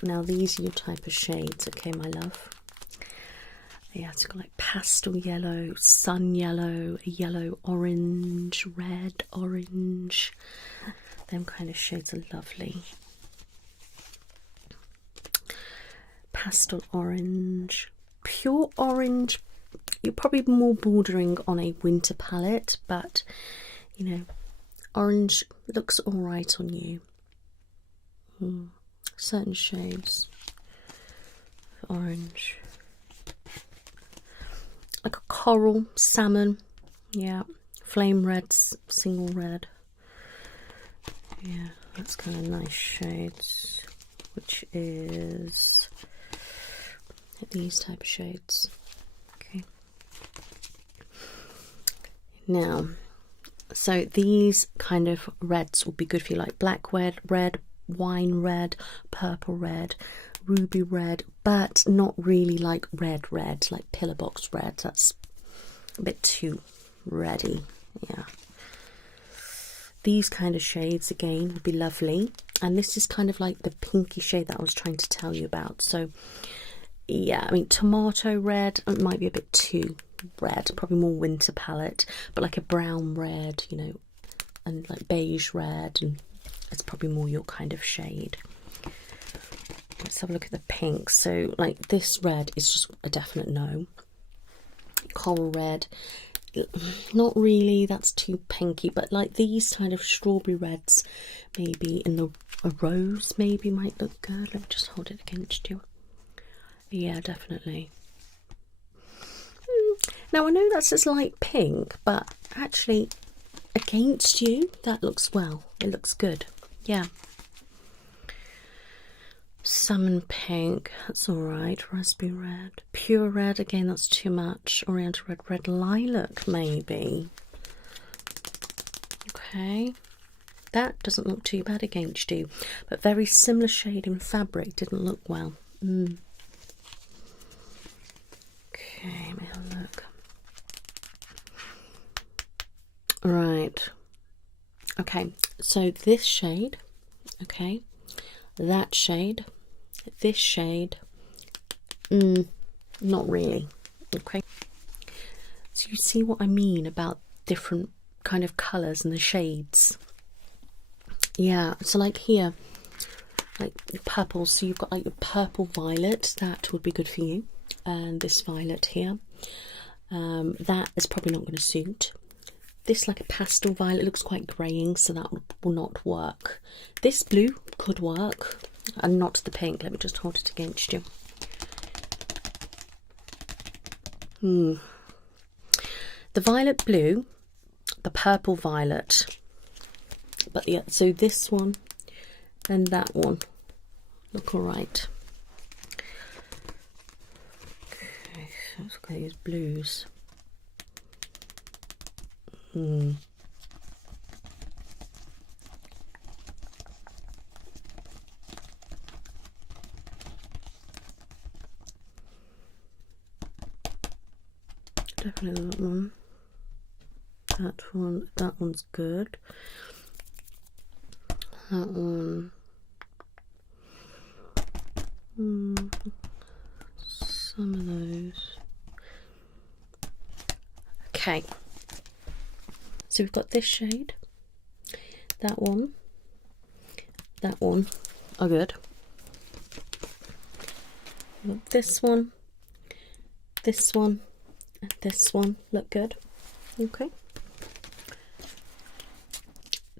now these are your type of shades, okay, my love. Yeah, it's got like pastel yellow, sun yellow, a yellow orange, red orange. Them kind of shades are lovely. Pastel orange, pure orange. You're probably more bordering on a winter palette, but you know, orange looks all right on you. Certain shades of orange, like a coral, salmon, yeah, flame reds, single red. Yeah, That's kind of nice shades, which is these type of shades. Okay. Now, so these kind of reds will be good for you, like black red, wine red, purple red, ruby red, but not really like red, like pillar box red. That's a bit too reddy. Yeah. These kind of shades again would be lovely, and this is kind of like the pinky shade that I was trying to tell you about. So yeah, I mean, tomato red, it might be a bit too red, probably more winter palette, but like a brown red, you know, and like beige red, and it's probably more your kind of shade. Let's have a look at the pink. So like this red is just a definite no. Coral red, not really, that's too pinky, but like these kind of strawberry reds, maybe in a rose maybe might look good. Let me just hold it against you. Yeah, definitely. Now I know that's just light pink, but actually against you that looks well. It looks good. Yeah. Salmon pink, that's all right. Raspberry red, pure red, again that's too much. Oriental red, red lilac maybe. Okay, that doesn't look too bad against you, but very similar shade in fabric didn't look well. Okay, let me have a look. Right. Okay, so this shade, okay, that shade, this shade, not really. Okay, so you see what I mean about different kind of colours and the shades. Yeah, so like here, like purple, so you've got like your purple violet, that would be good for you, and this violet here, that is probably not going to suit. This like a pastel violet looks quite greying, so that will not work. This blue could work, and not the pink. Let me just hold it against you. The violet blue, the purple violet, but yeah, so this one and that one look all right. Okay, so let's look at these blues. Definitely that one. That one's good. That one. Some of those. Okay. So we've got this shade, that one are good. We've got this one, and this one look good. Okay.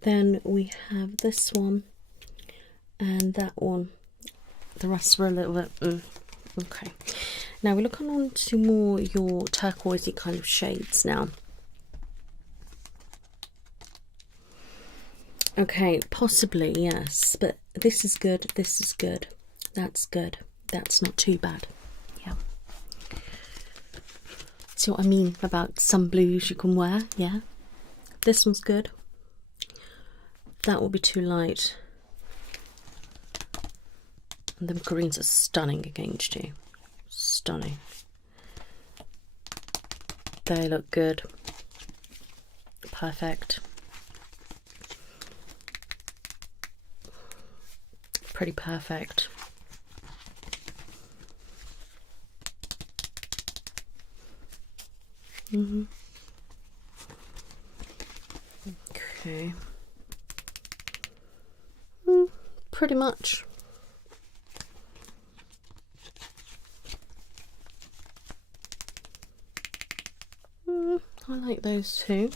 Then we have this one and that one. The rest are a little bit okay. Now we're looking on to more your turquoisey kind of shades now. Okay, possibly, yes, but this is good, that's good, that's not too bad. Yeah. See what I mean about some blues you can wear? Yeah. This one's good. That will be too light. And the greens are stunning against you. Stunning. They look good. Perfect. Pretty perfect. Okay. Pretty much. I like those two.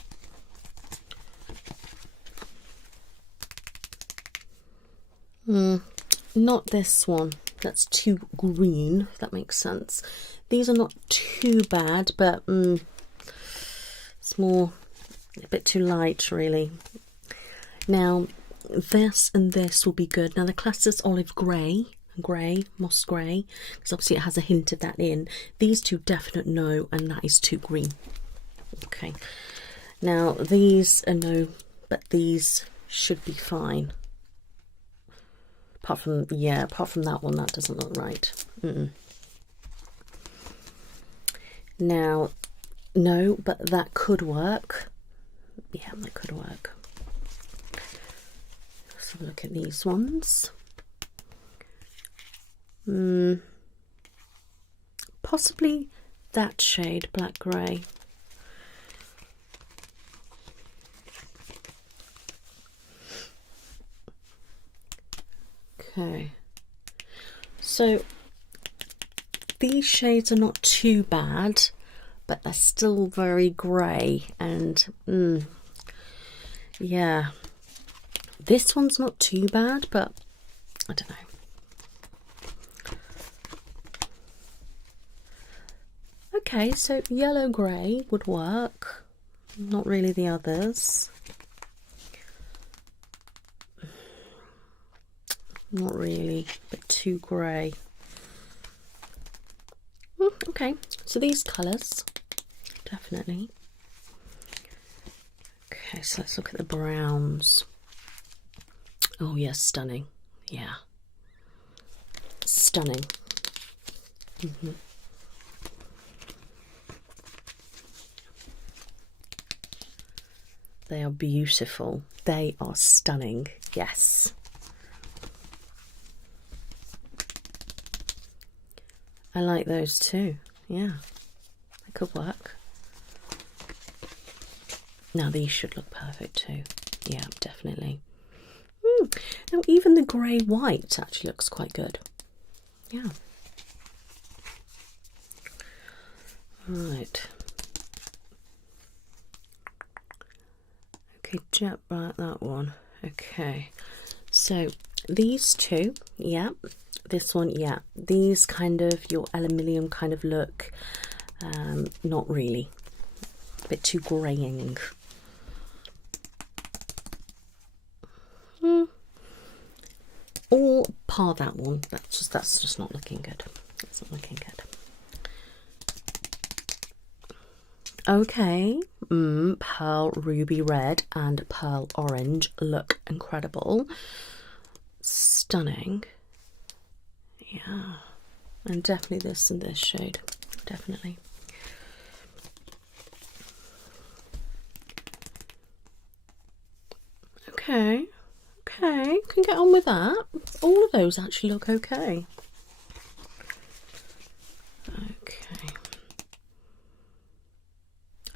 Not this one. That's too green, if that makes sense. These are not too bad, but it's more a bit too light, really. Now, this and this will be good. Now the class is olive grey, moss grey, because obviously it has a hint of that in. These two definite no, and that is too green. Okay, now these are no, but these should be fine. Apart from that one, that doesn't look right. Now, no, but that could work. Yeah, that could work. Let's have a look at these ones. Possibly that shade, black grey. Okay, so these shades are not too bad, but they're still very grey, and yeah, this one's not too bad, but I don't know. Okay, so yellow grey would work, not really the others. Not really, but too grey. Okay, so these colours, definitely. Okay, so let's look at the browns. Oh yes, stunning. Yeah, stunning. They are beautiful. They are stunning. Yes. I like those too. Yeah, they could work. Now these should look perfect too. Yeah, definitely. Now even the grey white actually looks quite good. Yeah. Right. Okay, jet black, that one. Okay, so these two, yeah. This one, yeah. These kind of your aluminium kind of look, not really. A bit too greying. Or par that one. That's just not looking good. That's not looking good. Okay, pearl ruby red and pearl orange look incredible. Stunning. Yeah, and definitely this and this shade, definitely. Okay, can get on with that. All of those actually look okay.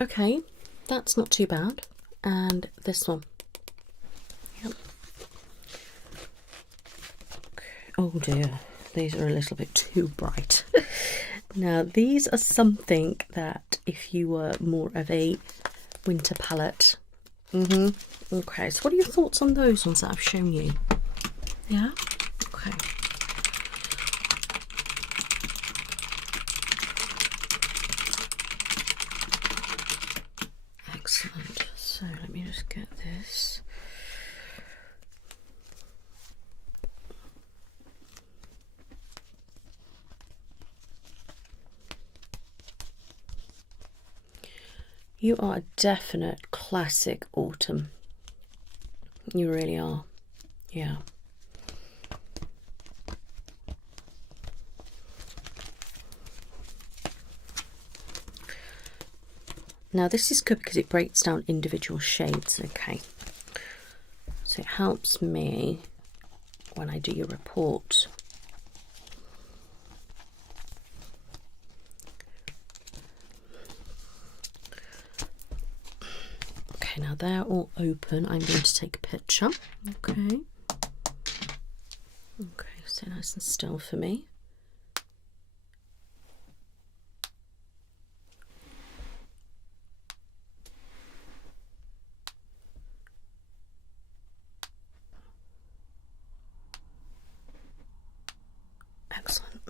Okay, that's not too bad. And this one. Yep. Okay. Oh dear, these are a little bit too bright. Now these are something that if you were more of a winter palette. Okay, so what are your thoughts on those ones that I've shown you? Yeah? Okay. Excellent. So let me just get this. You are a definite classic autumn. You really are. Yeah. Now this is good because it breaks down individual shades, okay? So it helps me when I do your report. Okay, now they're all open. I'm going to take a picture. Okay. Okay, stay nice and still for me. Excellent.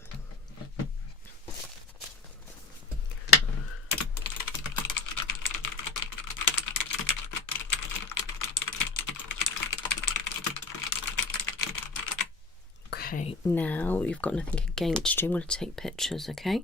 Okay, now you've got nothing against you. I'm going to take pictures, okay?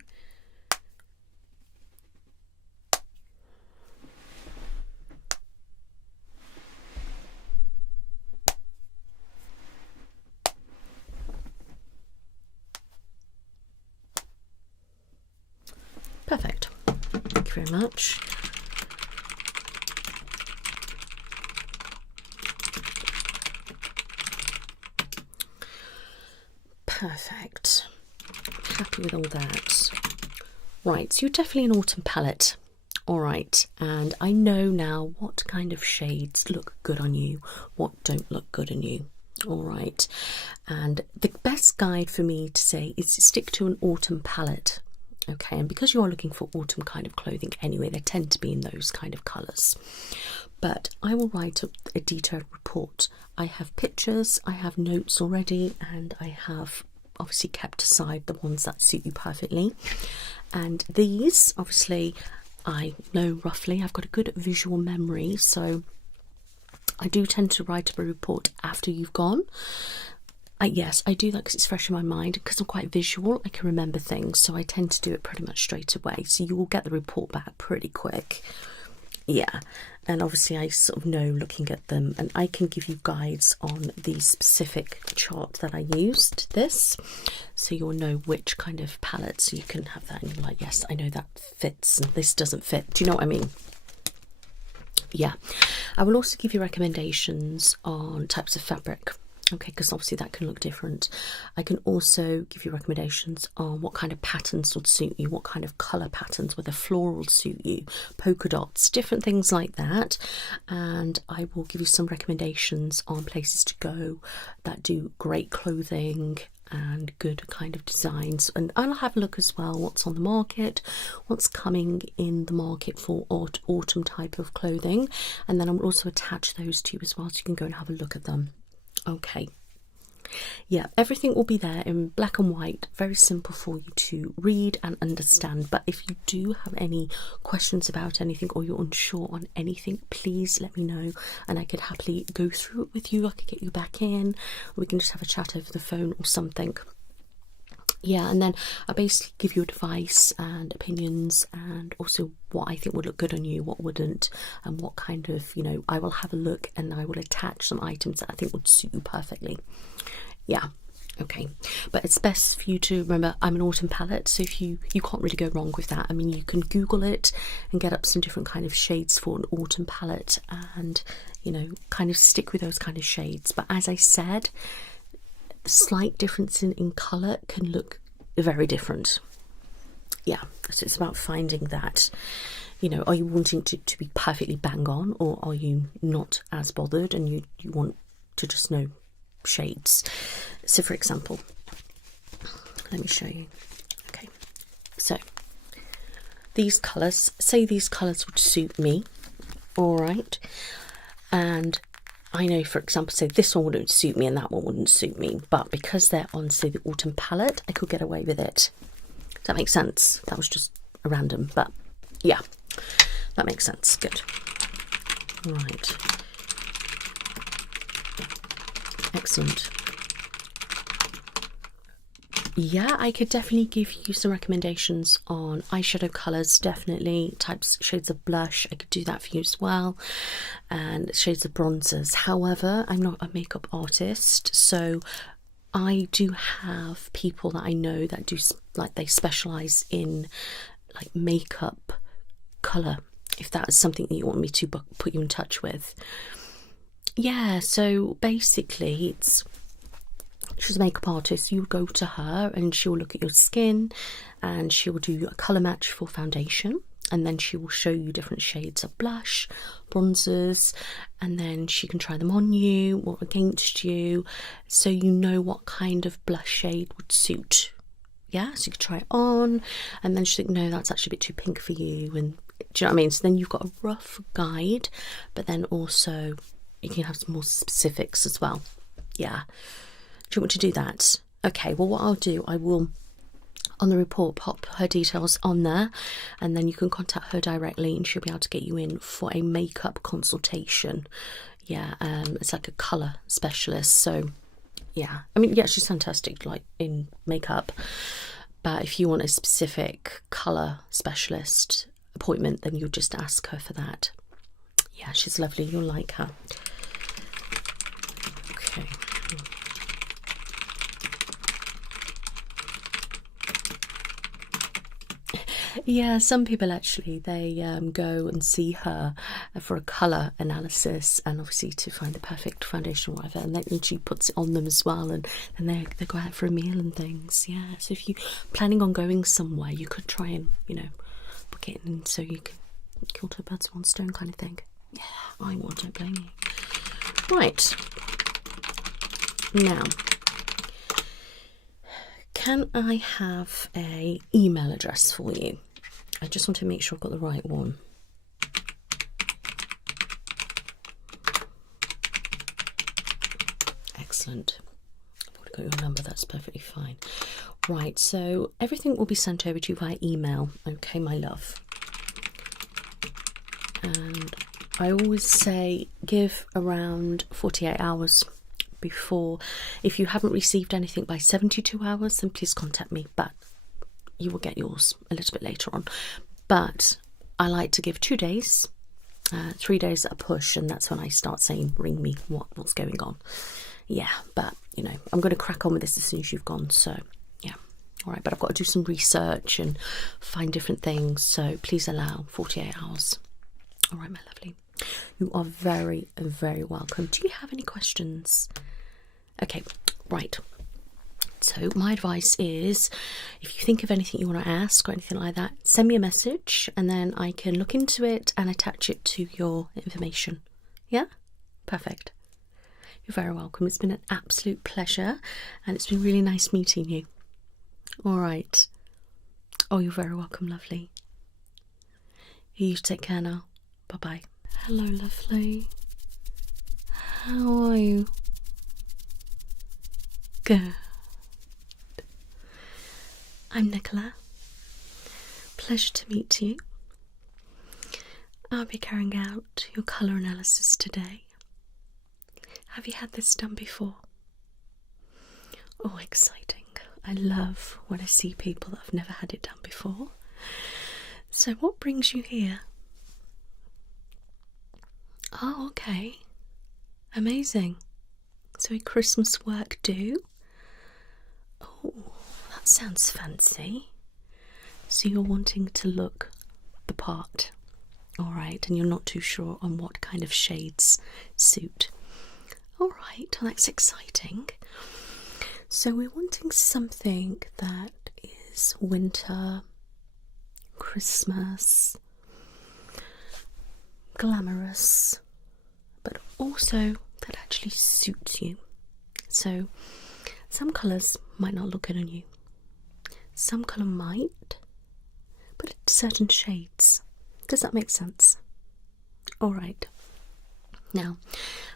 Perfect. Thank you very much. Perfect. Happy with all that. Right, so you're definitely an autumn palette. All right, and I know now what kind of shades look good on you, what don't look good on you. All right, and the best guide for me to say is to stick to an autumn palette. Okay, and because you are looking for autumn kind of clothing anyway, they tend to be in those kind of colours. But I will write up a detailed report. I have pictures, I have notes already, and I have obviously kept aside the ones that suit you perfectly. And these, obviously, I know roughly, I've got a good visual memory, so I do tend to write up a report after you've gone. Yes, I do that because it's fresh in my mind. Because I'm quite visual, I can remember things, so I tend to do it pretty much straight away. So you will get the report back pretty quick. Yeah, and obviously I sort of know looking at them, and I can give you guides on the specific chart that I used this, so you'll know which kind of palette, so you can have that and you're like, yes, I know that fits and this doesn't fit. Do you know what I mean? Yeah, I will also give you recommendations on types of fabric. Okay, because obviously that can look different. I can also give you recommendations on what kind of patterns would suit you, what kind of colour patterns, whether florals suit you, polka dots, different things like that. And I will give you some recommendations on places to go that do great clothing and good kind of designs. And I'll have a look as well what's on the market, what's coming in the market for autumn type of clothing. And then I will also attach those to you as well, so you can go and have a look at them. Okay, yeah, everything will be there in black and white, very simple for you to read and understand. But if you do have any questions about anything or you're unsure on anything, please let me know and I could happily go through it with you. I could get you back in, or we can just have a chat over the phone or something. Yeah, and then I basically give you advice and opinions, and also what I think would look good on you, what wouldn't, and what kind of, you know, I will have a look and I will attach some items that I think would suit you perfectly. Yeah, okay, but it's best for you to remember I'm an autumn palette, so if you can't really go wrong with that. I mean, you can Google it and get up some different kind of shades for an autumn palette, and you know, kind of stick with those kind of shades. But as I said, slight difference in colour can look very different. Yeah, so it's about finding that, you know, are you wanting to be perfectly bang on, or are you not as bothered and you want to just know shades. So for example, let me show you. Okay, so these colours, say these colours would suit me, all right, and I know, for example, say this one wouldn't suit me and that one wouldn't suit me, but because they're on, say, the autumn palette, I could get away with it. Does that make sense? That was just a random, but yeah, that makes sense. Good. Right. Excellent. Yeah, I could definitely give you some recommendations on eyeshadow colours, definitely. Types, shades of blush, I could do that for you as well. And shades of bronzers. However, I'm not a makeup artist, so I do have people that I know that do, like, they specialise in like makeup colour, if that is something that you want me to put you in touch with. Yeah, so basically she's a makeup artist. You go to her and she'll look at your skin and she will do a colour match for foundation, and then she will show you different shades of blush, bronzers, and then she can try them on you or against you, so you know what kind of blush shade would suit. Yeah, so you could try it on and then she'll think, no, that's actually a bit too pink for you, and do you know what I mean? So then you've got a rough guide, but then also you can have some more specifics as well. Yeah. Do you want to do that? Okay, well, what I'll do, I will, on the report, pop her details on there, and then you can contact her directly and she'll be able to get you in for a makeup consultation. Yeah, it's like a colour specialist. So Yeah, I mean, yeah, she's fantastic, like, in makeup. But if you want a specific colour specialist appointment, then you'll just ask her for that. Yeah, she's lovely. You'll like her. Okay. Yeah, some people actually, they go and see her for a colour analysis and obviously to find the perfect foundation or whatever, and then she puts it on them as well, and they go out for a meal and things. Yeah, so if you're planning on going somewhere, you could try and, you know, book it in so you can kill two birds with one stone kind of thing. Yeah, I don't blame you. Right. Now, can I have a email address for you? I just want to make sure I've got the right one. Excellent. I've already got your number, that's perfectly fine. Right, so everything will be sent over to you via email, okay, my love? And I always say give around 48 hours before. If you haven't received anything by 72 hours, then please contact me, but you will get yours a little bit later on. But I like to give 2 days, 3 days at a push, and that's when I start saying, ring me, what's going on. Yeah, but, you know, I'm going to crack on with this as soon as you've gone, so, yeah. All right, but I've got to do some research and find different things, so please allow 48 hours. All right, my lovely. You are very, very welcome. Do you have any questions? Okay, right. So my advice is, if you think of anything you want to ask or anything like that, send me a message and then I can look into it and attach it to your information. Yeah? Perfect. You're very welcome. It's been an absolute pleasure and it's been really nice meeting you. All right. Oh, you're very welcome, lovely. You take care now. Bye-bye. Hello, lovely. How are you? Good. I'm Nicola. Pleasure to meet you. I'll be carrying out your colour analysis today. Have you had this done before? Oh, exciting. I love when I see people that have never had it done before. So what brings you here? Oh, okay. Amazing. So a Christmas work do? Oh, that sounds fancy. So you're wanting to look the part. All right, and you're not too sure on what kind of shades suit. All right, well, that's exciting. So we're wanting something that is winter, Christmas, glamorous, but also that actually suits you. So some colours might not look good on you. Some colour might, but it's certain shades. Does that make sense? All right. Now,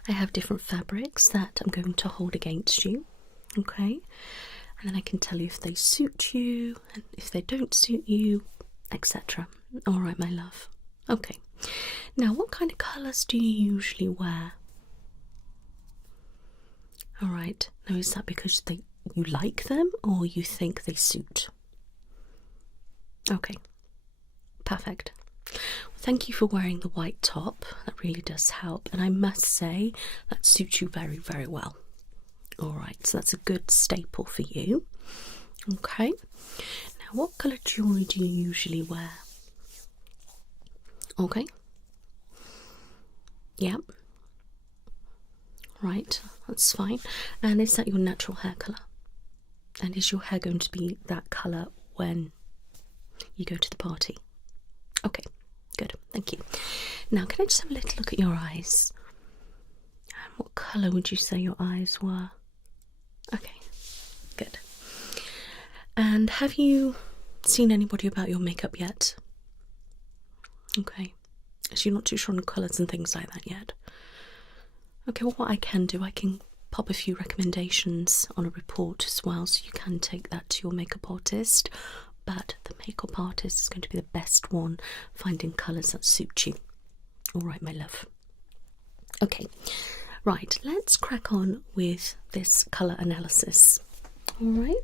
I have different fabrics that I'm going to hold against you, okay? And then I can tell you if they suit you, and if they don't suit you, etc. All right, my love. Okay. Now, what kind of colours do you usually wear? All right. Now, is that because you like them or you think they suit? Okay. Perfect. Thank you for wearing the white top. That really does help, and I must say that suits you very, very well. All right, so that's a good staple for you. Okay. Now, what colour jewellery do you usually wear? Okay. Yep. Right, that's fine. And is that your natural hair colour? And is your hair going to be that colour when you go to the party? Okay, good, thank you. Now, can I just have a little look at your eyes? What colour would you say your eyes were? Okay, good. And have you seen anybody about your makeup yet? Okay, so you're not too sure on colours and things like that yet? Okay, well, what I can do, I can pop a few recommendations on a report as well, so you can take that to your makeup artist. But the makeup artist is going to be the best one finding colours that suit you. All right, my love. Okay, Right, let's crack on with this colour analysis. All right.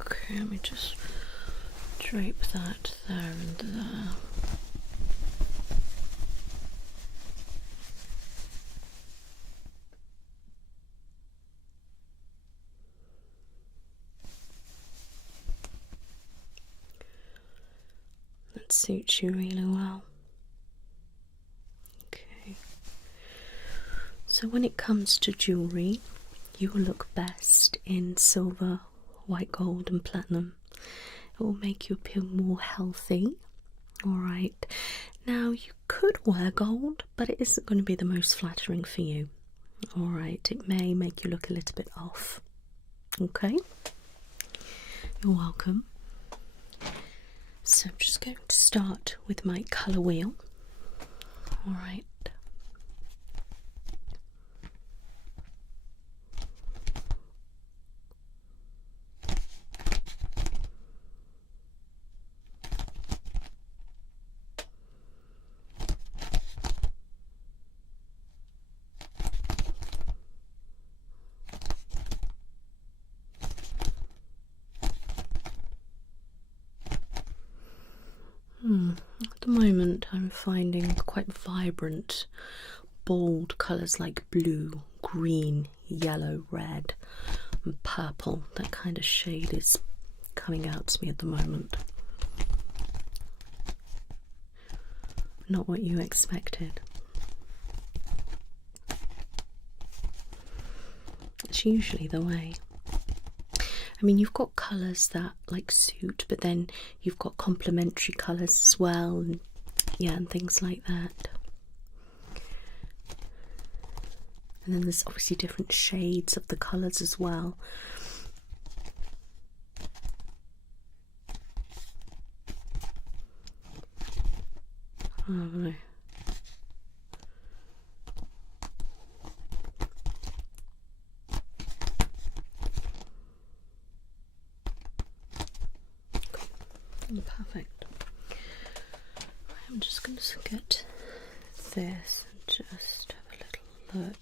Okay, let me just drape that there and there. That suits you really well. Okay. So when it comes to jewellery, you will look best in silver, white gold and platinum. It will make you appear more healthy. Alright, now you could wear gold, but it isn't going to be the most flattering for you. Alright, it may make you look a little bit off. Okay, you're welcome. So I'm just going to start with my colour wheel. Alright. At the moment I'm finding quite vibrant, bold colours like blue, green, yellow, red and purple. That kind of shade is coming out to me at the moment. Not what you expected. It's usually the way. I mean, you've got colours that like suit, but then you've got complementary colours as well, and yeah, and things like that. And then there's obviously different shades of the colours as well. Lovely. Perfect. I'm just going to get this and just have a little look.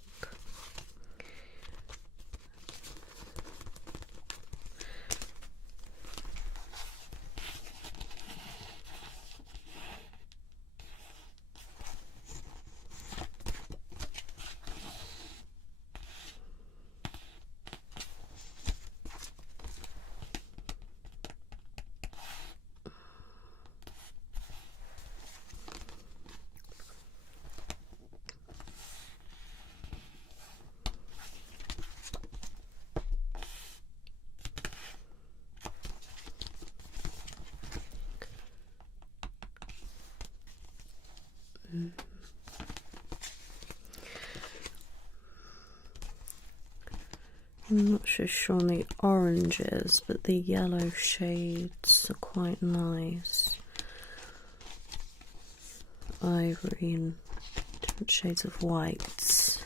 I'm not so sure on the oranges, but the yellow shades are quite nice. Ivory and different shades of whites.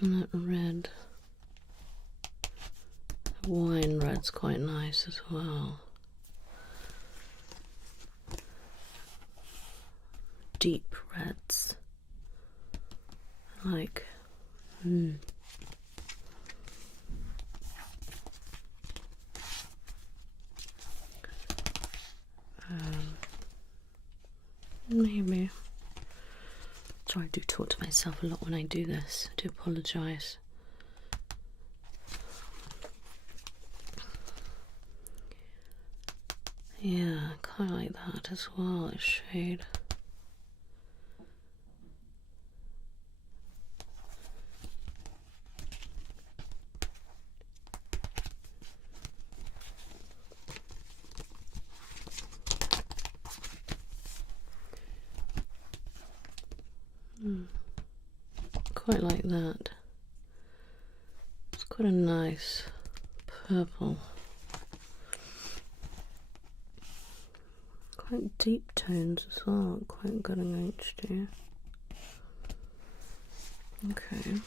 And that red, wine red's quite nice as well. Deep reds. Like, maybe. Sorry, I do talk to myself a lot when I do this. I do apologise. Yeah, I quite like that as well, this shade. quite like that. It's quite a nice purple. Quite deep tones as well, quite good in HD. Okay.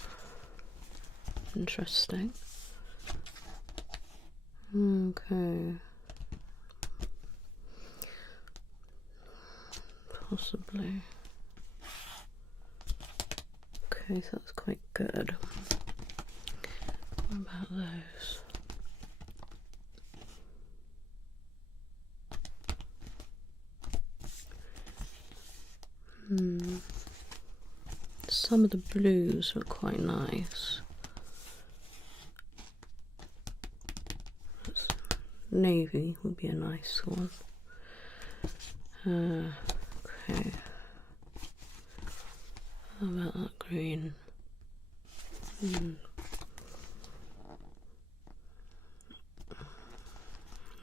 Interesting. Okay. Possibly. Okay, so that's quite good. What about those? Some of the blues are quite nice. Navy would be a nice one. Okay. How about that green? I'm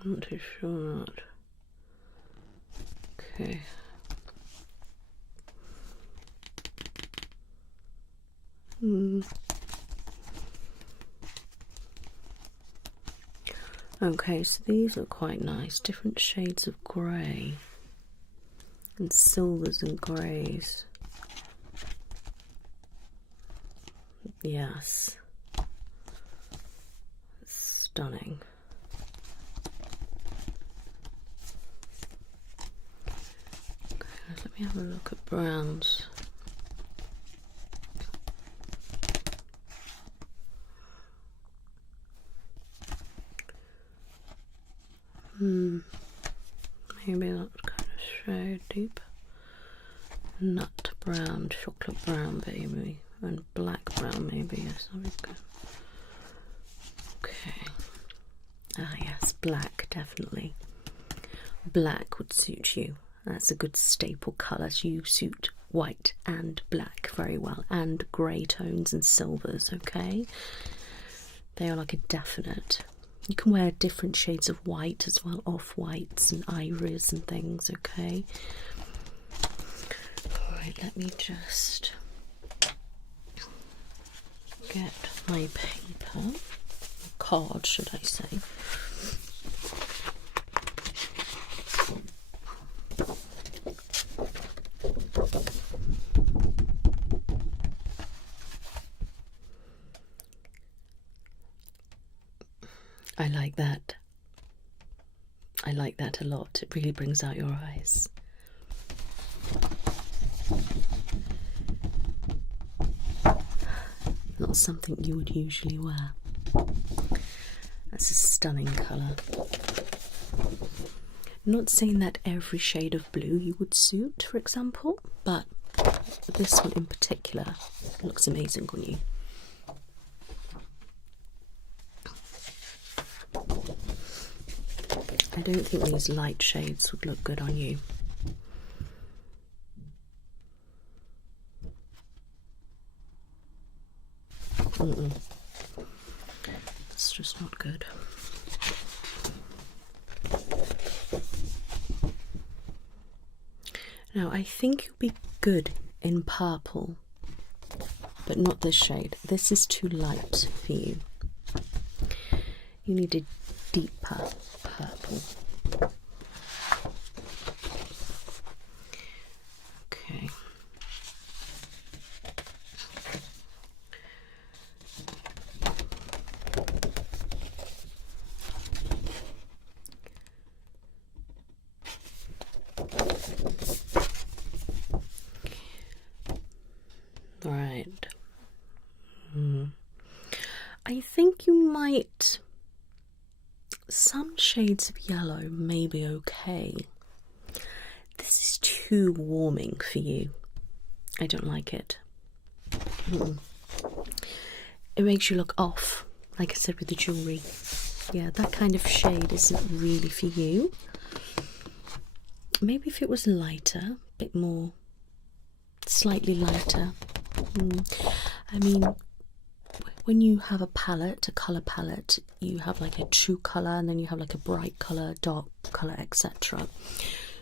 not too sure on that. Okay. Okay, so these are quite nice. Different shades of grey. And silvers and greys. Yes. Stunning. Okay, let me have a look at browns. Maybe that kind of shade deep. Nut brown, chocolate brown maybe, and black brown maybe, yes, that would be good. Okay. Ah yes, black, definitely. Black would suit you. That's a good staple colour. So you suit white and black very well, and grey tones and silvers, okay? They are like a definite. You can wear different shades of white as well, off-whites and ivories and things, okay? Alright, let me just get my paper, card should I say. I like that. I like that a lot. It really brings out your eyes. Not something you would usually wear. That's a stunning colour. Not saying that every shade of blue you would suit, for example, but this one in particular looks amazing on you. I don't think these light shades would look good on you. It's just not good. Now, I think you'll be good in purple, but not this shade. This is too light for you. You need a deeper purple. Okay. Right. I think you might. Some shades of yellow may be okay. This is too warming for you. I don't like it. It makes you look off, like I said with the jewellery. Yeah, that kind of shade isn't really for you. Maybe if it was lighter, a bit more, slightly lighter. I mean, when you have a palette, a colour palette, you have like a true colour and then you have like a bright colour, dark colour, etc.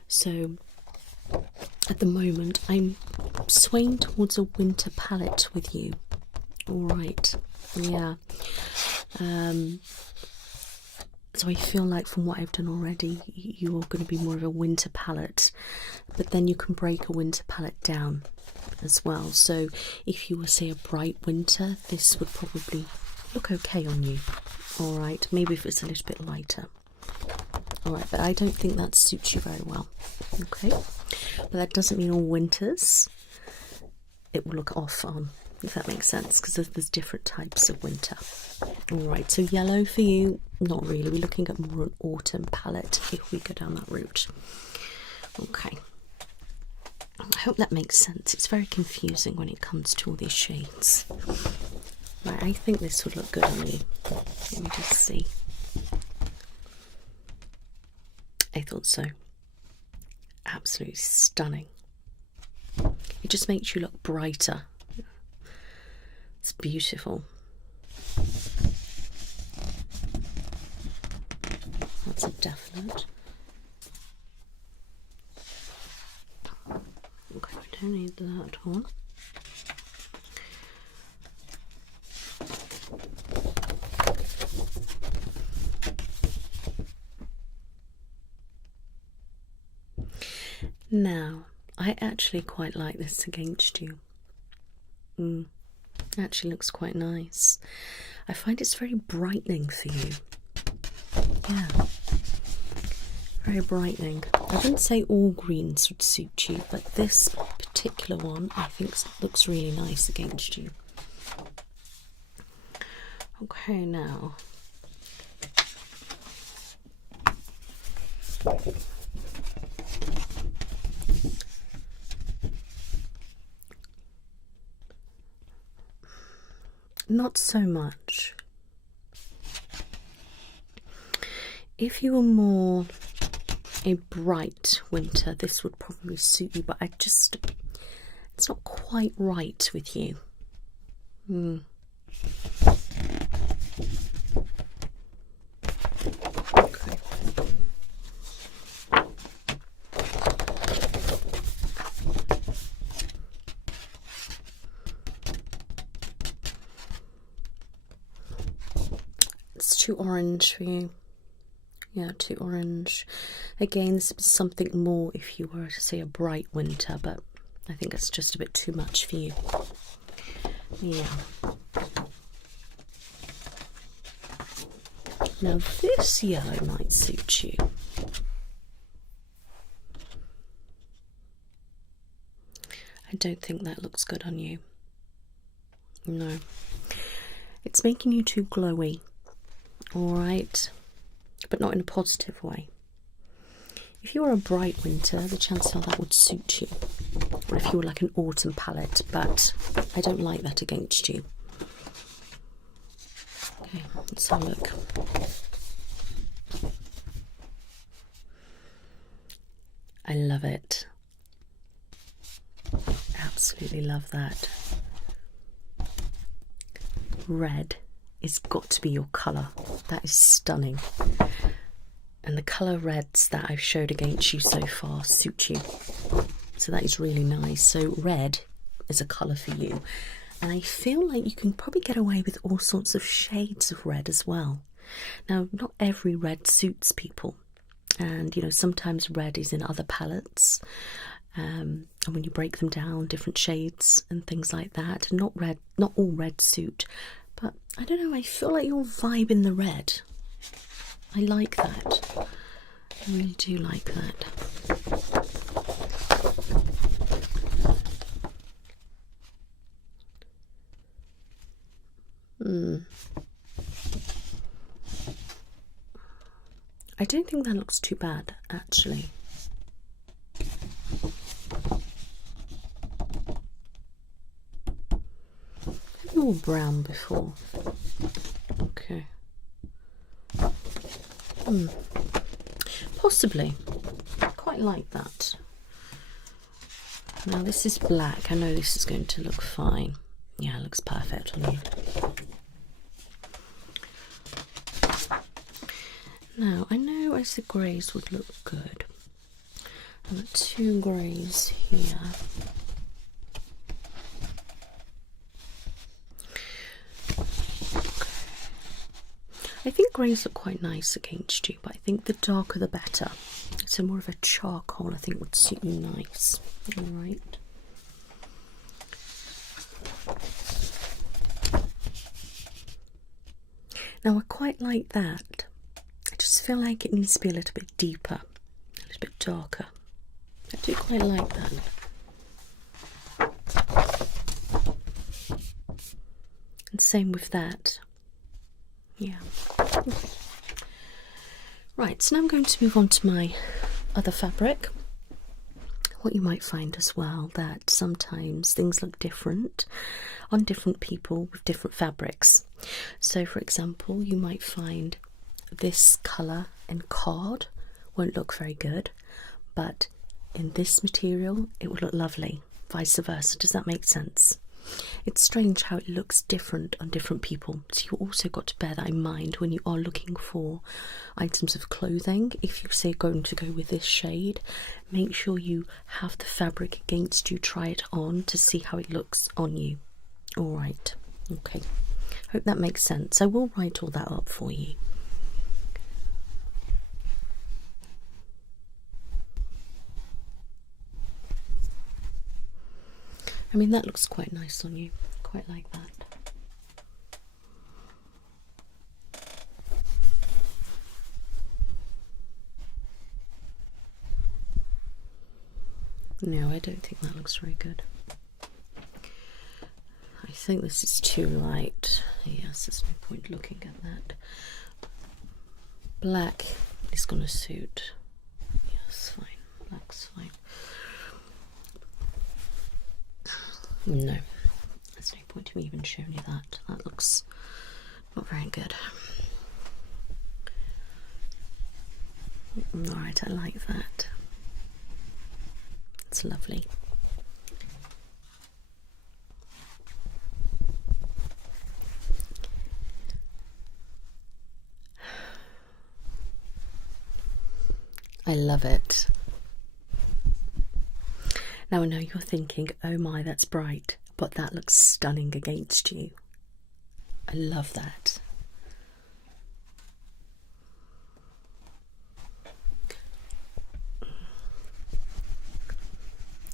So at the moment I'm swaying towards a winter palette with you. All right, yeah. So I feel like from what I've done already, you're going to be more of a winter palette, but then you can break a winter palette down as well. So if you were, say, a bright winter, this would probably look okay on you. All right, maybe if it's a little bit lighter. All right, but I don't think that suits you very well. Okay, but that doesn't mean all winters it will look off on, if that makes sense, because there's different types of winter. All right, so yellow for you, not really. We're looking at more an autumn palette if we go down that route. Okay, I hope that makes sense. It's very confusing when it comes to all these shades. Right, I think this would look good on you. Let me just see. I thought so. Absolutely stunning. It just makes you look brighter. It's beautiful. That's a definite. Okay, I don't need that one. Now, I actually quite like this against you. Actually looks quite nice. I find it's very brightening for you. Yeah, very brightening. I wouldn't say all greens would suit you, but this particular one I think looks really nice against you. Okay, now not so much. If you were more a bright winter, this would probably suit you, but it's not quite right with you. Okay. It's too orange for you. Yeah, too orange. Again, this is something more if you were to say a bright winter, but I think it's just a bit too much for you. Yeah. Now this yellow might suit you. I don't think that looks good on you. No. It's making you too glowy. Alright. But not in a positive way. If you were a bright winter, the chances are that would suit you. Or if you were like an autumn palette, but I don't like that against you. Okay, let's have a look. I love it. Absolutely love that. Red has got to be your colour. That is stunning. And the colour reds that I've showed against you so far suit you. So that is really nice. So red is a colour for you. And I feel like you can probably get away with all sorts of shades of red as well. Now, not every red suits people. And, you know, sometimes red is in other palettes. And when you break them down, different shades and things like that. And not all red suit. But I don't know, I feel like you're vibing the red. I like that. I really do like that. I don't think that looks too bad, actually. More brown before. Okay. Possibly. Quite like that. Now this is black. I know this is going to look fine. Yeah, it looks perfect on you. Now, I know I said greys would look good. I've got two greys here. I think greys look quite nice against you, but I think the darker the better. So more of a charcoal I think would suit you nice. Alright. Now I quite like that. I just feel like it needs to be a little bit deeper, a little bit darker. I do quite like that. And same with that. Yeah. Right, so now I'm going to move on to my other fabric. What you might find as well, that sometimes things look different on different people with different fabrics. So for example, you might find this colour in card won't look very good, but in this material it will look lovely, vice versa. Does that make sense? It's strange how it looks different on different people, so you also got to bear that in mind when you are looking for items of clothing. If you say going to go with this shade, make sure you have the fabric against you, try it on to see how it looks on you. Alright, okay, hope that makes sense. I will write all that up for you. I mean, that looks quite nice on you. Quite like that. No, I don't think that looks very good. I think this is too light. Yes, there's no point looking at that. Black is going to suit. Yes, fine. Black's fine. No, there's no point in me even showing you that. That looks not very good. Alright, I like that. It's lovely. I love it. Now I know you're thinking, oh my, that's bright, but that looks stunning against you. I love that.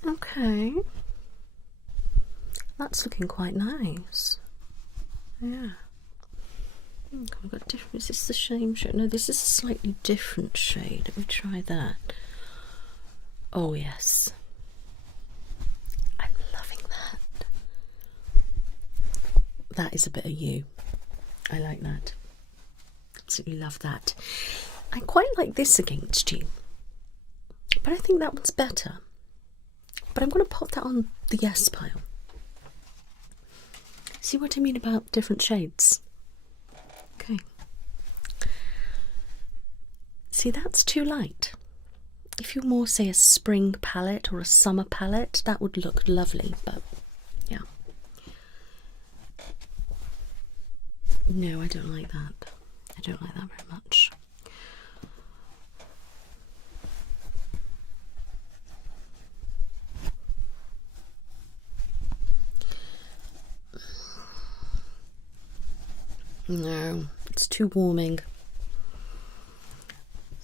Okay. That's looking quite nice. Yeah. I've got different. Is this the same shade? No, this is a slightly different shade. Let me try that. Oh yes. I'm loving that. That is a bit of you. I like that. Absolutely love that. I quite like this against you, but I think that one's better. But I'm going to pop that on the yes pile. See what I mean about different shades? Okay. See, that's too light. If you're more, say, a spring palette or a summer palette, that would look lovely, but yeah. No, I don't like that. I don't like that very much. No, it's too warming. It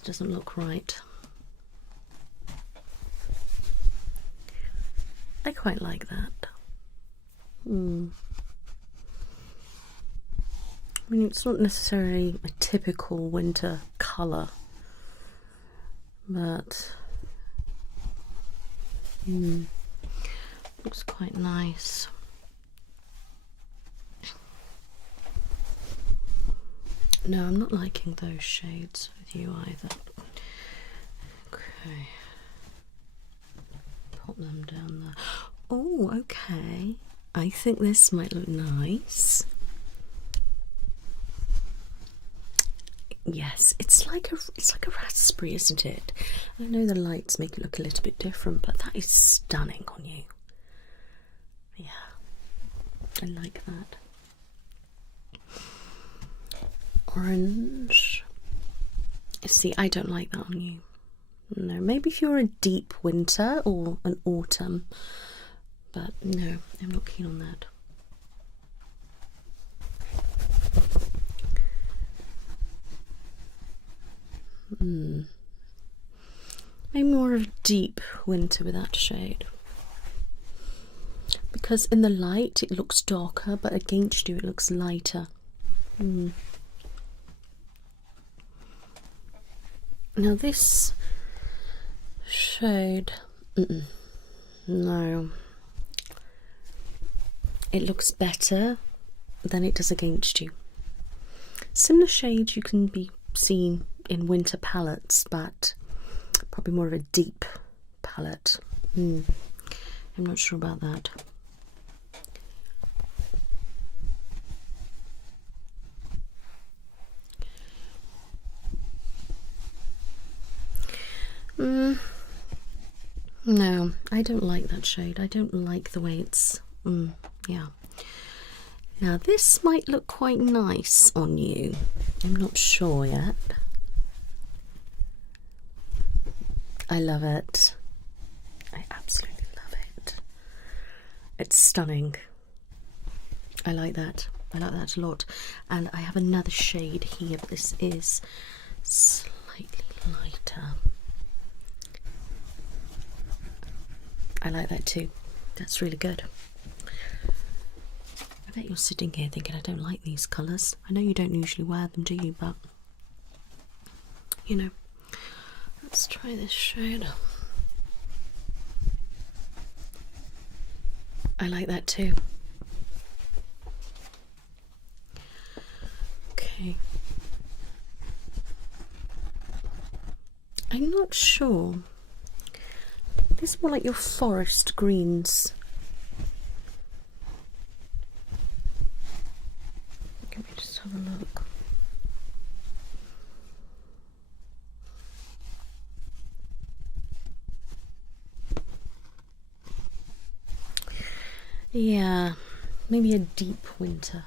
doesn't look right. I quite like that. I mean, it's not necessarily a typical winter colour, but looks quite nice. No, I'm not liking those shades with you either. Okay. Pop them down there. Oh, okay. I think this might look nice. Yes, it's like a raspberry, isn't it? I know the lights make it look a little bit different, but that is stunning on you. Yeah, I like that. Orange. See, I don't like that on you. No, maybe if you're a deep winter or an autumn, but no, I'm not keen on that. Maybe more of a deep winter with that shade. Because in the light it looks darker, but against you it looks lighter. Now this shade, no, it looks better than it does against you. Similar shades you can be seen in winter palettes, but probably more of a deep palette. I'm not sure about that. No, I don't like that shade. I don't like the way it's, yeah. Now this might look quite nice on you. I'm not sure yet. I love it. I absolutely love it. It's stunning. I like that. I like that a lot. And I have another shade here, but this is slightly lighter. I like that too. That's really good. I bet you're sitting here thinking, I don't like these colours. I know you don't usually wear them, do you? But, you know, let's try this shade. I like that too. Okay. I'm not sure. This is more like your forest greens. Let me just have a look. Yeah, maybe a deep winter.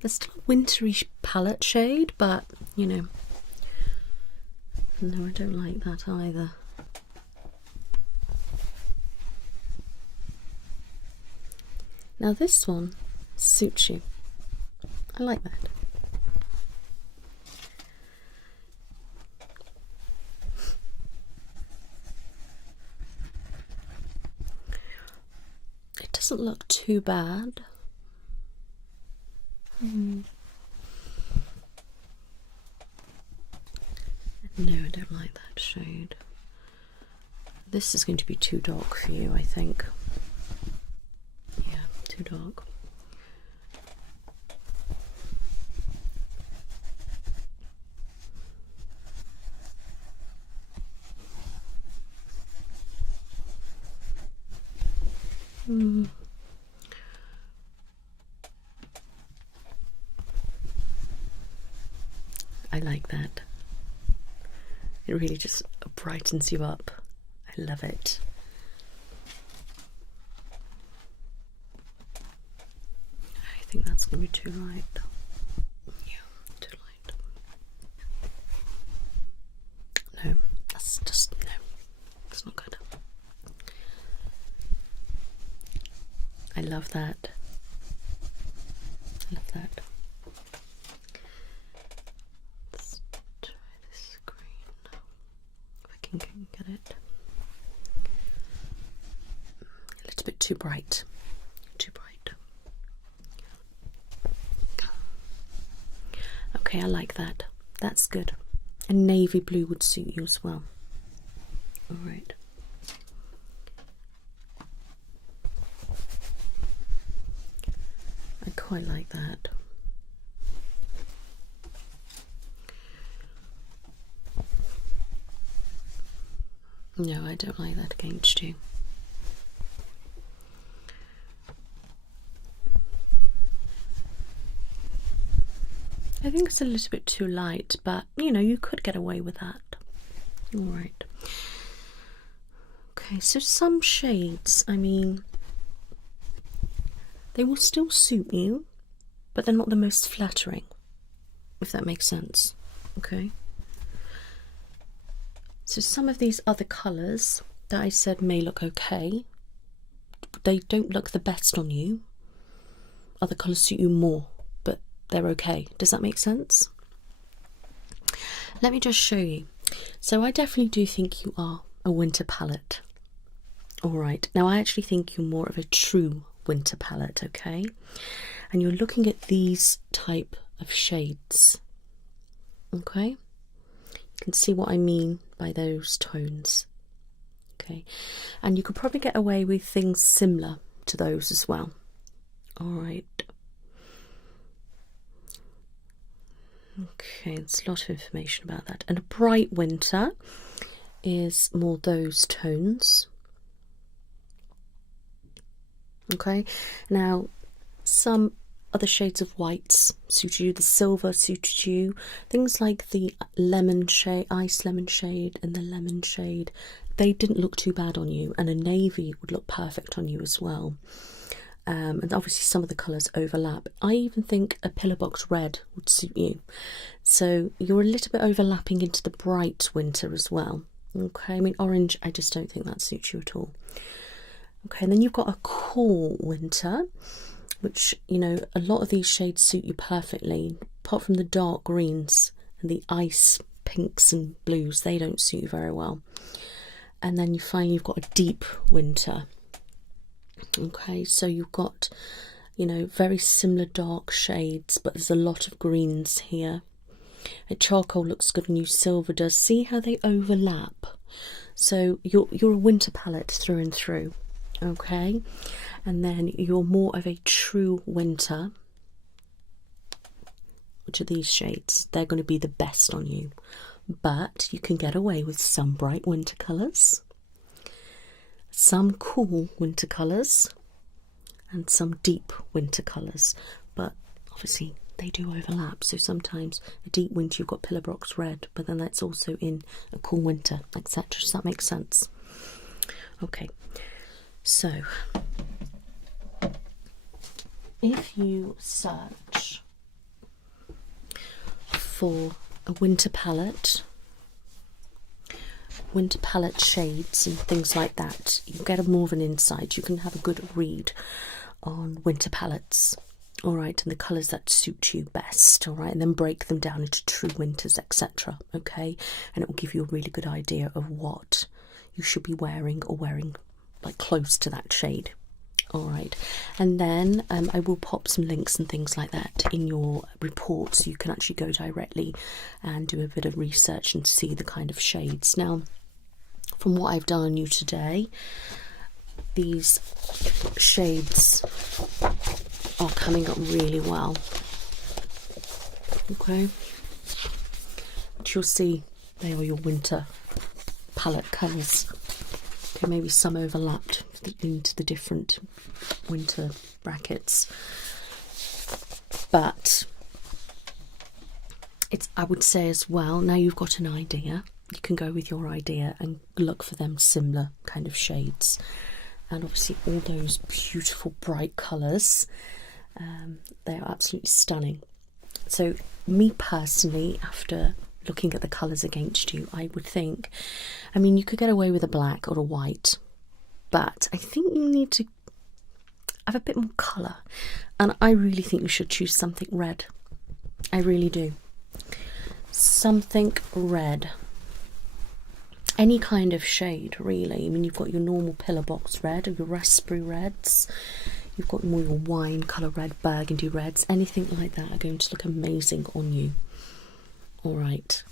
There's still a wintry palette shade, but you know, no, I don't like that either. Now this one suits you. I like that. It doesn't look too bad. No, I don't like that shade. This is going to be too dark for you, I think. Yeah, too dark. I like that. It really just brightens you up. I love it. I think that's going to be too light. Yeah, too light. No, that's just, no, it's not good. I love that. I love that. Let's try this green now, if I can get it. A little bit too bright. Too bright. Okay, I like that. That's good. And navy blue would suit you as well. Alright. I quite like that. No, I don't like that against you. I think it's a little bit too light, but you know, you could get away with that. Alright. Okay, so some shades, I mean, they will still suit you, but they're not the most flattering, if that makes sense. Okay. So some of these other colours that I said may look okay, they don't look the best on you. Other colours suit you more, but they're okay. Does that make sense? let me just show you. So I definitely do think you are a winter palette. Alright, now I actually think you're more of a true winter palette, okay? And you're looking at these type of shades, okay? You can see what I mean by those tones, okay? And you could probably get away with things similar to those as well. Alright. Okay, there's a lot of information about that. And a bright winter is more those tones. Okay, now some other shades of whites suited you, the silver suited you, things like the lemon shade, ice lemon shade and the lemon shade, they didn't look too bad on you, and a navy would look perfect on you as well. And obviously some of the colours overlap. I even think a pillar box red would suit you. So you're a little bit overlapping into the bright winter as well. Okay, I mean orange, I just don't think that suits you at all. Okay, and then you've got a cool winter, which, you know, a lot of these shades suit you perfectly, apart from the dark greens and the ice pinks and blues, they don't suit you very well. And then you find you've got a deep winter. Okay, so you've got, you know, very similar dark shades, but there's a lot of greens here. A charcoal looks good on you, silver does. See how they overlap? So you're a winter palette through and through. Okay, and then you're more of a true winter, which are these shades. They're going to be the best on you, but you can get away with some bright winter colours, some cool winter colours, and some deep winter colours, but obviously they do overlap. So sometimes a deep winter you've got pillar box red, but then that's also in a cool winter, etc. Does that make sense? Okay. So, if you search for a winter palette shades and things like that, you get more of an insight. You can have a good read on winter palettes, alright, and the colours that suit you best, alright, and then break them down into true winters, etc. Okay, and it will give you a really good idea of what you should be wearing or wearing like close to that shade. All right, and then I will pop some links and things like that in your report, so you can actually go directly and do a bit of research and see the kind of shades. Now, from what I've done on you today, these shades are coming up really well. Okay, but you'll see they are your winter palette colours. Okay, maybe some overlapped into the different winter brackets, but it's, I would say as well, now you've got an idea, you can go with your idea and look for them similar kind of shades, and obviously all those beautiful bright colours, they are absolutely stunning. So me personally, after looking at the colours against you, I would think, I mean, you could get away with a black or a white, but I think you need to have a bit more colour, and I really think you should choose something red. I really do. Something red. Any kind of shade, really. I mean, you've got your normal pillar box red, or your raspberry reds, you've got more your wine colour red, burgundy reds, anything like that are going to look amazing on you. All right,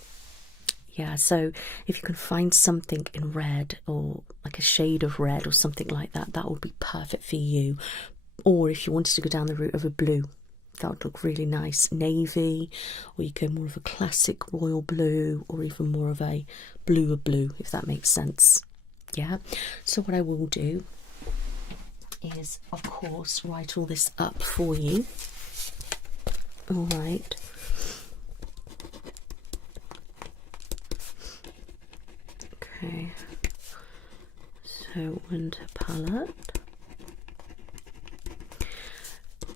yeah, so if you can find something in red, or like a shade of red or something like that, that would be perfect for you. Or if you wanted to go down the route of a blue, that would look really nice. Navy, or you go more of a classic royal blue, or even more of a bluer blue, if that makes sense. Yeah, so what I will do is, of course, write all this up for you. All right. Okay, so winter palette,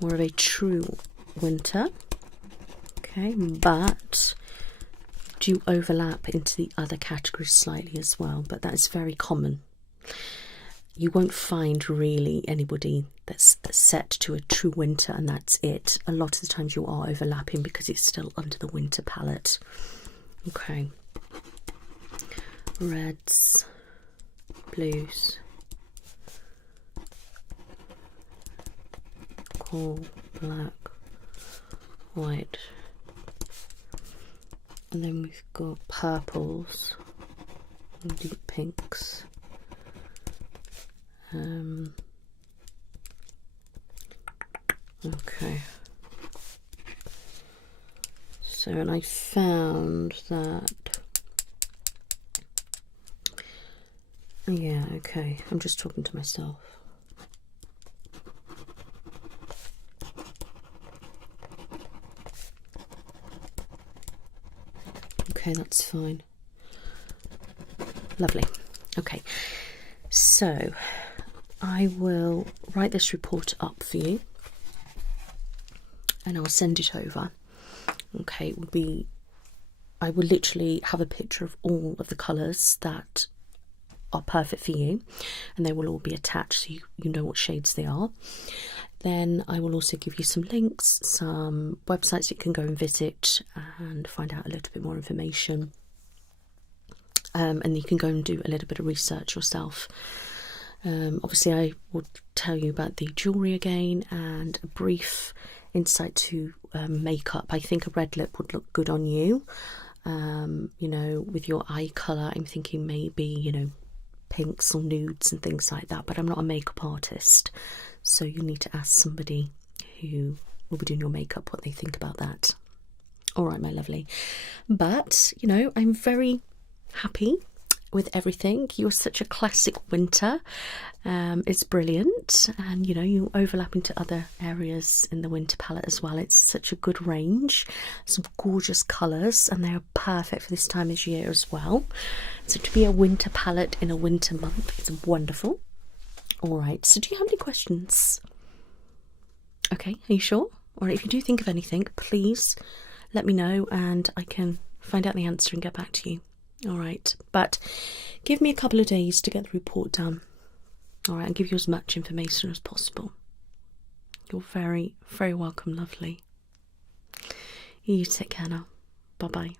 more of a true winter, okay, but do overlap into the other categories slightly as well, but that is very common. You won't find really anybody that's set to a true winter and that's it. A lot of the times you are overlapping because it's still under the winter palette. Okay. Reds, blues, coal, black, white, and then we've got purples and deep pinks. Okay. So, and I found that. Yeah, okay. I'm just talking to myself. Okay, that's fine. Lovely. Okay, so I will write this report up for you and I'll send it over. Okay, it would be, I will literally have a picture of all of the colours that are perfect for you, and they will all be attached so you know what shades they are. Then I will also give you some links, some websites you can go and visit and find out a little bit more information. And you can go and do a little bit of research yourself. Obviously I will tell you about the jewellery again and a brief insight to makeup. I think a red lip would look good on you. You know, with your eye colour, I'm thinking maybe, you know, pinks or nudes and things like that, but I'm not a makeup artist, so you need to ask somebody who will be doing your makeup what they think about that. All right, my lovely. But, you know, I'm very happy with everything. You're such a classic winter. It's brilliant, and you know, you overlap into other areas in the winter palette as well. It's such a good range, some gorgeous colours, and they are perfect for this time of year as well. So to be a winter palette in a winter month is wonderful. All right, so do you have any questions? Okay, are you sure? All right, if you do think of anything, please let me know and I can find out the answer and get back to you. All right, but give me a couple of days to get the report done. All right, I'll give you as much information as possible. You're very, very welcome, lovely. You take care now. Bye-bye.